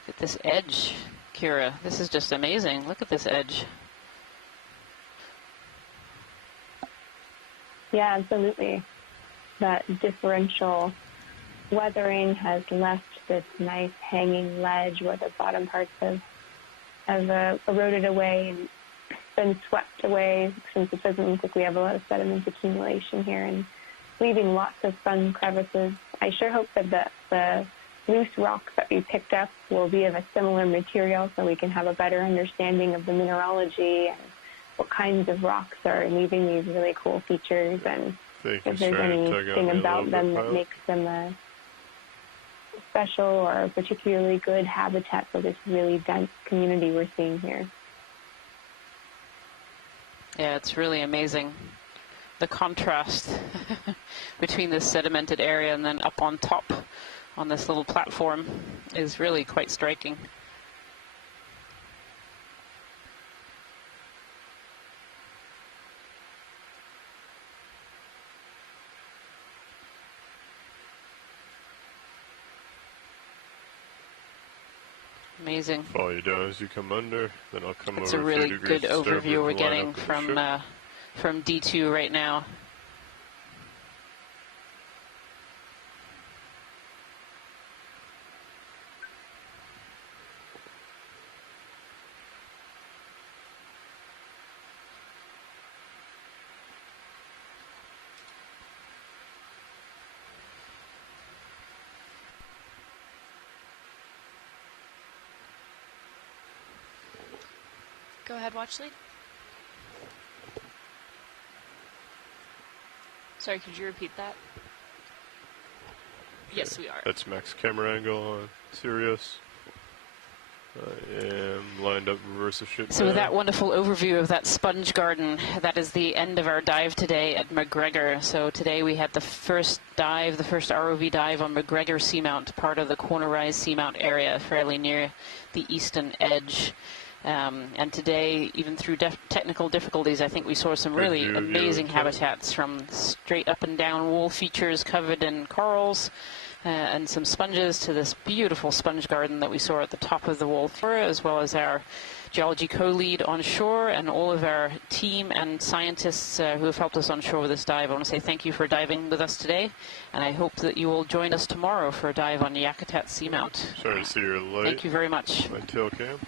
Look at this edge, Kira. This is just amazing. Look at this edge. Yeah, absolutely. That differential weathering has left this nice hanging ledge where the bottom parts have eroded away and been swept away, since it doesn't look like we have a lot of sediment accumulation here, and leaving lots of fun crevices. I sure hope that the loose rocks that we picked up will be of a similar material so we can have a better understanding of the mineralogy and what kinds of rocks are leaving these really cool features, and if there's anything about them that makes them a special or a particularly good habitat for this really dense community we're seeing here. Yeah, it's really amazing. The contrast between this sedimented area and then up on top on this little platform is really quite striking. Amazing. Follow you down as you come under, then I'll come over. It's a really good overview we're getting from D2 right now. Go ahead, watch lead. Sorry, could you repeat that? Yes, we are. That's max camera angle on Sirius. I am lined up reverse of ship. So with that wonderful overview of that sponge garden, that is the end of our dive today at MacGregor. So today we had the first dive, the first ROV dive on MacGregor Seamount, part of the Corner Rise Seamount area, fairly near the eastern edge. And today, even through technical difficulties, I think we saw some really amazing habitats, from straight up and down wall features covered in corals and some sponges to this beautiful sponge garden that we saw at the top of the wall, as well as our geology co-lead on shore and all of our team and scientists who have helped us on shore with this dive. I want to say thank you for diving with us today, and I hope that you will join us tomorrow for a dive on Yakutat Seamount. Sorry to see you're late. Thank you very much. My tail cam.